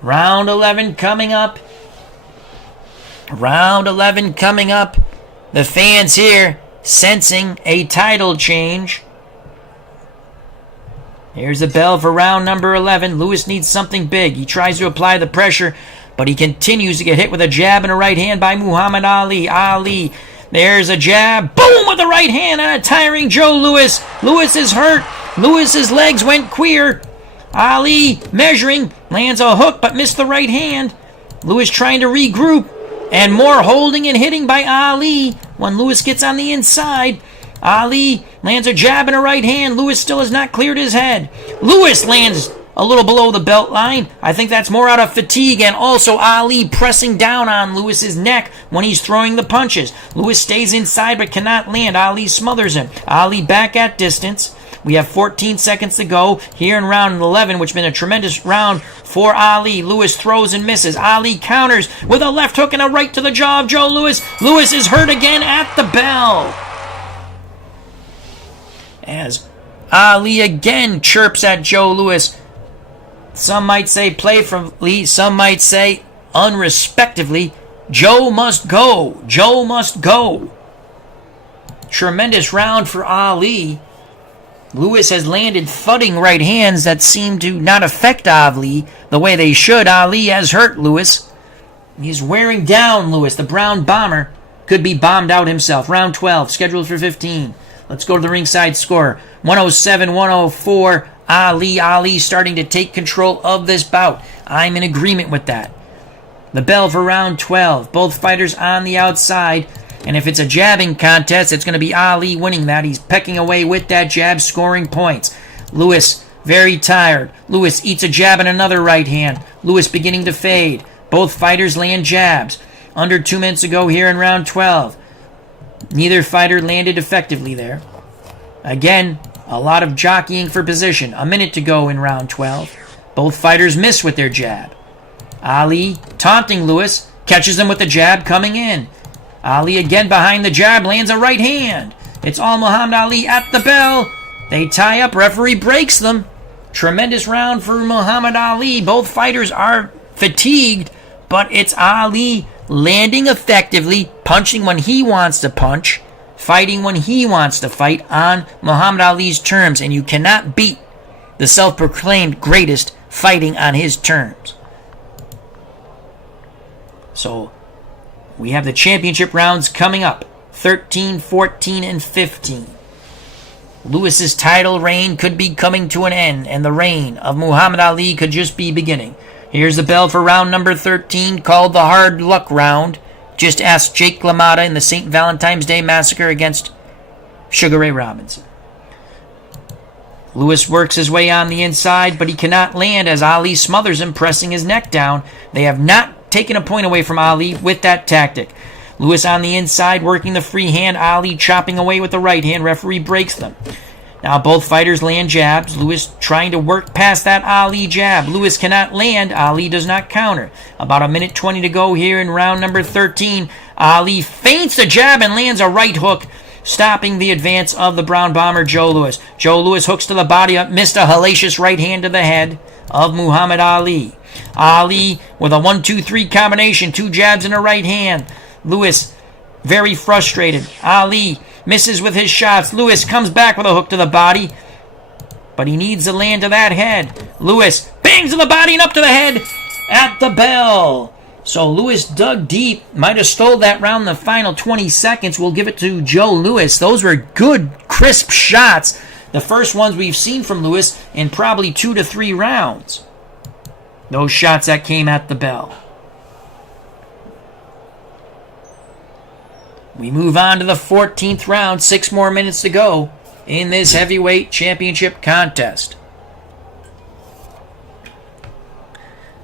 Round 11 coming up. Round 11 coming up. The fans here sensing a title change. Here's the bell for round number 11. Lewis needs something big. He tries to apply the pressure, but he continues to get hit with a jab and a right hand by Muhammad Ali. Ali, there's a jab. Boom with the right hand on a tiring Joe Lewis. Lewis is hurt. Lewis's legs went queer. Ali measuring, lands a hook but missed the right hand. Lewis trying to regroup, and more holding and hitting by Ali when Lewis gets on the inside. Ali lands a jab and a right hand. Lewis still has not cleared his head. Lewis lands a little below the belt line. I think that's more out of fatigue, and also Ali pressing down on Lewis's neck when he's throwing the punches. Lewis stays inside but cannot land. Ali smothers him. Ali back at distance. We have 14 seconds to go here in round 11, which has been a tremendous round for Ali. Lewis throws and misses. Ali counters with a left hook and a right to the jaw of Joe Lewis. Lewis is hurt again at the bell, as Ali again chirps at Joe Lewis. Some might say playfully, some might say unrespectively, Joe must go. Joe must go. Tremendous round for Ali. Lewis has landed thudding right hands that seem to not affect Ali the way they should. Ali has hurt Lewis. He's wearing down Lewis. The Brown Bomber could be bombed out himself. Round 12, scheduled for 15. Let's go to the ringside score. 107-104. Ali starting to take control of this bout. I'm in agreement with that. The bell for round 12. Both fighters on the outside. And if it's a jabbing contest, it's going to be Ali winning that. He's pecking away with that jab, scoring points. Lewis, very tired. Lewis eats a jab and another right hand. Lewis beginning to fade. Both fighters land jabs. Under 2 minutes to go here in round 12. Neither fighter landed effectively there. Again, a lot of jockeying for position. A minute to go in round 12. Both fighters miss with their jab. Ali taunting Lewis, catches him with the jab coming in. Ali again behind the jab, lands a right hand. It's all Muhammad Ali at the bell. They tie up, referee breaks them. Tremendous round for Muhammad Ali. Both fighters are fatigued, but it's Ali landing effectively, punching when he wants to punch, fighting when he wants to fight on Muhammad Ali's terms, and you cannot beat the self-proclaimed greatest fighting on his terms. So, we have the championship rounds coming up. 13, 14, and 15. Lewis's title reign could be coming to an end, and the reign of Muhammad Ali could just be beginning. Here's the bell for round number 13, called the Hard Luck Round. Just ask Jake LaMotta in the St. Valentine's Day Massacre against Sugar Ray Robinson. Lewis works his way on the inside, but he cannot land as Ali smothers him, pressing his neck down. They have not taken a point away from Ali with that tactic. Lewis on the inside, working the free hand. Ali chopping away with the right hand. Referee breaks them. Now both fighters land jabs. Lewis trying to work past that Ali jab. Lewis cannot land. Ali does not counter. About a minute 20 to go here in round number 13. Ali feints a jab and lands a right hook, stopping the advance of the Brown Bomber, Joe Louis. Joe Louis hooks to the body, missed a hellacious right hand to the head of Muhammad Ali. Ali with a 1-2-3 combination, 2 jabs and a right hand. Louis very frustrated. Ali misses with his shots. Louis comes back with a hook to the body, but he needs to land to that head. Louis bangs to the body and up to the head at the bell. So Lewis dug deep, might have stole that round in the final 20 seconds. We'll give it to Joe Louis. Those were good, crisp shots. The first ones we've seen from Lewis in probably 2 to 3 rounds. Those shots that came at the bell. We move on to the 14th round. 6 more minutes to go in this heavyweight championship contest.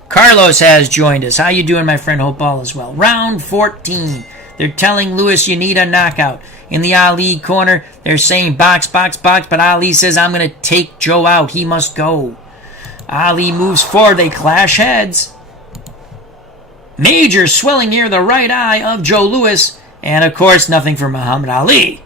Carlos has joined us. How you doing, my friend? Hope all is well. Round 14. They're telling Lewis you need a knockout. In the Ali corner, they're saying box, box, box, but Ali says, I'm going to take Joe out. He must go. Ali moves forward. They clash heads. Major swelling near the right eye of Joe Louis. And, of course, nothing for Muhammad Ali.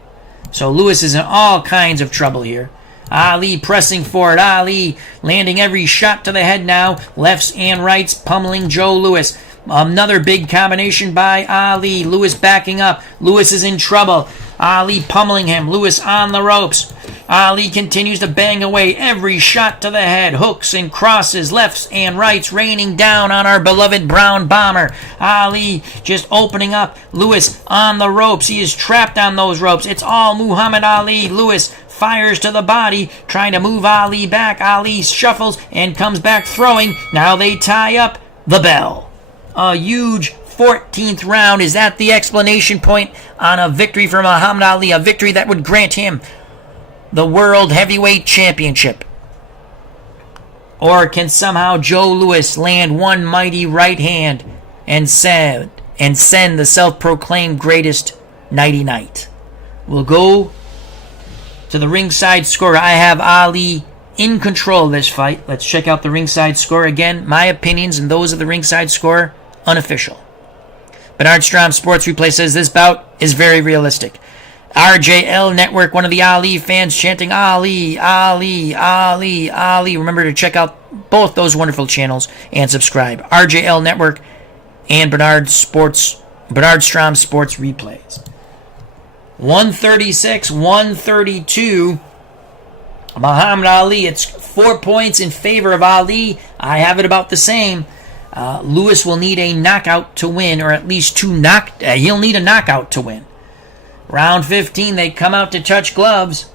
So Lewis is in all kinds of trouble here. Ali pressing forward. Ali landing every shot to the head now. Lefts and rights pummeling Joe Louis. Another big combination by Ali. Lewis backing up. Lewis is in trouble. Ali pummeling him. Lewis on the ropes. Ali continues to bang away every shot to the head. Hooks and crosses, lefts and rights raining down on our beloved Brown Bomber. Ali just opening up. Lewis on the ropes. He is trapped on those ropes. It's all Muhammad Ali. Lewis fires to the body, trying to move Ali back. Ali shuffles and comes back throwing. Now they tie up the bell. A huge 14th round. Is that the explanation point on a victory for Muhammad Ali? A victory that would grant him the World Heavyweight Championship? Or can somehow Joe Louis land one mighty right hand and send the self-proclaimed greatest nighty-night? We'll go to the ringside score. I have Ali in control of this fight. Let's check out the ringside score again. My opinions and those of the ringside score, unofficial. Bernard Strom Sports Replay says this bout is very realistic. RJL Network, one of the Ali fans chanting Ali, Ali, Ali, Ali. Remember to check out both those wonderful channels and subscribe. RJL Network and Bernard Strom Sports Replays. 136, 132. Muhammad Ali, it's 4 points in favor of Ali. I have it about the same. Lewis will need a knockout to win, or at least he'll need a knockout to win. Round 15, they come out to touch gloves.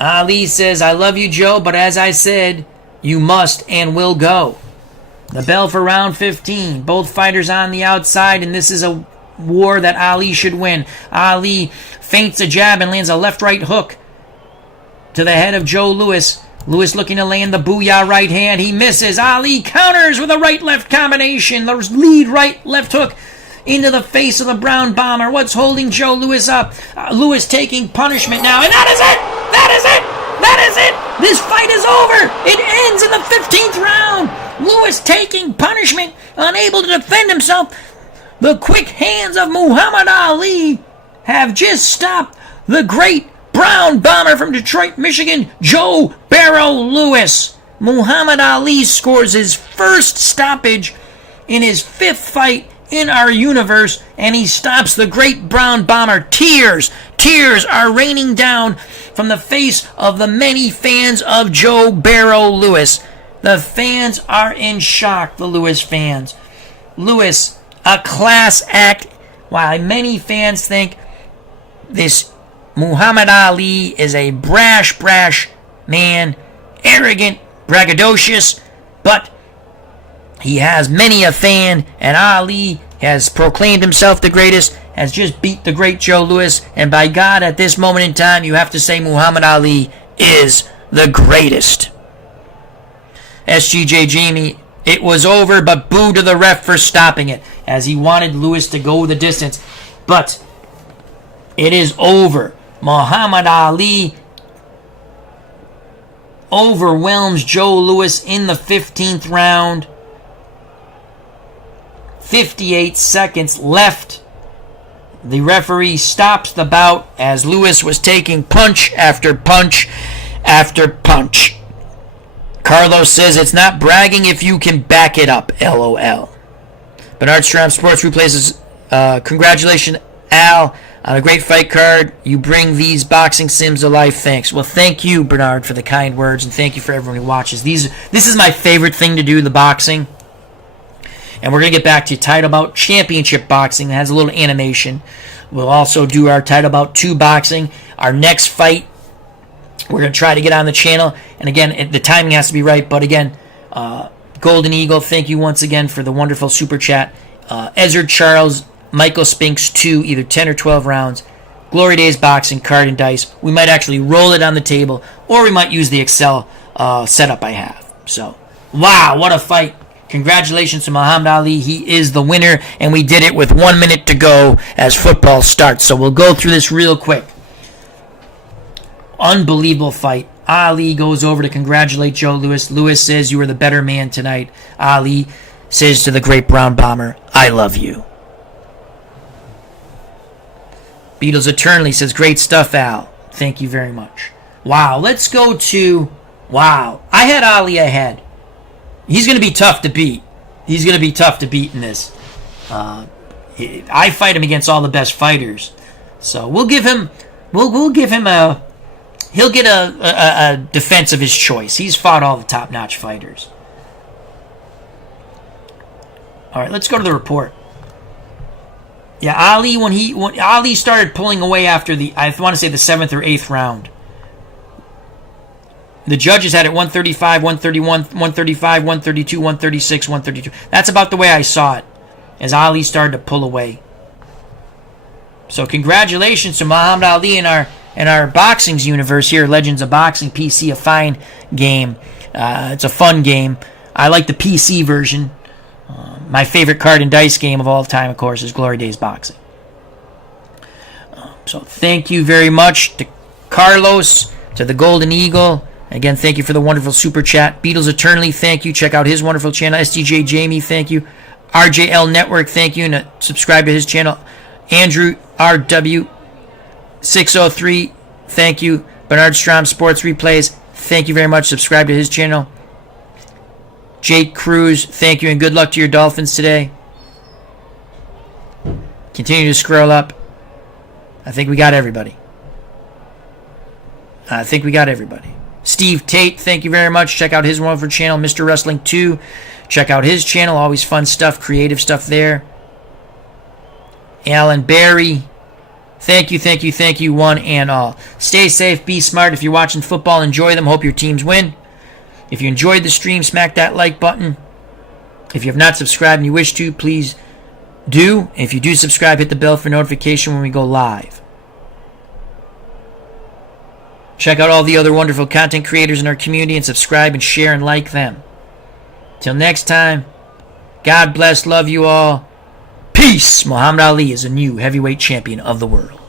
Ali says, I love you, Joe, but as I said, you must and will go. The bell for round 15. Both fighters on the outside, and this is a war that Ali should win. Ali feints a jab and lands a left-right hook to the head of Joe Louis. Louis looking to land the booyah right hand. He misses. Ali counters with a right-left combination. The lead right-left hook into the face of the Brown Bomber. What's holding Joe Louis up? Louis taking punishment now, and that is it! That is it! That is it! This fight is over! It ends in the 15th round! Louis taking punishment, unable to defend himself. The quick hands of Muhammad Ali have just stopped the great Brown Bomber from Detroit, Michigan, Joe Barrow Louis. Muhammad Ali scores his first stoppage in his 5th fight in our universe, and he stops the great Brown Bomber. Tears are raining down from the face of the many fans of Joe Barrow Louis. The fans are in shock, the Louis fans. Louis, a class act, while many fans think this Muhammad Ali is a brash man, arrogant, braggadocious, but he has many a fan, and Ali has proclaimed himself the greatest, has just beat the great Joe Louis, and by God, at this moment in time, you have to say Muhammad Ali is the greatest. SGJ Jamie, it was over, but boo to the ref for stopping it, as he wanted Louis to go the distance. But it is over. Muhammad Ali overwhelms Joe Louis in the 15th round. 58 seconds left. The referee stops the bout as Louis was taking punch after punch after punch. Carlos says it's not bragging if you can back it up. LOL. Bernard Strom Sports replaces. Congratulations, Al, on a great fight card. You bring these boxing sims to life. Thanks. Well, thank you, Bernard, for the kind words, and thank you for everyone who watches. This is my favorite thing to do, the boxing. And we're going to get back to Title Bout Championship Boxing. That has a little animation. We'll also do our Title Bout 2 Boxing. Our next fight, we're going to try to get on the channel. And again, the timing has to be right. But again, Golden Eagle, thank you once again for the wonderful super chat. Ezra Charles, Michael Spinks 2, either 10 or 12 rounds. Glory Days Boxing, card and dice. We might actually roll it on the table, or we might use the Excel setup I have. So, wow, what a fight. Congratulations to Muhammad Ali. He is the winner, and we did it with 1 minute to go as football starts. So we'll go through this real quick. Unbelievable fight. Ali goes over to congratulate Joe Louis. Louis says, you were the better man tonight. Ali says to the great brown bomber, I love you. Beatles Eternally says, great stuff, Al. Thank you very much. Wow, let's go to... Wow, I had Ali ahead. He's going to be tough to beat. He's going to be tough to beat in this. I fight him against all the best fighters. So we'll give him... We'll give him a... He'll get a defense of his choice. He's fought all the top-notch fighters. All right, let's go to the report. Yeah, Ali, when Ali started pulling away after I want to say the 7th or 8th round. The judges had it 135, 131, 135, 132, 136, 132. That's about the way I saw it as Ali started to pull away. So congratulations to Muhammad Ali in our boxing's universe here, Legends of Boxing PC, a fine game. It's a fun game. I like the PC version. My favorite card and dice game of all time, of course, is Glory Days Boxing. So thank you very much to Carlos, to the Golden Eagle. Again, thank you for the wonderful super chat. Beatles Eternally, thank you. Check out his wonderful channel. SDJ Jamie, thank you. RJL Network, thank you. And subscribe to his channel. Andrew RW 603, thank you. Bernard Strom Sports Replays, thank you very much. Subscribe to his channel. Jake Cruz, thank you and good luck to your Dolphins today. Continue to scroll up. I think we got everybody. Steve Tate, thank you very much. Check out his wonderful channel, Mr. Wrestling 2. Check out his channel. Always fun stuff, creative stuff there. Alan Barry, thank you, one and all. Stay safe, be smart. If you're watching football, enjoy them. Hope your teams win. If you enjoyed the stream, smack that like button. If you have not subscribed and you wish to, please do. If you do subscribe, hit the bell for notification when we go live. Check out all the other wonderful content creators in our community and subscribe and share and like them. Till next time, God bless, love you all. Peace. Muhammad Ali is a new heavyweight champion of the world.